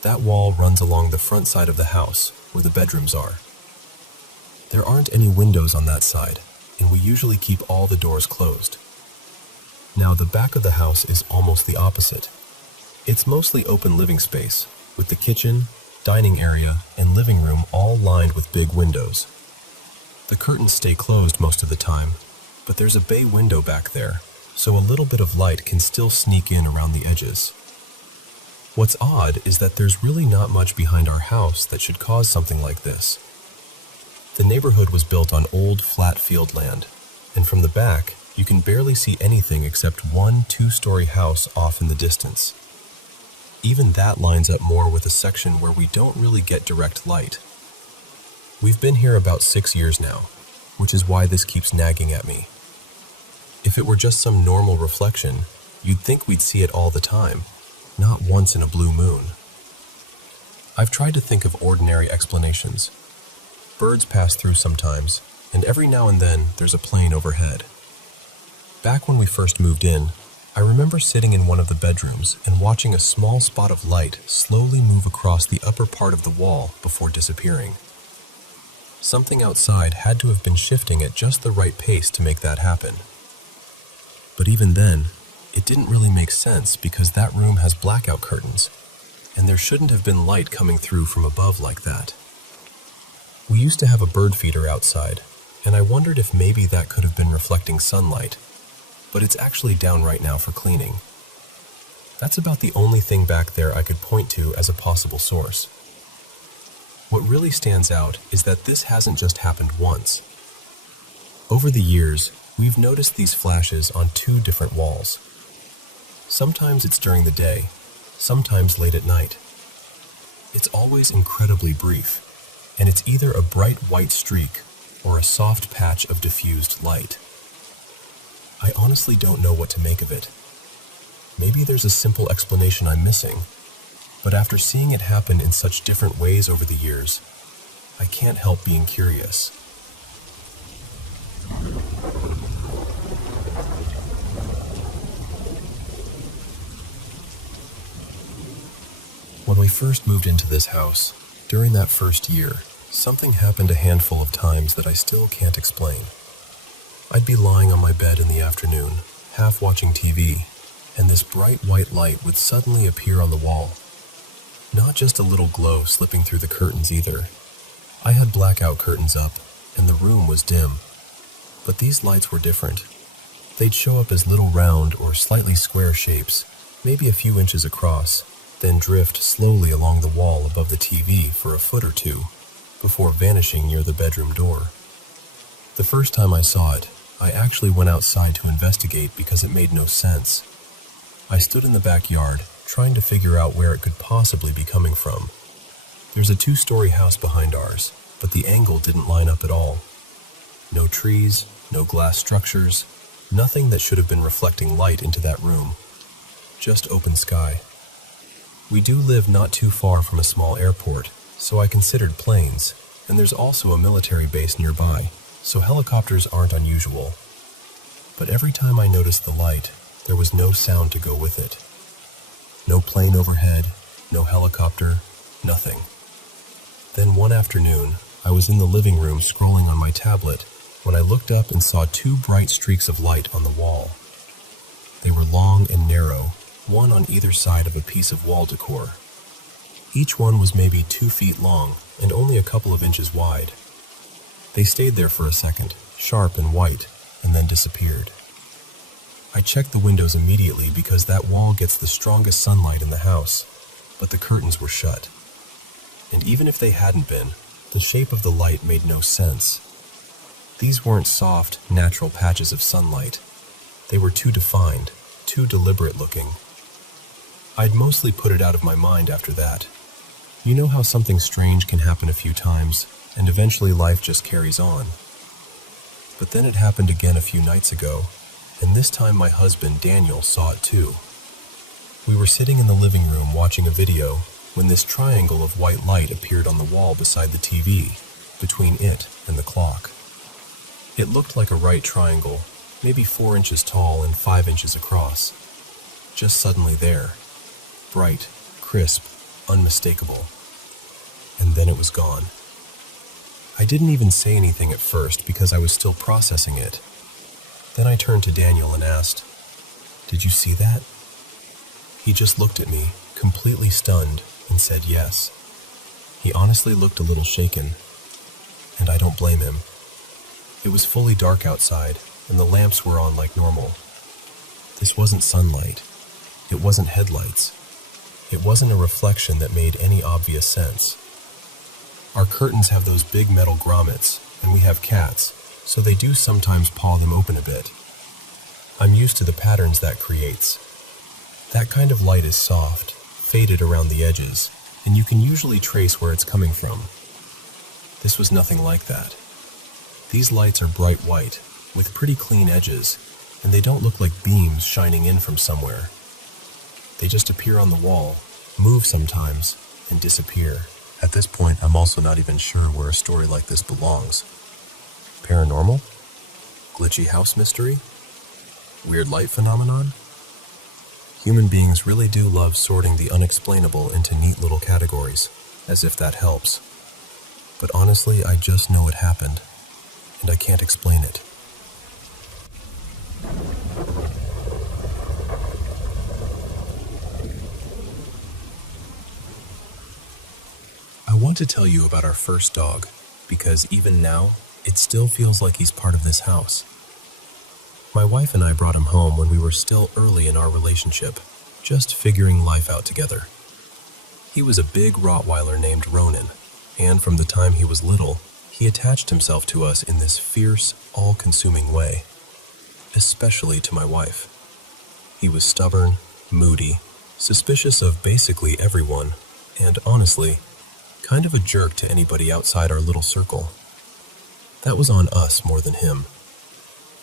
That wall runs along the front side of the house, where the bedrooms are. There aren't any windows on that side, and we usually keep all the doors closed. Now, the back of the house is almost the opposite. It's mostly open living space, with the kitchen, dining area, and living room all lined with big windows. The curtains stay closed most of the time, but there's a bay window back there, so a little bit of light can still sneak in around the edges. What's odd is that there's really not much behind our house that should cause something like this. The neighborhood was built on old, flat field land, and from the back, you can barely see anything except one 2-story house off in the distance. Even that lines up more with a section where we don't really get direct light. We've been here about 6 years now, which is why this keeps nagging at me. If it were just some normal reflection, you'd think we'd see it all the time, not once in a blue moon. I've tried to think of ordinary explanations. Birds pass through sometimes, and every now and then there's a plane overhead. Back when we first moved in, I remember sitting in one of the bedrooms and watching a small spot of light slowly move across the upper part of the wall before disappearing. Something outside had to have been shifting at just the right pace to make that happen. But even then, it didn't really make sense because that room has blackout curtains, and there shouldn't have been light coming through from above like that. We used to have a bird feeder outside, and I wondered if maybe that could have been reflecting sunlight, but it's actually down right now for cleaning. That's about the only thing back there I could point to as a possible source. What really stands out is that this hasn't just happened once. Over the years, we've noticed these flashes on 2 different walls. Sometimes it's during the day, sometimes late at night. It's always incredibly brief, and it's either a bright white streak or a soft patch of diffused light. I honestly don't know what to make of it. Maybe there's a simple explanation I'm missing, but after seeing it happen in such different ways over the years, I can't help being curious. When we first moved into this house, during that first year, something happened a handful of times that I still can't explain. I'd be lying on my bed in the afternoon, half watching TV, and this bright white light would suddenly appear on the wall. Not just a little glow slipping through the curtains either. I had blackout curtains up, and the room was dim. But these lights were different. They'd show up as little round or slightly square shapes, maybe a few inches across, then drift slowly along the wall above the TV for a foot or two, before vanishing near the bedroom door. The first time I saw it, I actually went outside to investigate because it made no sense. I stood in the backyard, trying to figure out where it could possibly be coming from. There's a 2-story house behind ours, but the angle didn't line up at all. No trees, no glass structures, nothing that should have been reflecting light into that room. Just open sky. We do live not too far from a small airport, so I considered planes, and there's also a military base nearby, so helicopters aren't unusual. But every time I noticed the light, there was no sound to go with it. No plane overhead, no helicopter, nothing. Then one afternoon, I was in the living room scrolling on my tablet when I looked up and saw 2 bright streaks of light on the wall. They were long and narrow, one on either side of a piece of wall decor. Each one was maybe 2 feet long and only a couple of inches wide. They stayed there for a second, sharp and white, and then disappeared. I checked the windows immediately because that wall gets the strongest sunlight in the house, but the curtains were shut. And even if they hadn't been, the shape of the light made no sense. These weren't soft, natural patches of sunlight. They were too defined, too deliberate looking. I'd mostly put it out of my mind after that. You know how something strange can happen a few times, and eventually life just carries on. But then it happened again a few nights ago, and this time my husband, Daniel, saw it too. We were sitting in the living room watching a video when this triangle of white light appeared on the wall beside the TV, between it and the clock. It looked like a right triangle, maybe 4 inches tall and 5 inches across. Just suddenly there. Bright, crisp, unmistakable. And then it was gone. I didn't even say anything at first because I was still processing it. Then I turned to Daniel and asked, "Did you see that?" He just looked at me, completely stunned, and said yes. He honestly looked a little shaken, and I don't blame him. It was fully dark outside, and the lamps were on like normal. This wasn't sunlight. It wasn't headlights. It wasn't a reflection that made any obvious sense. Our curtains have those big metal grommets, and we have cats, so they do sometimes paw them open a bit. I'm used to the patterns that creates. That kind of light is soft, faded around the edges, and you can usually trace where it's coming from. This was nothing like that. These lights are bright white, with pretty clean edges, and they don't look like beams shining in from somewhere. They just appear on the wall, move sometimes, and disappear. At this point, I'm also not even sure where a story like this belongs. Paranormal? Glitchy house mystery? Weird light phenomenon? Human beings really do love sorting the unexplainable into neat little categories, as if that helps. But honestly, I just know it happened, and I can't explain it. I want to tell you about our first dog, because even now, it still feels like he's part of this house. My wife and I brought him home when we were still early in our relationship, just figuring life out together. He was a big Rottweiler named Ronan, and from the time he was little, he attached himself to us in this fierce, all-consuming way, especially to my wife. He was stubborn, moody, suspicious of basically everyone, and honestly, kind of a jerk to anybody outside our little circle. That was on us more than him.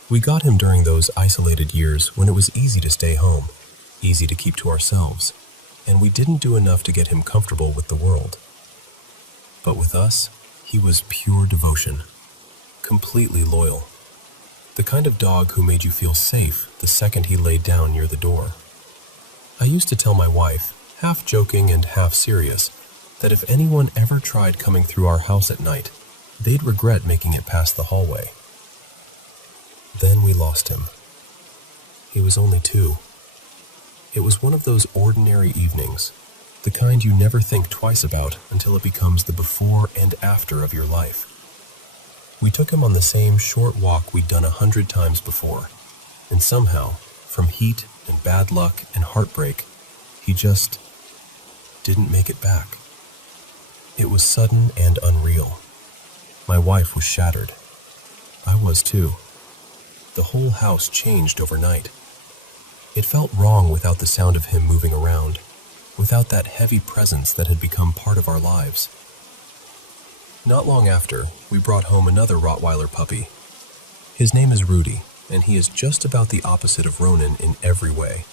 We got him during those isolated years when it was easy to stay home, easy to keep to ourselves, and we didn't do enough to get him comfortable with the world. But with us, he was pure devotion, completely loyal. The kind of dog who made you feel safe the second he laid down near the door. I used to tell my wife, half joking and half serious, that if anyone ever tried coming through our house at night, they'd regret making it past the hallway. Then we lost him. He was only 2. It was one of those ordinary evenings, the kind you never think twice about until it becomes the before and after of your life. We took him on the same short walk we'd done 100 times before, and somehow, from heat and bad luck and heartbreak, he just didn't make it back. It was sudden and unreal. My wife was shattered. I was too. The whole house changed overnight. It felt wrong without the sound of him moving around, without that heavy presence that had become part of our lives. Not long after, we brought home another Rottweiler puppy. His name is Rudy, and he is just about the opposite of Ronan in every way.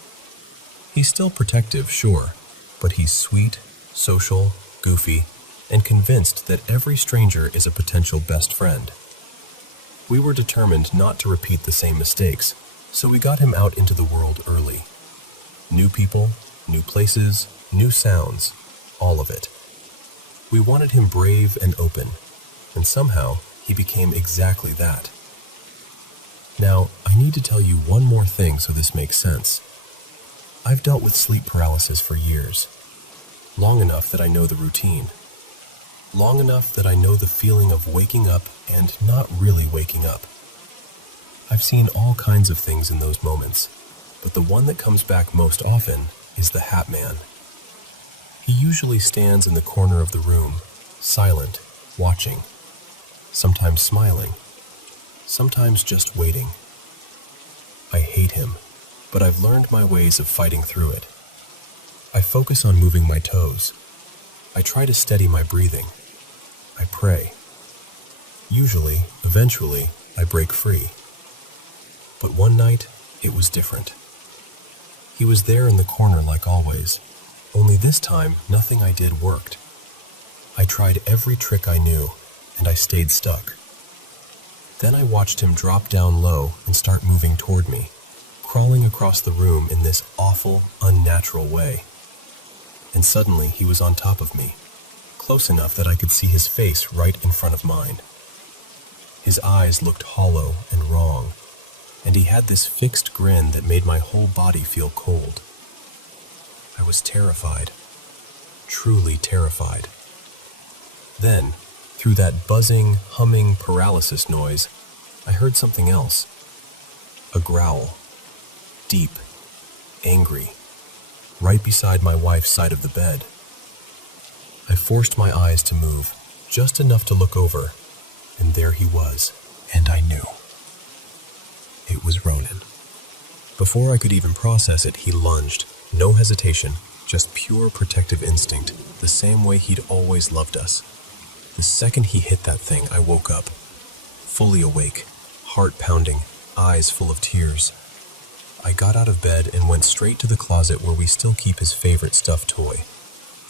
He's still protective, sure, but he's sweet, social, goofy, and convinced that every stranger is a potential best friend. We were determined not to repeat the same mistakes, so we got him out into the world early. New people, new places, new sounds, all of it. We wanted him brave and open, and somehow he became exactly that. Now, I need to tell you one more thing so this makes sense. I've dealt with sleep paralysis for years, long enough that I know the routine. Long enough that I know the feeling of waking up and not really waking up. I've seen all kinds of things in those moments, but the one that comes back most often is the Hat Man. He usually stands in the corner of the room, silent, watching, sometimes smiling, sometimes just waiting. I hate him, but I've learned my ways of fighting through it. I focus on moving my toes. I try to steady my breathing. I pray. Usually, eventually, I break free. But one night, it was different. He was there in the corner like always, only this time, nothing I did worked. I tried every trick I knew, and I stayed stuck. Then I watched him drop down low and start moving toward me, crawling across the room in this awful, unnatural way. And suddenly, he was on top of me, close enough that I could see his face right in front of mine. His eyes looked hollow and wrong, and he had this fixed grin that made my whole body feel cold. I was terrified, truly terrified. Then, through that buzzing, humming paralysis noise, I heard something else. A growl, deep, angry, right beside my wife's side of the bed. I forced my eyes to move, just enough to look over, and there he was, and I knew. It was Ronan. Before I could even process it, he lunged, no hesitation, just pure protective instinct, the same way he'd always loved us. The second he hit that thing, I woke up, fully awake, heart pounding, eyes full of tears. I got out of bed and went straight to the closet where we still keep his favorite stuffed toy,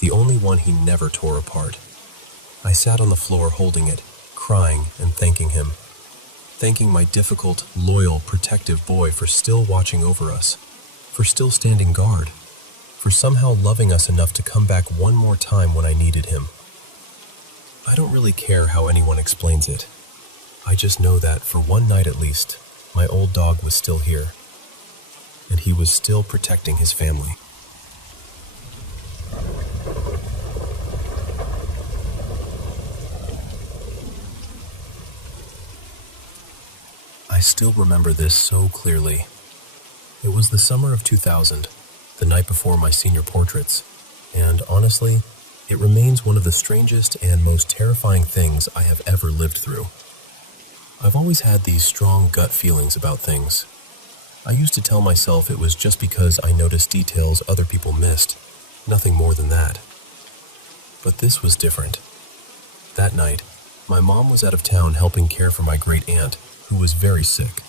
the only one he never tore apart. I sat on the floor holding it, crying and thanking him. thanking my difficult, loyal, protective boy for still watching over us, for still standing guard, for somehow loving us enough to come back one more time when I needed him. I don't really care how anyone explains it. I just know that, for one night at least, my old dog was still here, and he was still protecting his family. I still remember this so clearly. It was the summer of 2000, the night before my senior portraits, and honestly, it remains one of the strangest and most terrifying things I have ever lived through. I've always had these strong gut feelings about things. I used to tell myself it was just because I noticed details other people missed, nothing more than that. But this was different. That night, my mom was out of town helping care for my great aunt, who was very sick.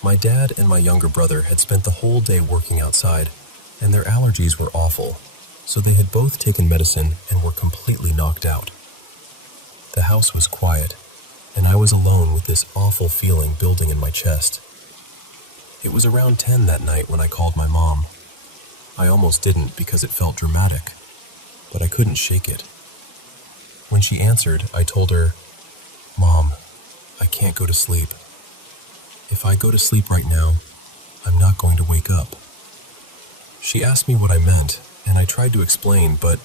My dad and my younger brother had spent the whole day working outside, and their allergies were awful, so they had both taken medicine and were completely knocked out. The house was quiet, and I was alone with this awful feeling building in my chest. It was around 10 that night when I called my mom. I almost didn't because it felt dramatic, but I couldn't shake it. When she answered, I told her, "Mom, I can't go to sleep. If I go to sleep right now, I'm not going to wake up." She asked me what I meant, and I tried to explain, but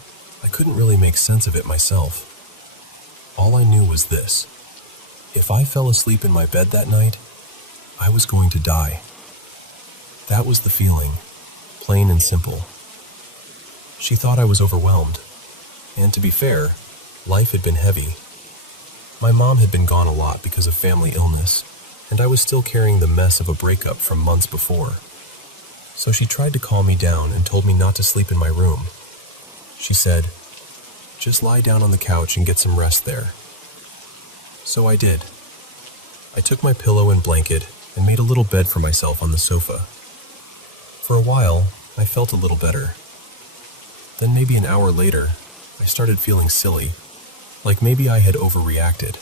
I couldn't really make sense of it myself. All I knew was this: if I fell asleep in my bed that night, I was going to die. That was the feeling, plain and simple. She thought I was overwhelmed, and to be fair, life had been heavy. My mom had been gone a lot because of family illness, and I was still carrying the mess of a breakup from months before. So she tried to calm me down and told me not to sleep in my room. She said, "Just lie down on the couch and get some rest there." So I did. I took my pillow and blanket and made a little bed for myself on the sofa. For a while, I felt a little better. Then maybe an hour later, I started feeling silly, like maybe I had overreacted.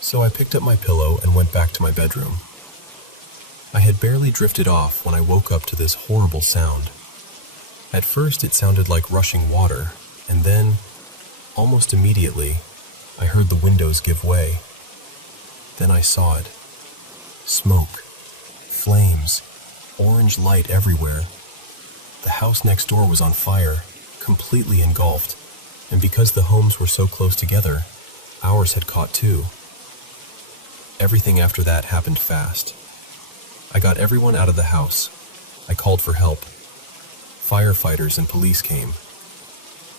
So I picked up my pillow and went back to my bedroom. I had barely drifted off when I woke up to this horrible sound. At first it sounded like rushing water, and then, almost immediately, I heard the windows give way. Then I saw it. Smoke, flames, orange light everywhere. The house next door was on fire, completely engulfed, and because the homes were so close together, ours had caught too. Everything after that happened fast. I got everyone out of the house. I called for help. Firefighters and police came.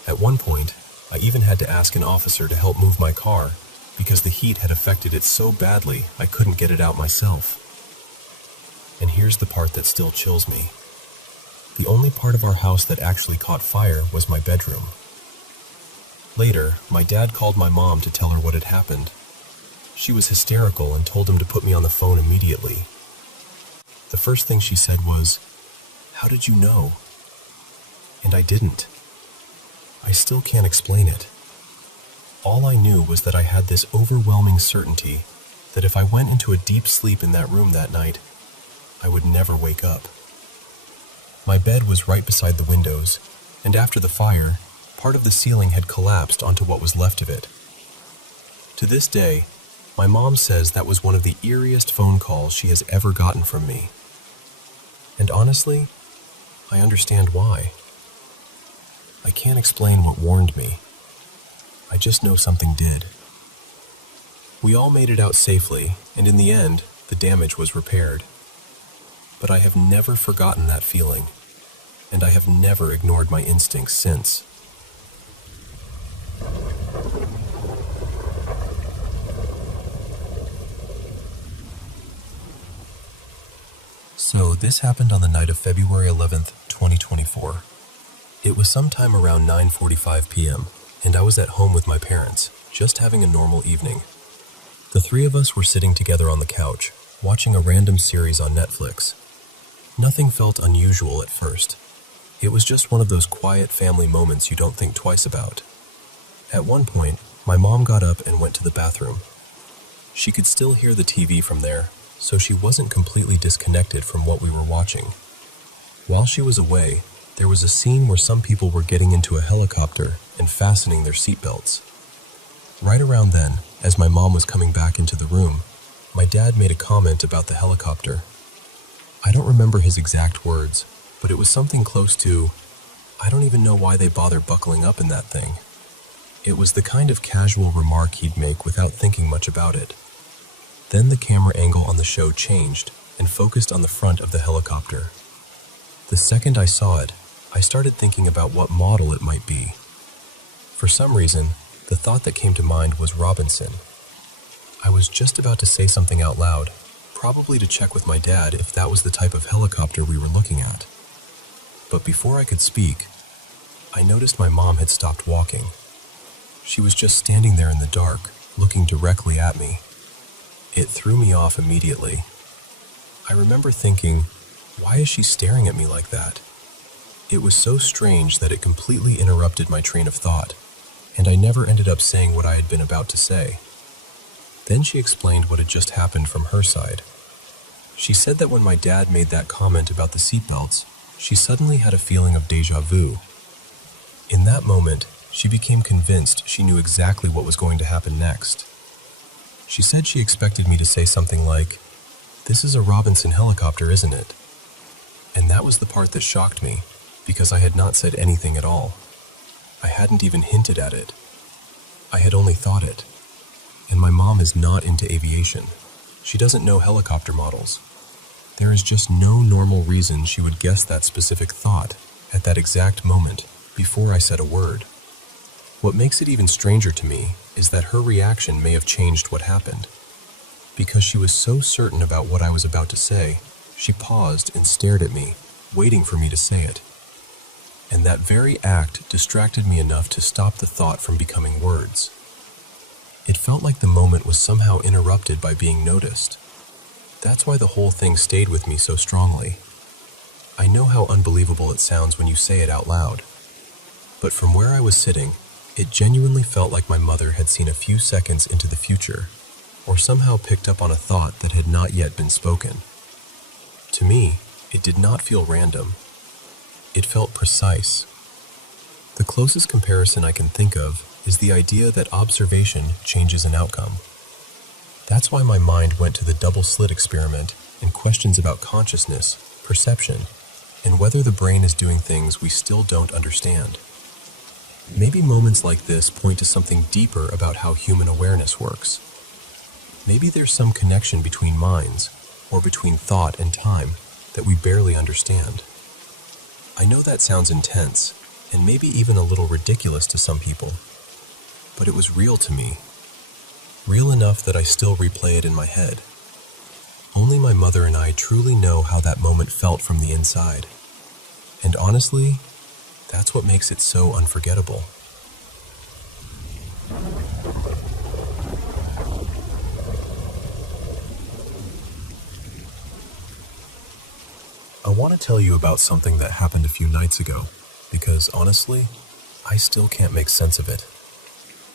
At one point, I even had to ask an officer to help move my car because the heat had affected it so badly I couldn't get it out myself. And here's the part that still chills me. The only part of our house that actually caught fire was my bedroom. Later, my dad called my mom to tell her what had happened. She was hysterical and told him to put me on the phone immediately. The first thing she said was, "How did you know?" And I didn't. I still can't explain it. All I knew was that I had this overwhelming certainty that if I went into a deep sleep in that room that night, I would never wake up. My bed was right beside the windows, and after the fire, part of the ceiling had collapsed onto what was left of it. To this day, my mom says that was one of the eeriest phone calls she has ever gotten from me. And honestly, I understand why. I can't explain what warned me. I just know something did. We all made it out safely, and in the end, the damage was repaired. But I have never forgotten that feeling, and I have never ignored my instincts since. So this happened on the night of February 11th, 2024. It was sometime around 9:45 p.m., and I was at home with my parents, just having a normal evening. The three of us were sitting together on the couch, watching a random series on Netflix. Nothing felt unusual at first. It was just one of those quiet family moments you don't think twice about. At one point, my mom got up and went to the bathroom. She could still hear the TV from there, so she wasn't completely disconnected from what we were watching. While she was away, there was a scene where some people were getting into a helicopter and fastening their seatbelts. Right around then, as my mom was coming back into the room, my dad made a comment about the helicopter. I don't remember his exact words, but it was something close to, "I don't even know why they bother buckling up in that thing." It was the kind of casual remark he'd make without thinking much about it. Then the camera angle on the show changed and focused on the front of the helicopter. The second I saw it, I started thinking about what model it might be. For some reason, the thought that came to mind was Robinson. I was just about to say something out loud, probably to check with my dad if that was the type of helicopter we were looking at. But before I could speak, I noticed my mom had stopped walking. She was just standing there in the dark, looking directly at me. It threw me off immediately. I remember thinking, why is she staring at me like that? It was so strange that it completely interrupted my train of thought, and I never ended up saying what I had been about to say. Then she explained what had just happened from her side. She said that when my dad made that comment about the seatbelts, she suddenly had a feeling of déjà vu. In that moment, she became convinced she knew exactly what was going to happen next. She said she expected me to say something like, "This is a Robinson helicopter, isn't it?" And that was the part that shocked me, because I had not said anything at all. I hadn't even hinted at it. I had only thought it. And my mom is not into aviation. She doesn't know helicopter models. There is just no normal reason she would guess that specific thought at that exact moment before I said a word. What makes it even stranger to me is that her reaction may have changed what happened. Because she was so certain about what I was about to say, she paused and stared at me, waiting for me to say it. And that very act distracted me enough to stop the thought from becoming words. It felt like the moment was somehow interrupted by being noticed. That's why the whole thing stayed with me so strongly. I know how unbelievable it sounds when you say it out loud. But from where I was sitting, it genuinely felt like my mother had seen a few seconds into the future, or somehow picked up on a thought that had not yet been spoken. To me, it did not feel random. It felt precise. The closest comparison I can think of is the idea that observation changes an outcome. That's why my mind went to the double slit experiment and questions about consciousness, perception, and whether the brain is doing things we still don't understand. Maybe moments like this point to something deeper about how human awareness works. Maybe there's some connection between minds, or between thought and time, that we barely understand. I know that sounds intense, and maybe even a little ridiculous to some people, but it was real to me. Real enough that I still replay it in my head. Only my mother and I truly know how that moment felt from the inside. And honestly, that's what makes it so unforgettable. I want to tell you about something that happened a few nights ago, because honestly, I still can't make sense of it.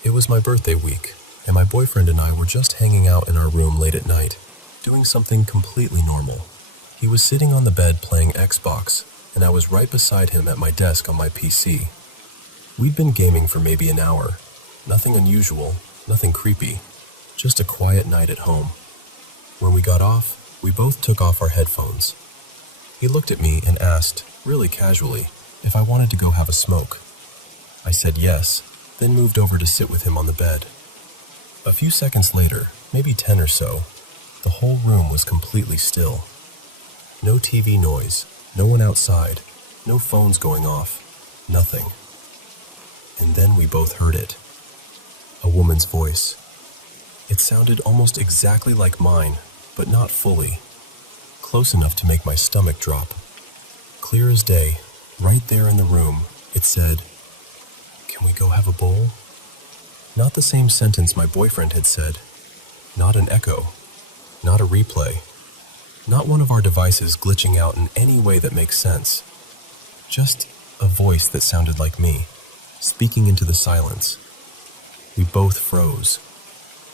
It was my birthday week, and my boyfriend and I were just hanging out in our room late at night, doing something completely normal. He was sitting on the bed playing Xbox, and I was right beside him at my desk on my PC. We'd been gaming for maybe an hour. Nothing unusual, nothing creepy, just a quiet night at home. When we got off, we both took off our headphones. He looked at me and asked, really casually, if I wanted to go have a smoke. I said yes, then moved over to sit with him on the bed. A few seconds later, maybe 10 or so, the whole room was completely still. No TV noise, no one outside, no phones going off, nothing. And then we both heard it. A woman's voice. It sounded almost exactly like mine, but not fully. Close enough to make my stomach drop. Clear as day, right there in the room, it said, "Can we go have a bowl?" Not the same sentence my boyfriend had said. Not an echo. Not a replay. Not one of our devices glitching out in any way that makes sense. Just a voice that sounded like me, speaking into the silence. We both froze.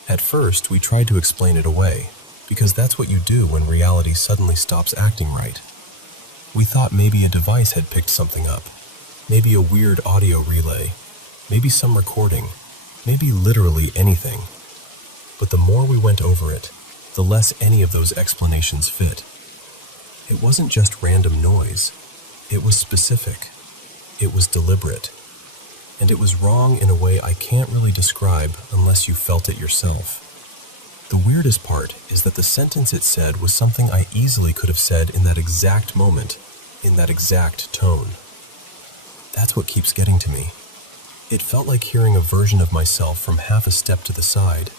At first, we tried to explain it away, because that's what you do when reality suddenly stops acting right. We thought maybe a device had picked something up, maybe a weird audio relay, maybe some recording, maybe literally anything. But the more we went over it, the less any of those explanations fit. It wasn't just random noise. It was specific. It was deliberate. And it was wrong in a way I can't really describe unless you felt it yourself. The weirdest part is that the sentence it said was something I easily could have said in that exact moment, in that exact tone. That's what keeps getting to me. It felt like hearing a version of myself from half a step to the side.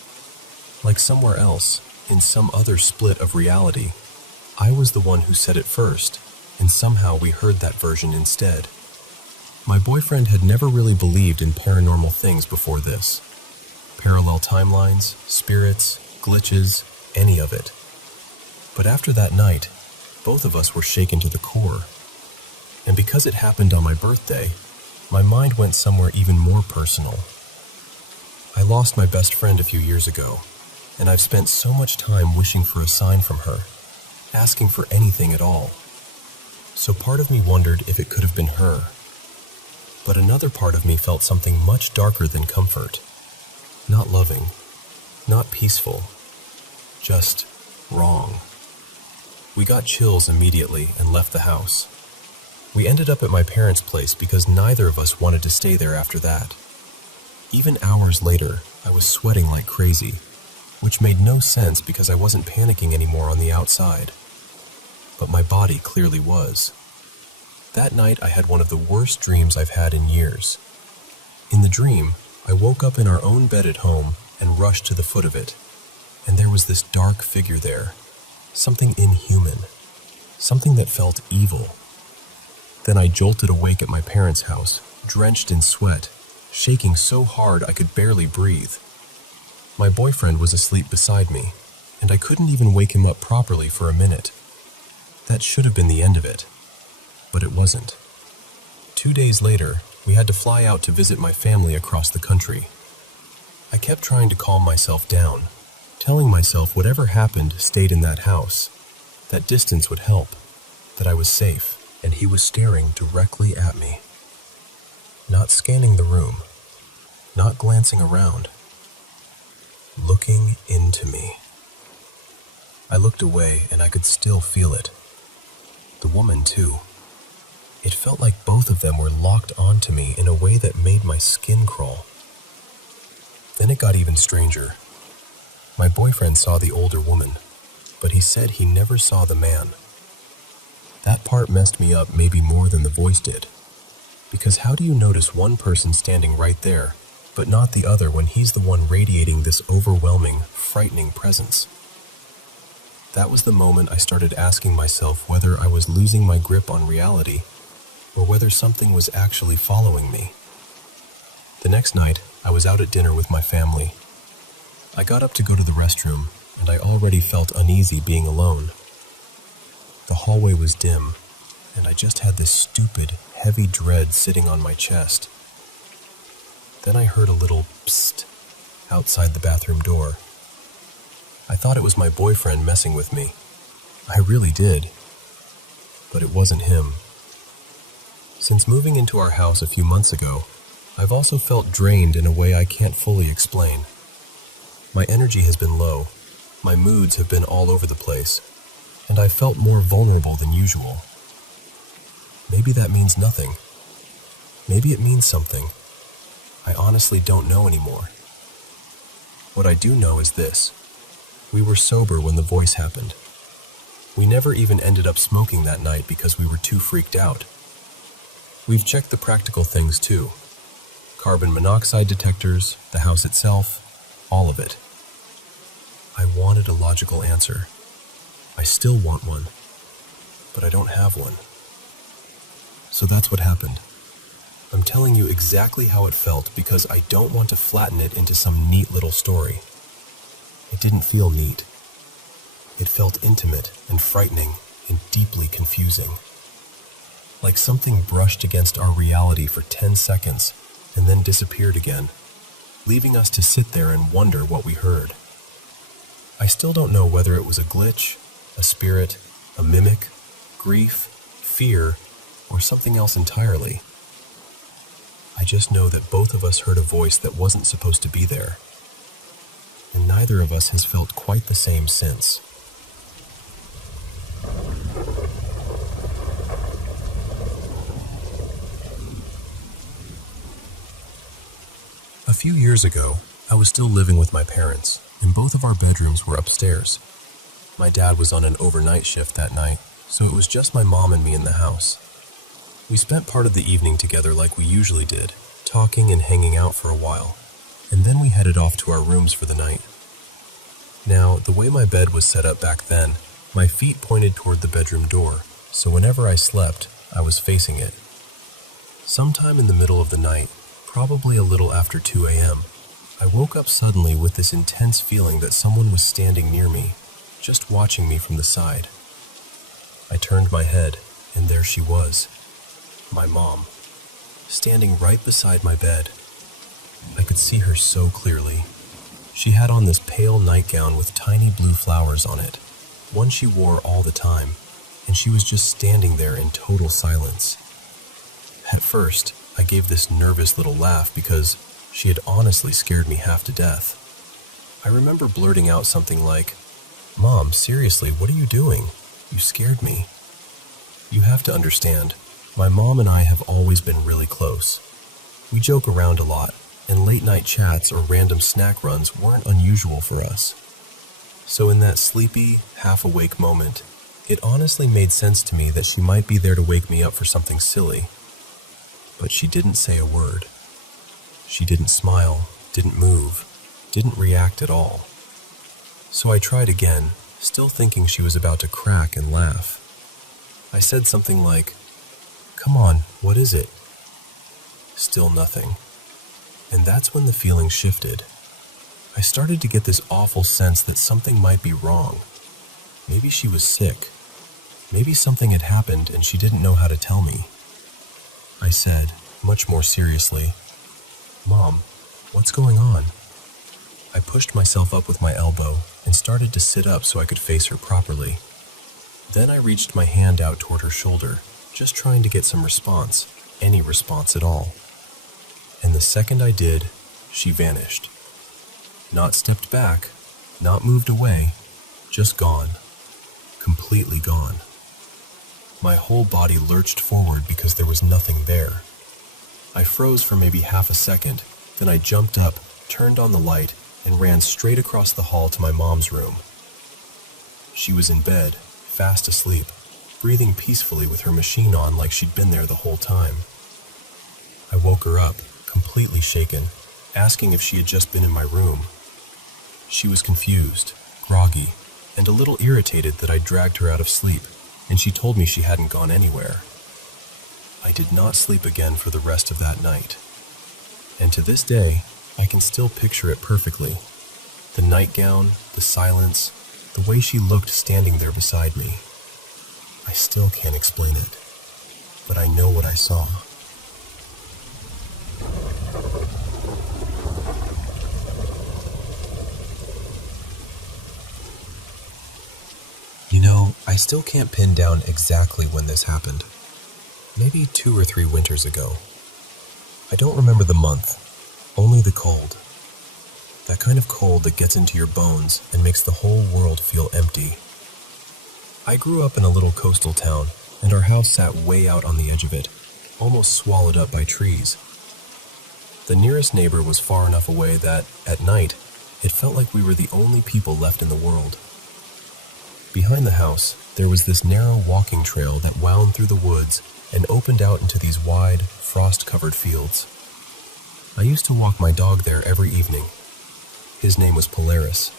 Like somewhere else, in some other split of reality, I was the one who said it first, and somehow we heard that version instead. My boyfriend had never really believed in paranormal things before this. Parallel timelines, spirits, glitches, any of it. But after that night, both of us were shaken to the core. And because it happened on my birthday, my mind went somewhere even more personal. I lost my best friend a few years ago, and I've spent so much time wishing for a sign from her, asking for anything at all. So part of me wondered if it could have been her. But another part of me felt something much darker than comfort. Not loving, not peaceful, just wrong. We got chills immediately and left the house. We ended up at my parents' place because neither of us wanted to stay there after that. Even hours later, I was sweating like crazy, which made no sense because I wasn't panicking anymore on the outside. But my body clearly was. That night, I had one of the worst dreams I've had in years. In the dream, I woke up in our own bed at home and rushed to the foot of it, and there was this dark figure there, something inhuman, something that felt evil. Then I jolted awake at my parents' house, drenched in sweat, shaking so hard I could barely breathe. My boyfriend was asleep beside me, and I couldn't even wake him up properly for a minute. That should have been the end of it, but it wasn't. 2 days later, we had to fly out to visit my family across the country. I kept trying to calm myself down, telling myself whatever happened stayed in that house, that distance would help, that I was safe, and he was staring directly at me. Not scanning the room, not glancing around, looking into me. I looked away and I could still feel it. The woman too. It felt like both of them were locked onto me in a way that made my skin crawl. Then it got even stranger. My boyfriend saw the older woman, but he said he never saw the man. That part messed me up maybe more than the voice did. Because how do you notice one person standing right there, but not the other when he's the one radiating this overwhelming, frightening presence? That was the moment I started asking myself whether I was losing my grip on reality, or whether something was actually following me. The next night, I was out at dinner with my family. I got up to go to the restroom, and I already felt uneasy being alone. The hallway was dim, and I just had this stupid, heavy dread sitting on my chest. Then I heard a little psst outside the bathroom door. I thought it was my boyfriend messing with me. I really did. But it wasn't him. Since moving into our house a few months ago, I've also felt drained in a way I can't fully explain. My energy has been low, my moods have been all over the place, and I felt more vulnerable than usual. Maybe that means nothing. Maybe it means something. I honestly don't know anymore. What I do know is this. We were sober when the voice happened. We never even ended up smoking that night because we were too freaked out. We've checked the practical things too. Carbon monoxide detectors, the house itself, all of it. I wanted a logical answer. I still want one, but I don't have one. So that's what happened. I'm telling you exactly how it felt because I don't want to flatten it into some neat little story. It didn't feel neat. It felt intimate and frightening and deeply confusing. Like something brushed against our reality for 10 seconds and then disappeared again. leaving us to sit there and wonder what we heard. I still don't know whether it was a glitch, a spirit, a mimic, grief, fear, or something else entirely. I just know that both of us heard a voice that wasn't supposed to be there, and neither of us has felt quite the same since. A few years ago, I was still living with my parents, and both of our bedrooms were upstairs. My dad was on an overnight shift that night, so it was just my mom and me in the house. We spent part of the evening together like we usually did, talking and hanging out for a while, and then we headed off to our rooms for the night. Now, the way my bed was set up back then, my feet pointed toward the bedroom door, so whenever I slept, I was facing it. Sometime in the middle of the night, probably a little after 2 a.m., I woke up suddenly with this intense feeling that someone was standing near me, just watching me from the side. I turned my head, and there she was, my mom, standing right beside my bed. I could see her so clearly. She had on this pale nightgown with tiny blue flowers on it, one she wore all the time, and she was just standing there in total silence. At first, I gave this nervous little laugh because she had honestly scared me half to death. I remember blurting out something like, "Mom, seriously, what are you doing? You scared me." You have to understand, my mom and I have always been really close. We joke around a lot, and late-night chats or random snack runs weren't unusual for us. So in that sleepy, half-awake moment, it honestly made sense to me that she might be there to wake me up for something silly. But she didn't say a word. She didn't smile, didn't move, didn't react at all. So I tried again, still thinking she was about to crack and laugh. I said something like, "Come on, what is it?" Still nothing. And that's when the feeling shifted. I started to get this awful sense that something might be wrong. Maybe she was sick. Maybe something had happened and she didn't know how to tell me. I said, much more seriously, "Mom, what's going on?" I pushed myself up with my elbow and started to sit up so I could face her properly. Then I reached my hand out toward her shoulder, just trying to get some response, any response at all. And the second I did, she vanished. Not stepped back, not moved away, just gone. Completely gone. My whole body lurched forward because there was nothing there. I froze for maybe half a second, then I jumped up, turned on the light, and ran straight across the hall to my mom's room. She was in bed, fast asleep, breathing peacefully with her machine on like she'd been there the whole time. I woke her up, completely shaken, asking if she had just been in my room. She was confused, groggy, and a little irritated that I dragged her out of sleep, and she told me she hadn't gone anywhere. I did not sleep again for the rest of that night. And to this day, I can still picture it perfectly. The nightgown, the silence, the way she looked standing there beside me. I still can't explain it, but I know what I saw. You know, I still can't pin down exactly when this happened. Maybe 2 or 3 winters ago. I don't remember the month, only the cold. That kind of cold that gets into your bones and makes the whole world feel empty. I grew up in a little coastal town, and our house sat way out on the edge of it, almost swallowed up by trees. The nearest neighbor was far enough away that, at night, it felt like we were the only people left in the world. Behind the house, there was this narrow walking trail that wound through the woods and opened out into these wide, frost-covered fields. I used to walk my dog there every evening. His name was Polaris.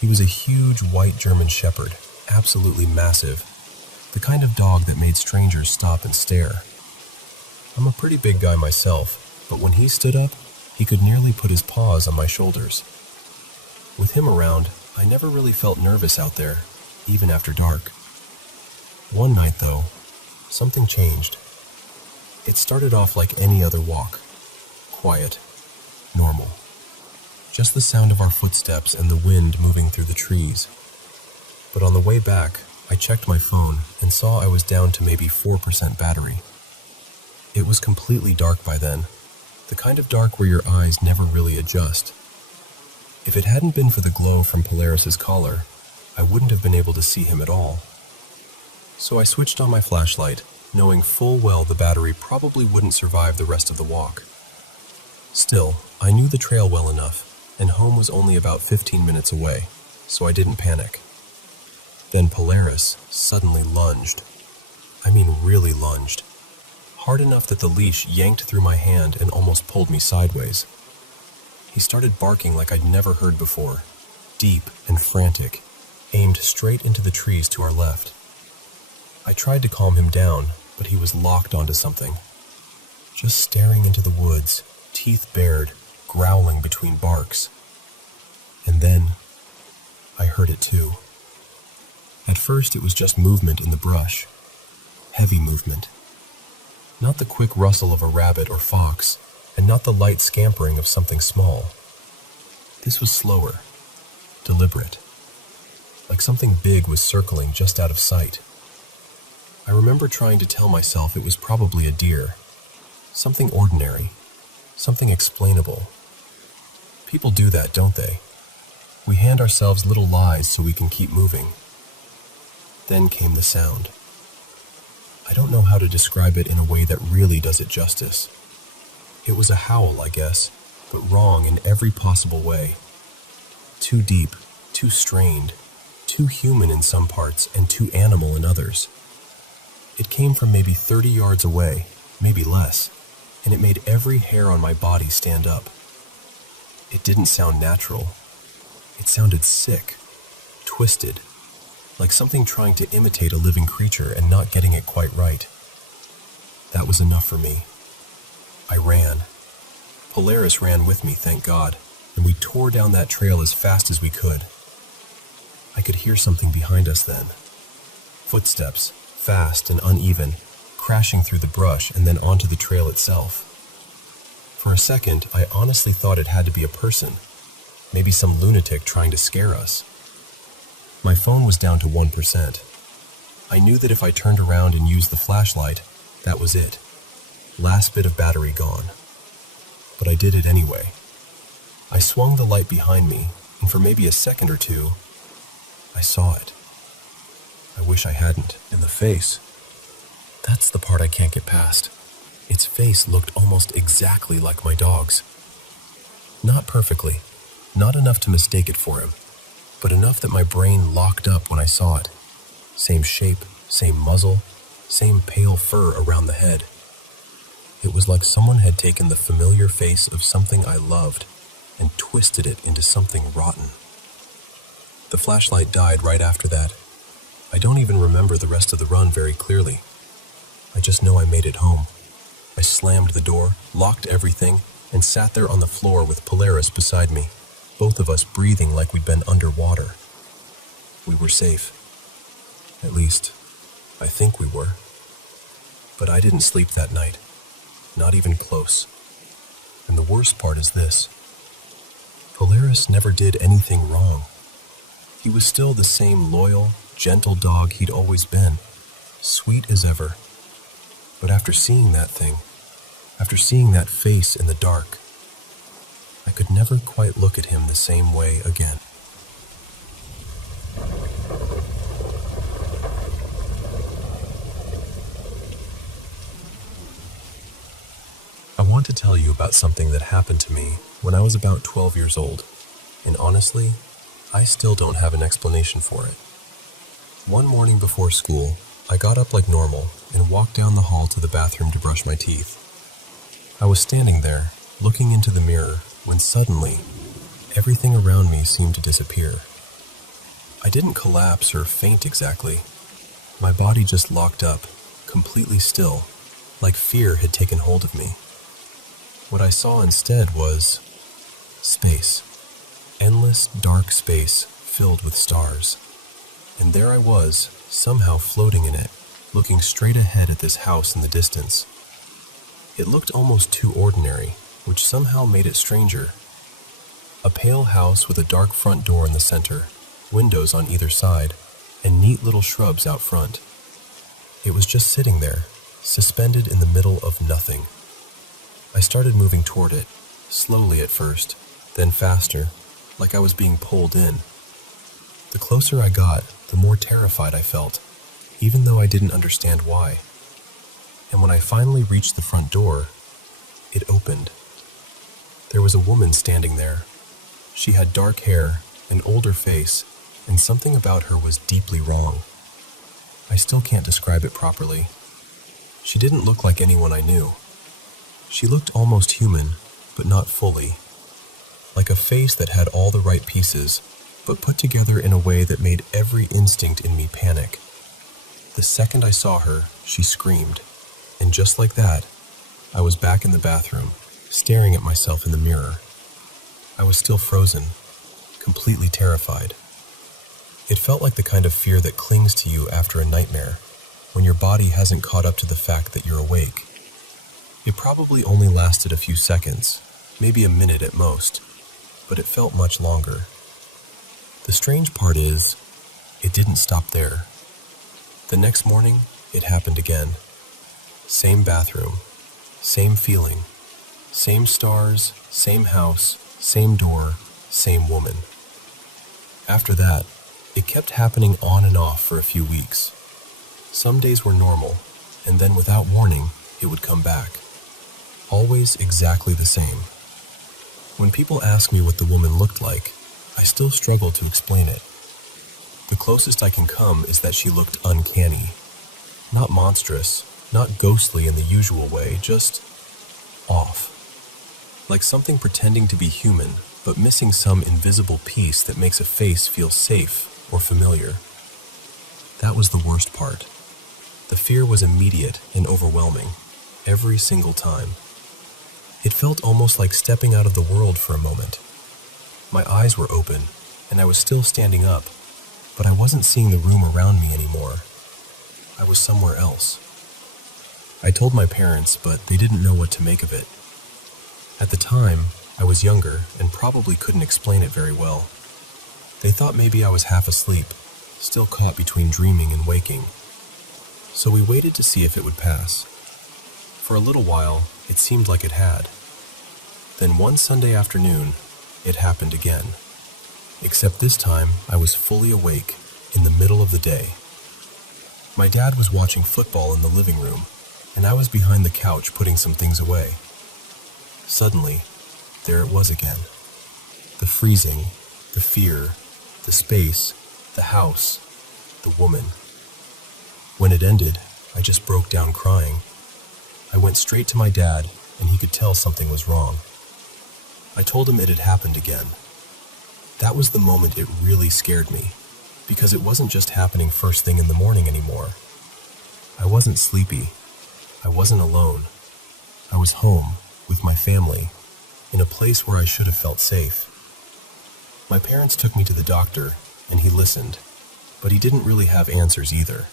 He was a huge white German shepherd, absolutely massive, the kind of dog that made strangers stop and stare. I'm a pretty big guy myself, but when he stood up, he could nearly put his paws on my shoulders. With him around, I never really felt nervous out there, even after dark. One night, though, something changed. It started off like any other walk. Quiet. Normal. just the sound of our footsteps and the wind moving through the trees. But on the way back, I checked my phone and saw I was down to maybe 4% battery. It was completely dark by then, the kind of dark where your eyes never really adjust. If it hadn't been for the glow from Polaris's collar, I wouldn't have been able to see him at all. So I switched on my flashlight, knowing full well the battery probably wouldn't survive the rest of the walk. Still, I knew the trail well enough, and home was only about 15 minutes away, so I didn't panic. Then Polaris suddenly lunged. I mean really lunged. Hard enough that the leash yanked through my hand and almost pulled me sideways. He started barking like I'd never heard before, deep and frantic, aimed straight into the trees to our left. I tried to calm him down, but he was locked onto something. Just staring into the woods, teeth bared, growling between barks. And then, I heard it too. At first it was just movement in the brush. Heavy movement. Not the quick rustle of a rabbit or fox, and not the light scampering of something small. This was slower, deliberate. Like something big was circling just out of sight. I remember trying to tell myself it was probably a deer. Something ordinary. Something explainable. People do that, don't they? We hand ourselves little lies so we can keep moving. Then came the sound. I don't know how to describe it in a way that really does it justice. It was a howl, I guess, but wrong in every possible way. Too deep, too strained, too human in some parts and too animal in others. It came from maybe 30 yards away, maybe less, and it made every hair on my body stand up. It didn't sound natural. It sounded sick, twisted, like something trying to imitate a living creature and not getting it quite right. That was enough for me. I ran. Polaris ran with me, thank God, and we tore down that trail as fast as we could. I could hear something behind us then. Footsteps, fast and uneven, crashing through the brush and then onto the trail itself. For a second, I honestly thought it had to be a person, maybe some lunatic trying to scare us. My phone was down to 1%. I knew that if I turned around and used the flashlight, that was it. Last bit of battery gone. But I did it anyway. I swung the light behind me, and for maybe a second or two, I saw it. I wish I hadn't. In the face. That's the part I can't get past. Its face looked almost exactly like my dog's. Not perfectly, not enough to mistake it for him, but enough that my brain locked up when I saw it. Same shape, same muzzle, same pale fur around the head. It was like someone had taken the familiar face of something I loved and twisted it into something rotten. The flashlight died right after that. I don't even remember the rest of the run very clearly. I just know I made it home. I slammed the door, locked everything, and sat there on the floor with Polaris beside me, both of us breathing like we'd been underwater. We were safe. At least, I think we were. But I didn't sleep that night. Not even close. And the worst part is this. Polaris never did anything wrong. He was still the same loyal, gentle dog he'd always been, sweet as ever. But after seeing that thing, after seeing that face in the dark, I could never quite look at him the same way again. I want to tell you about something that happened to me when I was about 12 years old, and honestly, I still don't have an explanation for it. One morning before school, I got up like normal and walked down the hall to the bathroom to brush my teeth. I was standing there, looking into the mirror, when suddenly, everything around me seemed to disappear. I didn't collapse or faint exactly. My body just locked up, completely still, like fear had taken hold of me. What I saw instead was space. Endless, dark space filled with stars. And there I was, somehow floating in it, looking straight ahead at this house in the distance. It looked almost too ordinary, which somehow made it stranger. A pale house with a dark front door in the center, windows on either side, and neat little shrubs out front. It was just sitting there, suspended in the middle of nothing. I started moving toward it, slowly at first, then faster, like I was being pulled in. The closer I got, the more terrified I felt, even though I didn't understand why. And when I finally reached the front door, it opened. There was a woman standing there. She had dark hair, an older face, and something about her was deeply wrong. I still can't describe it properly. She didn't look like anyone I knew. She looked almost human, but not fully. Like a face that had all the right pieces, but put together in a way that made every instinct in me panic. The second I saw her, she screamed, and just like that, I was back in the bathroom, staring at myself in the mirror. I was still frozen, completely terrified. It felt like the kind of fear that clings to you after a nightmare, when your body hasn't caught up to the fact that you're awake. It probably only lasted a few seconds, maybe a minute at most, but it felt much longer. The strange part is, it didn't stop there. The next morning, it happened again. Same bathroom, same feeling, same stars, same house, same door, same woman. After that, it kept happening on and off for a few weeks. Some days were normal, and then without warning, it would come back. Always exactly the same. When people ask me what the woman looked like, I still struggle to explain it. The closest I can come is that she looked uncanny. Not monstrous, not ghostly in the usual way, just off. Like something pretending to be human, but missing some invisible piece that makes a face feel safe or familiar. That was the worst part. The fear was immediate and overwhelming, every single time. It felt almost like stepping out of the world for a moment. My eyes were open, and I was still standing up, but I wasn't seeing the room around me anymore. I was somewhere else. I told my parents, but they didn't know what to make of it. At the time, I was younger and probably couldn't explain it very well. They thought maybe I was half asleep, still caught between dreaming and waking. So we waited to see if it would pass. For a little while, it seemed like it had. Then one Sunday afternoon, it happened again. Except this time, I was fully awake, in the middle of the day. My dad was watching football in the living room, and I was behind the couch putting some things away. Suddenly, there it was again. The freezing, the fear, the space, the house, the woman. When it ended, I just broke down crying. I went straight to my dad, and he could tell something was wrong. I told him it had happened again. That was the moment it really scared me, because it wasn't just happening first thing in the morning anymore. I wasn't sleepy. I wasn't alone. I was home, with my family, in a place where I should have felt safe. My parents took me to the doctor, and he listened, but he didn't really have answers either.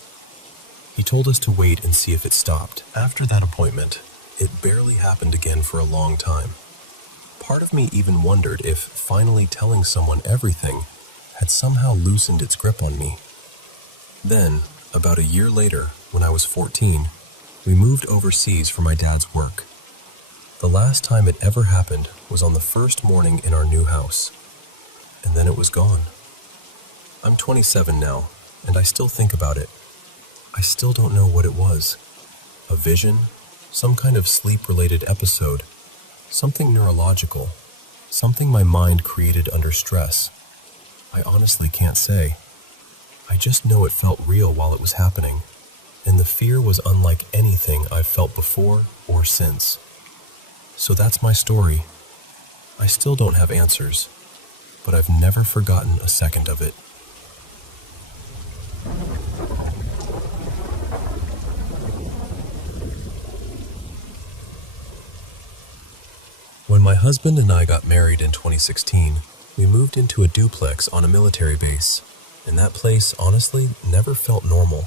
He told us to wait and see if it stopped. After that appointment, it barely happened again for a long time. Part of me even wondered if finally telling someone everything had somehow loosened its grip on me. Then, about a year later, when I was 14, we moved overseas for my dad's work. The last time it ever happened was on the first morning in our new house, and then it was gone. I'm 27 now, and I still think about it. I still don't know what it was. A vision? Some kind of sleep-related episode? Something neurological? Something my mind created under stress? I honestly can't say. I just know it felt real while it was happening, and the fear was unlike anything I've felt before or since. So that's my story. I still don't have answers, but I've never forgotten a second of it. When my husband and I got married in 2016, we moved into a duplex on a military base, and that place, honestly, never felt normal.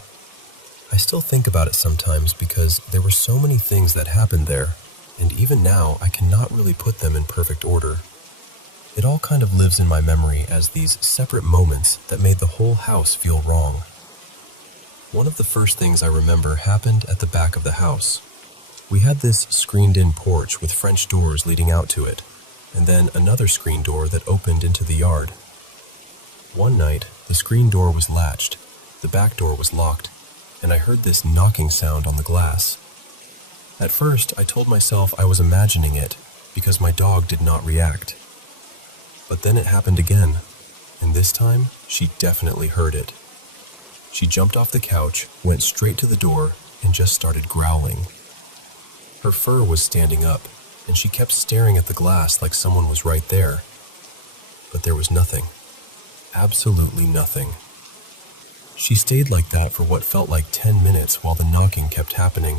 I still think about it sometimes because there were so many things that happened there, and even now I cannot really put them in perfect order. It all kind of lives in my memory as these separate moments that made the whole house feel wrong. One of the first things I remember happened at the back of the house. We had this screened-in porch with French doors leading out to it, and then another screen door that opened into the yard. One night, the screen door was latched, the back door was locked, and I heard this knocking sound on the glass. At first, I told myself I was imagining it because my dog did not react. But then it happened again, and this time, she definitely heard it. She jumped off the couch, went straight to the door, and just started growling. Her fur was standing up, and she kept staring at the glass like someone was right there. But there was nothing. Absolutely nothing. She stayed like that for what felt like 10 minutes while the knocking kept happening.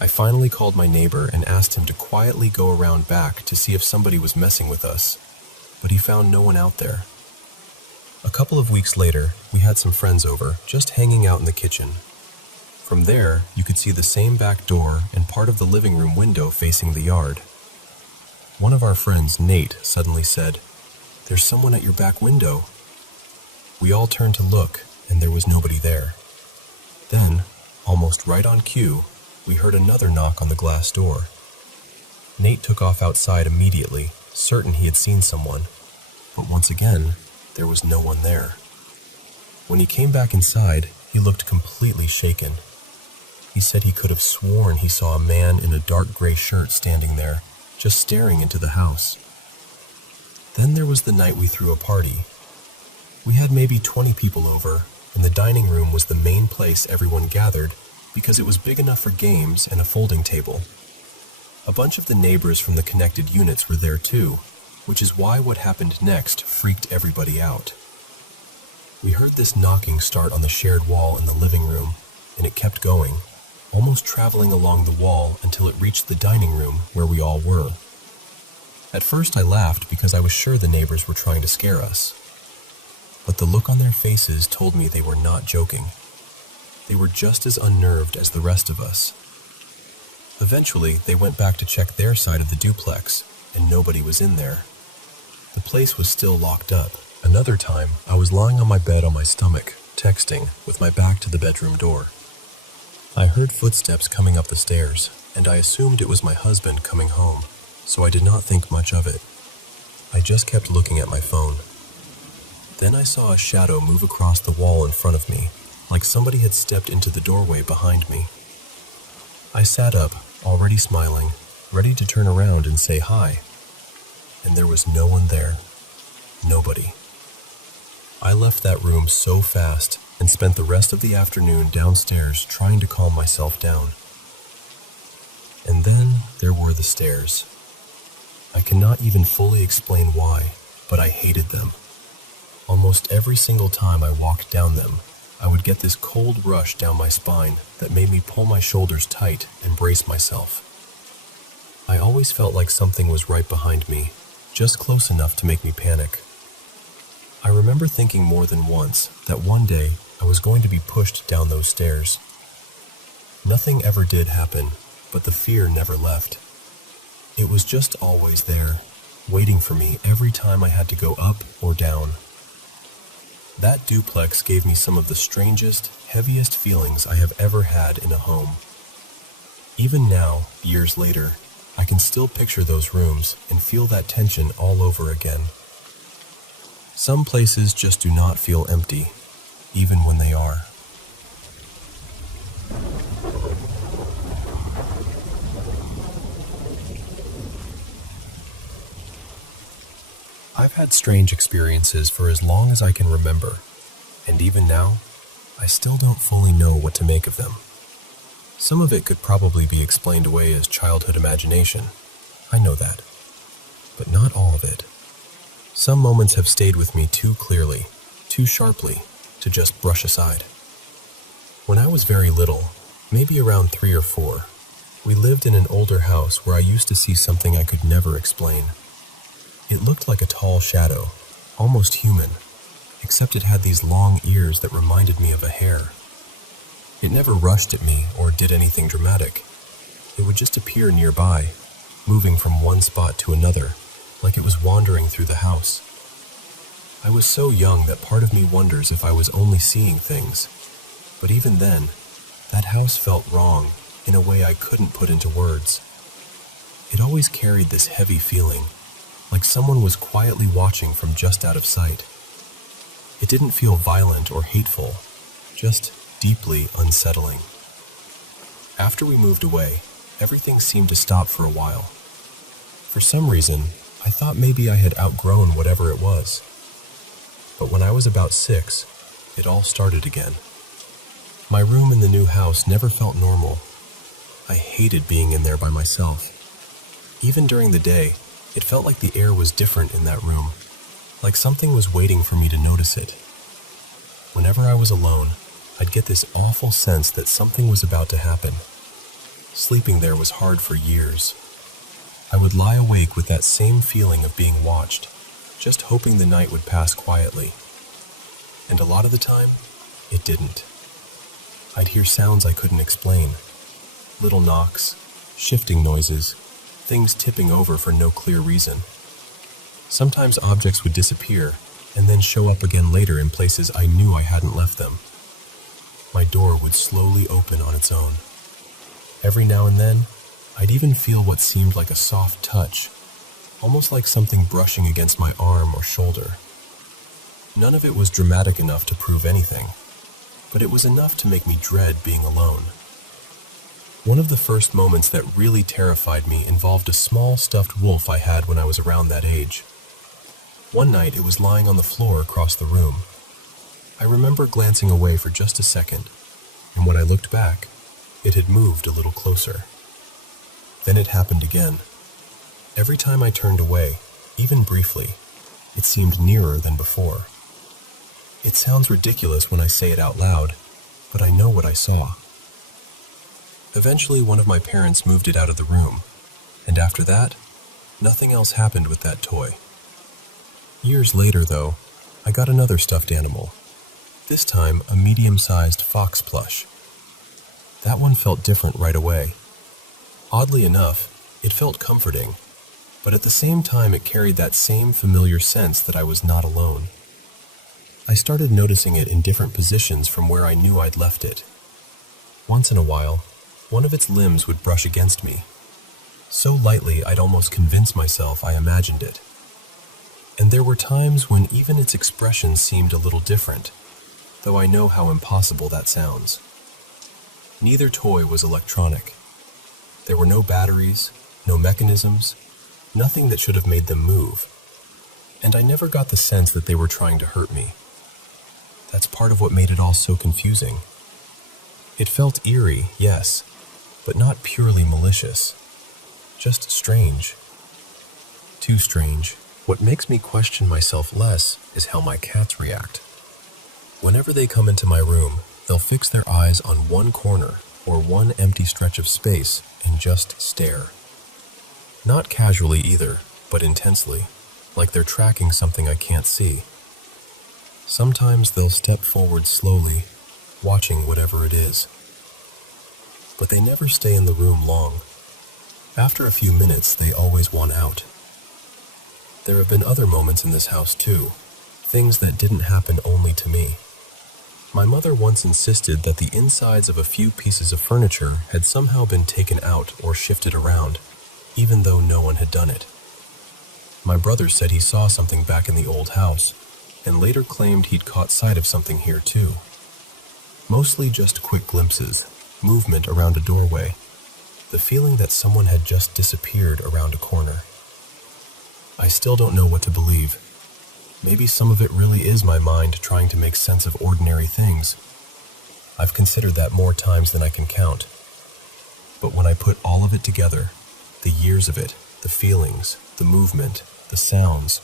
I finally called my neighbor and asked him to quietly go around back to see if somebody was messing with us, but he found no one out there. A couple of weeks later, we had some friends over, just hanging out in the kitchen. From there, you could see the same back door and part of the living room window facing the yard. One of our friends, Nate, suddenly said, "There's someone at your back window." We all turned to look, and there was nobody there. Then, almost right on cue, we heard another knock on the glass door. Nate took off outside immediately, certain he had seen someone, but once again, there was no one there. When he came back inside, he looked completely shaken. He said he could have sworn he saw a man in a dark gray shirt standing there, just staring into the house. Then there was the night we threw a party. We had maybe 20 people over, and the dining room was the main place everyone gathered because it was big enough for games and a folding table. A bunch of the neighbors from the connected units were there too, which is why what happened next freaked everybody out. We heard this knocking start on the shared wall in the living room, and it kept going, almost traveling along the wall until it reached the dining room where we all were. At first I laughed because I was sure the neighbors were trying to scare us. But the look on their faces told me they were not joking. They were just as unnerved as the rest of us. Eventually, they went back to check their side of the duplex, and nobody was in there. The place was still locked up. Another time, I was lying on my bed on my stomach, texting, with my back to the bedroom door. I heard footsteps coming up the stairs, and I assumed it was my husband coming home, so I did not think much of it. I just kept looking at my phone. Then I saw a shadow move across the wall in front of me, like somebody had stepped into the doorway behind me. I sat up, already smiling, ready to turn around and say hi. And there was no one there. Nobody. I left that room so fast and spent the rest of the afternoon downstairs trying to calm myself down. And then there were the stairs. I cannot even fully explain why, but I hated them. Almost every single time I walked down them, I would get this cold rush down my spine that made me pull my shoulders tight and brace myself. I always felt like something was right behind me, just close enough to make me panic. I remember thinking more than once that one day I was going to be pushed down those stairs. Nothing ever did happen, but the fear never left. It was just always there, waiting for me every time I had to go up or down. That duplex gave me some of the strangest, heaviest feelings I have ever had in a home. Even now, years later, I can still picture those rooms and feel that tension all over again. Some places just do not feel empty, even when they are. I've had strange experiences for as long as I can remember, and even now, I still don't fully know what to make of them. Some of it could probably be explained away as childhood imagination. I know that. But not all of it. Some moments have stayed with me too clearly, too sharply, to just brush aside. When I was very little, maybe around 3 or 4, we lived in an older house where I used to see something I could never explain. It looked like a tall shadow, almost human, except it had these long ears that reminded me of a hare. It never rushed at me or did anything dramatic. It would just appear nearby, moving from one spot to another, like it was wandering through the house. I was so young that part of me wonders if I was only seeing things. But even then, that house felt wrong in a way I couldn't put into words. It always carried this heavy feeling, like someone was quietly watching from just out of sight. It didn't feel violent or hateful, just deeply unsettling. After we moved away, everything seemed to stop for a while. For some reason, I thought maybe I had outgrown whatever it was. But when I was about 6, it all started again. My room in the new house never felt normal. I hated being in there by myself. Even during the day, it felt like the air was different in that room, like something was waiting for me to notice it. Whenever I was alone, I'd get this awful sense that something was about to happen. Sleeping there was hard for years. I would lie awake with that same feeling of being watched, just hoping the night would pass quietly. And a lot of the time, it didn't. I'd hear sounds I couldn't explain. Little knocks, shifting noises, things tipping over for no clear reason. Sometimes objects would disappear and then show up again later in places I knew I hadn't left them. My door would slowly open on its own. Every now and then, I'd even feel what seemed like a soft touch, almost like something brushing against my arm or shoulder. None of it was dramatic enough to prove anything, but it was enough to make me dread being alone. One of the first moments that really terrified me involved a small stuffed wolf I had when I was around that age. One night it was lying on the floor across the room. I remember glancing away for just a second, and when I looked back, it had moved a little closer. Then it happened again. Every time I turned away, even briefly, it seemed nearer than before. It sounds ridiculous when I say it out loud, but I know what I saw. Eventually, one of my parents moved it out of the room, and after that, nothing else happened with that toy. Years later, though, I got another stuffed animal, this time a medium-sized fox plush. That one felt different right away. Oddly enough, it felt comforting, but at the same time it carried that same familiar sense that I was not alone. I started noticing it in different positions from where I knew I'd left it. Once in a while, one of its limbs would brush against me. So lightly I'd almost convince myself I imagined it. And there were times when even its expression seemed a little different, though I know how impossible that sounds. Neither toy was electronic. There were no batteries, no mechanisms, nothing that should have made them move. And I never got the sense that they were trying to hurt me. That's part of what made it all so confusing. It felt eerie, yes, but not purely malicious. Just strange. Too strange. What makes me question myself less is how my cats react. Whenever they come into my room, they'll fix their eyes on one corner or one empty stretch of space and just stare. Not casually either, but intensely, like they're tracking something I can't see. Sometimes they'll step forward slowly, watching whatever it is. But they never stay in the room long. After a few minutes, they always want out. There have been other moments in this house too, things that didn't happen only to me. My mother once insisted that the insides of a few pieces of furniture had somehow been taken out or shifted around, even though no one had done it. My brother said he saw something back in the old house, and later claimed he'd caught sight of something here too. Mostly just quick glimpses, movement around a doorway, the feeling that someone had just disappeared around a corner. I still don't know what to believe. Maybe some of it really is my mind trying to make sense of ordinary things. I've considered that more times than I can count. But when I put all of it together, the years of it, the feelings, the movement, the sounds,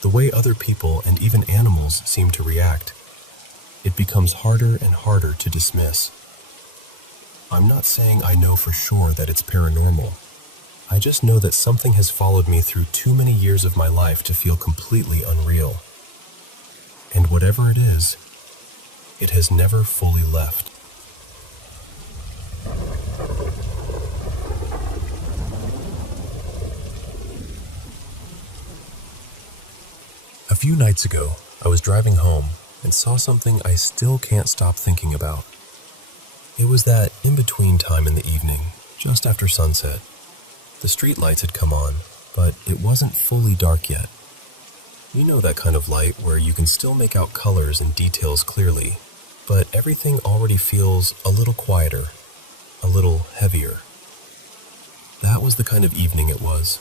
the way other people and even animals seem to react, it becomes harder and harder to dismiss. I'm not saying I know for sure that it's paranormal. I just know that something has followed me through too many years of my life to feel completely unreal. And whatever it is, it has never fully left. few nights ago, I was driving home and saw something I still can't stop thinking about. It was that in-between time in the evening, just after sunset. The street lights had come on, but it wasn't fully dark yet. You know that kind of light where you can still make out colors and details clearly, but everything already feels a little quieter, a little heavier. That was the kind of evening it was.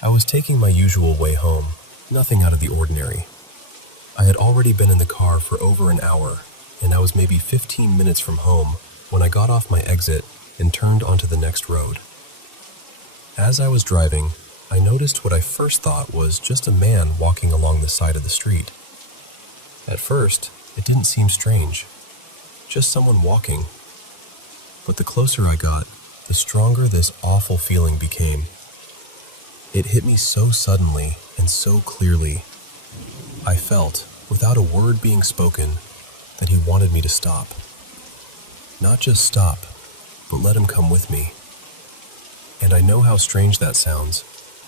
I was taking my usual way home, nothing out of the ordinary. I had already been in the car for over an hour, and I was maybe 15 minutes from home when I got off my exit and turned onto the next road. As I was driving, I noticed what I first thought was just a man walking along the side of the street. At first, it didn't seem strange, just someone walking. But the closer I got, the stronger this awful feeling became. It hit me so suddenly and so clearly. I felt, without a word being spoken, that he wanted me to stop. Not just stop, but let him come with me. And I know how strange that sounds,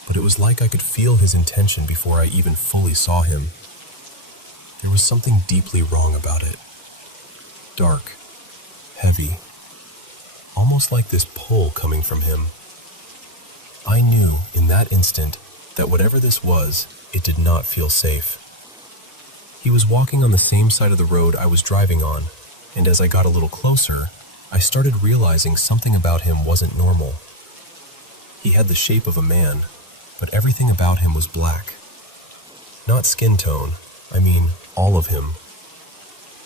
but it was like I could feel his intention before I even fully saw him. There was something deeply wrong about it. Dark, heavy, almost like this pull coming from him. I knew in that instant that whatever this was, it did not feel safe. He was walking on the same side of the road I was driving on, and as I got a little closer, I started realizing something about him wasn't normal. He had the shape of a man, but everything about him was black. Not skin tone, I mean all of him.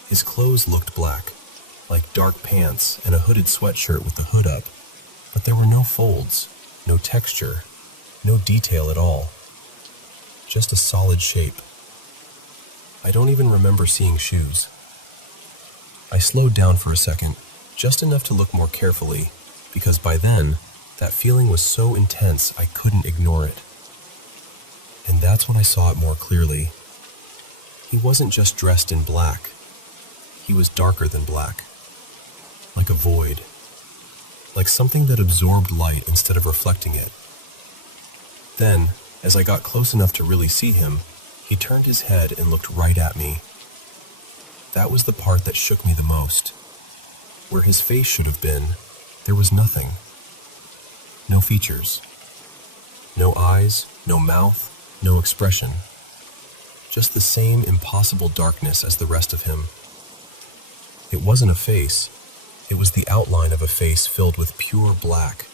His clothes looked black, like dark pants and a hooded sweatshirt with the hood up, but there were no folds, no texture, no detail at all. Just a solid shape. I don't even remember seeing shoes. I slowed down for a second, just enough to look more carefully, because by then, that feeling was so intense I couldn't ignore it. And that's when I saw it more clearly. He wasn't just dressed in black. He was darker than black. Like a void. Like something that absorbed light instead of reflecting it. Then, as I got close enough to really see him, he turned his head and looked right at me. That was the part that shook me the most. Where his face should have been, there was nothing. No features. No eyes, no mouth, no expression. Just the same impossible darkness as the rest of him. It wasn't a face. It was the outline of a face filled with pure black.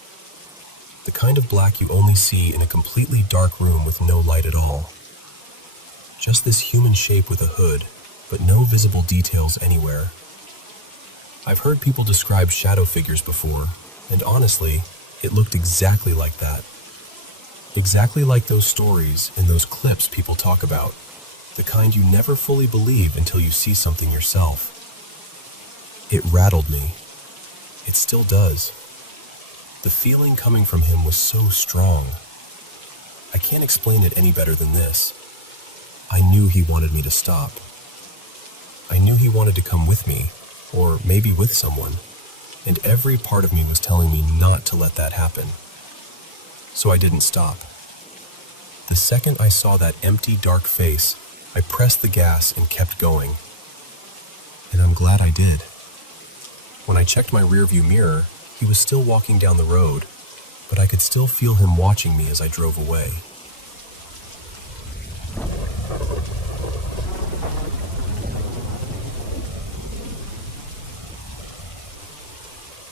The kind of black you only see in a completely dark room with no light at all. Just this human shape with a hood, but no visible details anywhere. I've heard people describe shadow figures before, and honestly, it looked exactly like that. Exactly like those stories and those clips people talk about, the kind you never fully believe until you see something yourself. It rattled me. It still does. The feeling coming from him was so strong. I can't explain it any better than this. I knew he wanted me to stop. I knew he wanted to come with me, or maybe with someone, and every part of me was telling me not to let that happen. So I didn't stop. The second I saw that empty, dark face, I pressed the gas and kept going. And I'm glad I did. When I checked my rearview mirror, he was still walking down the road, but I could still feel him watching me as I drove away.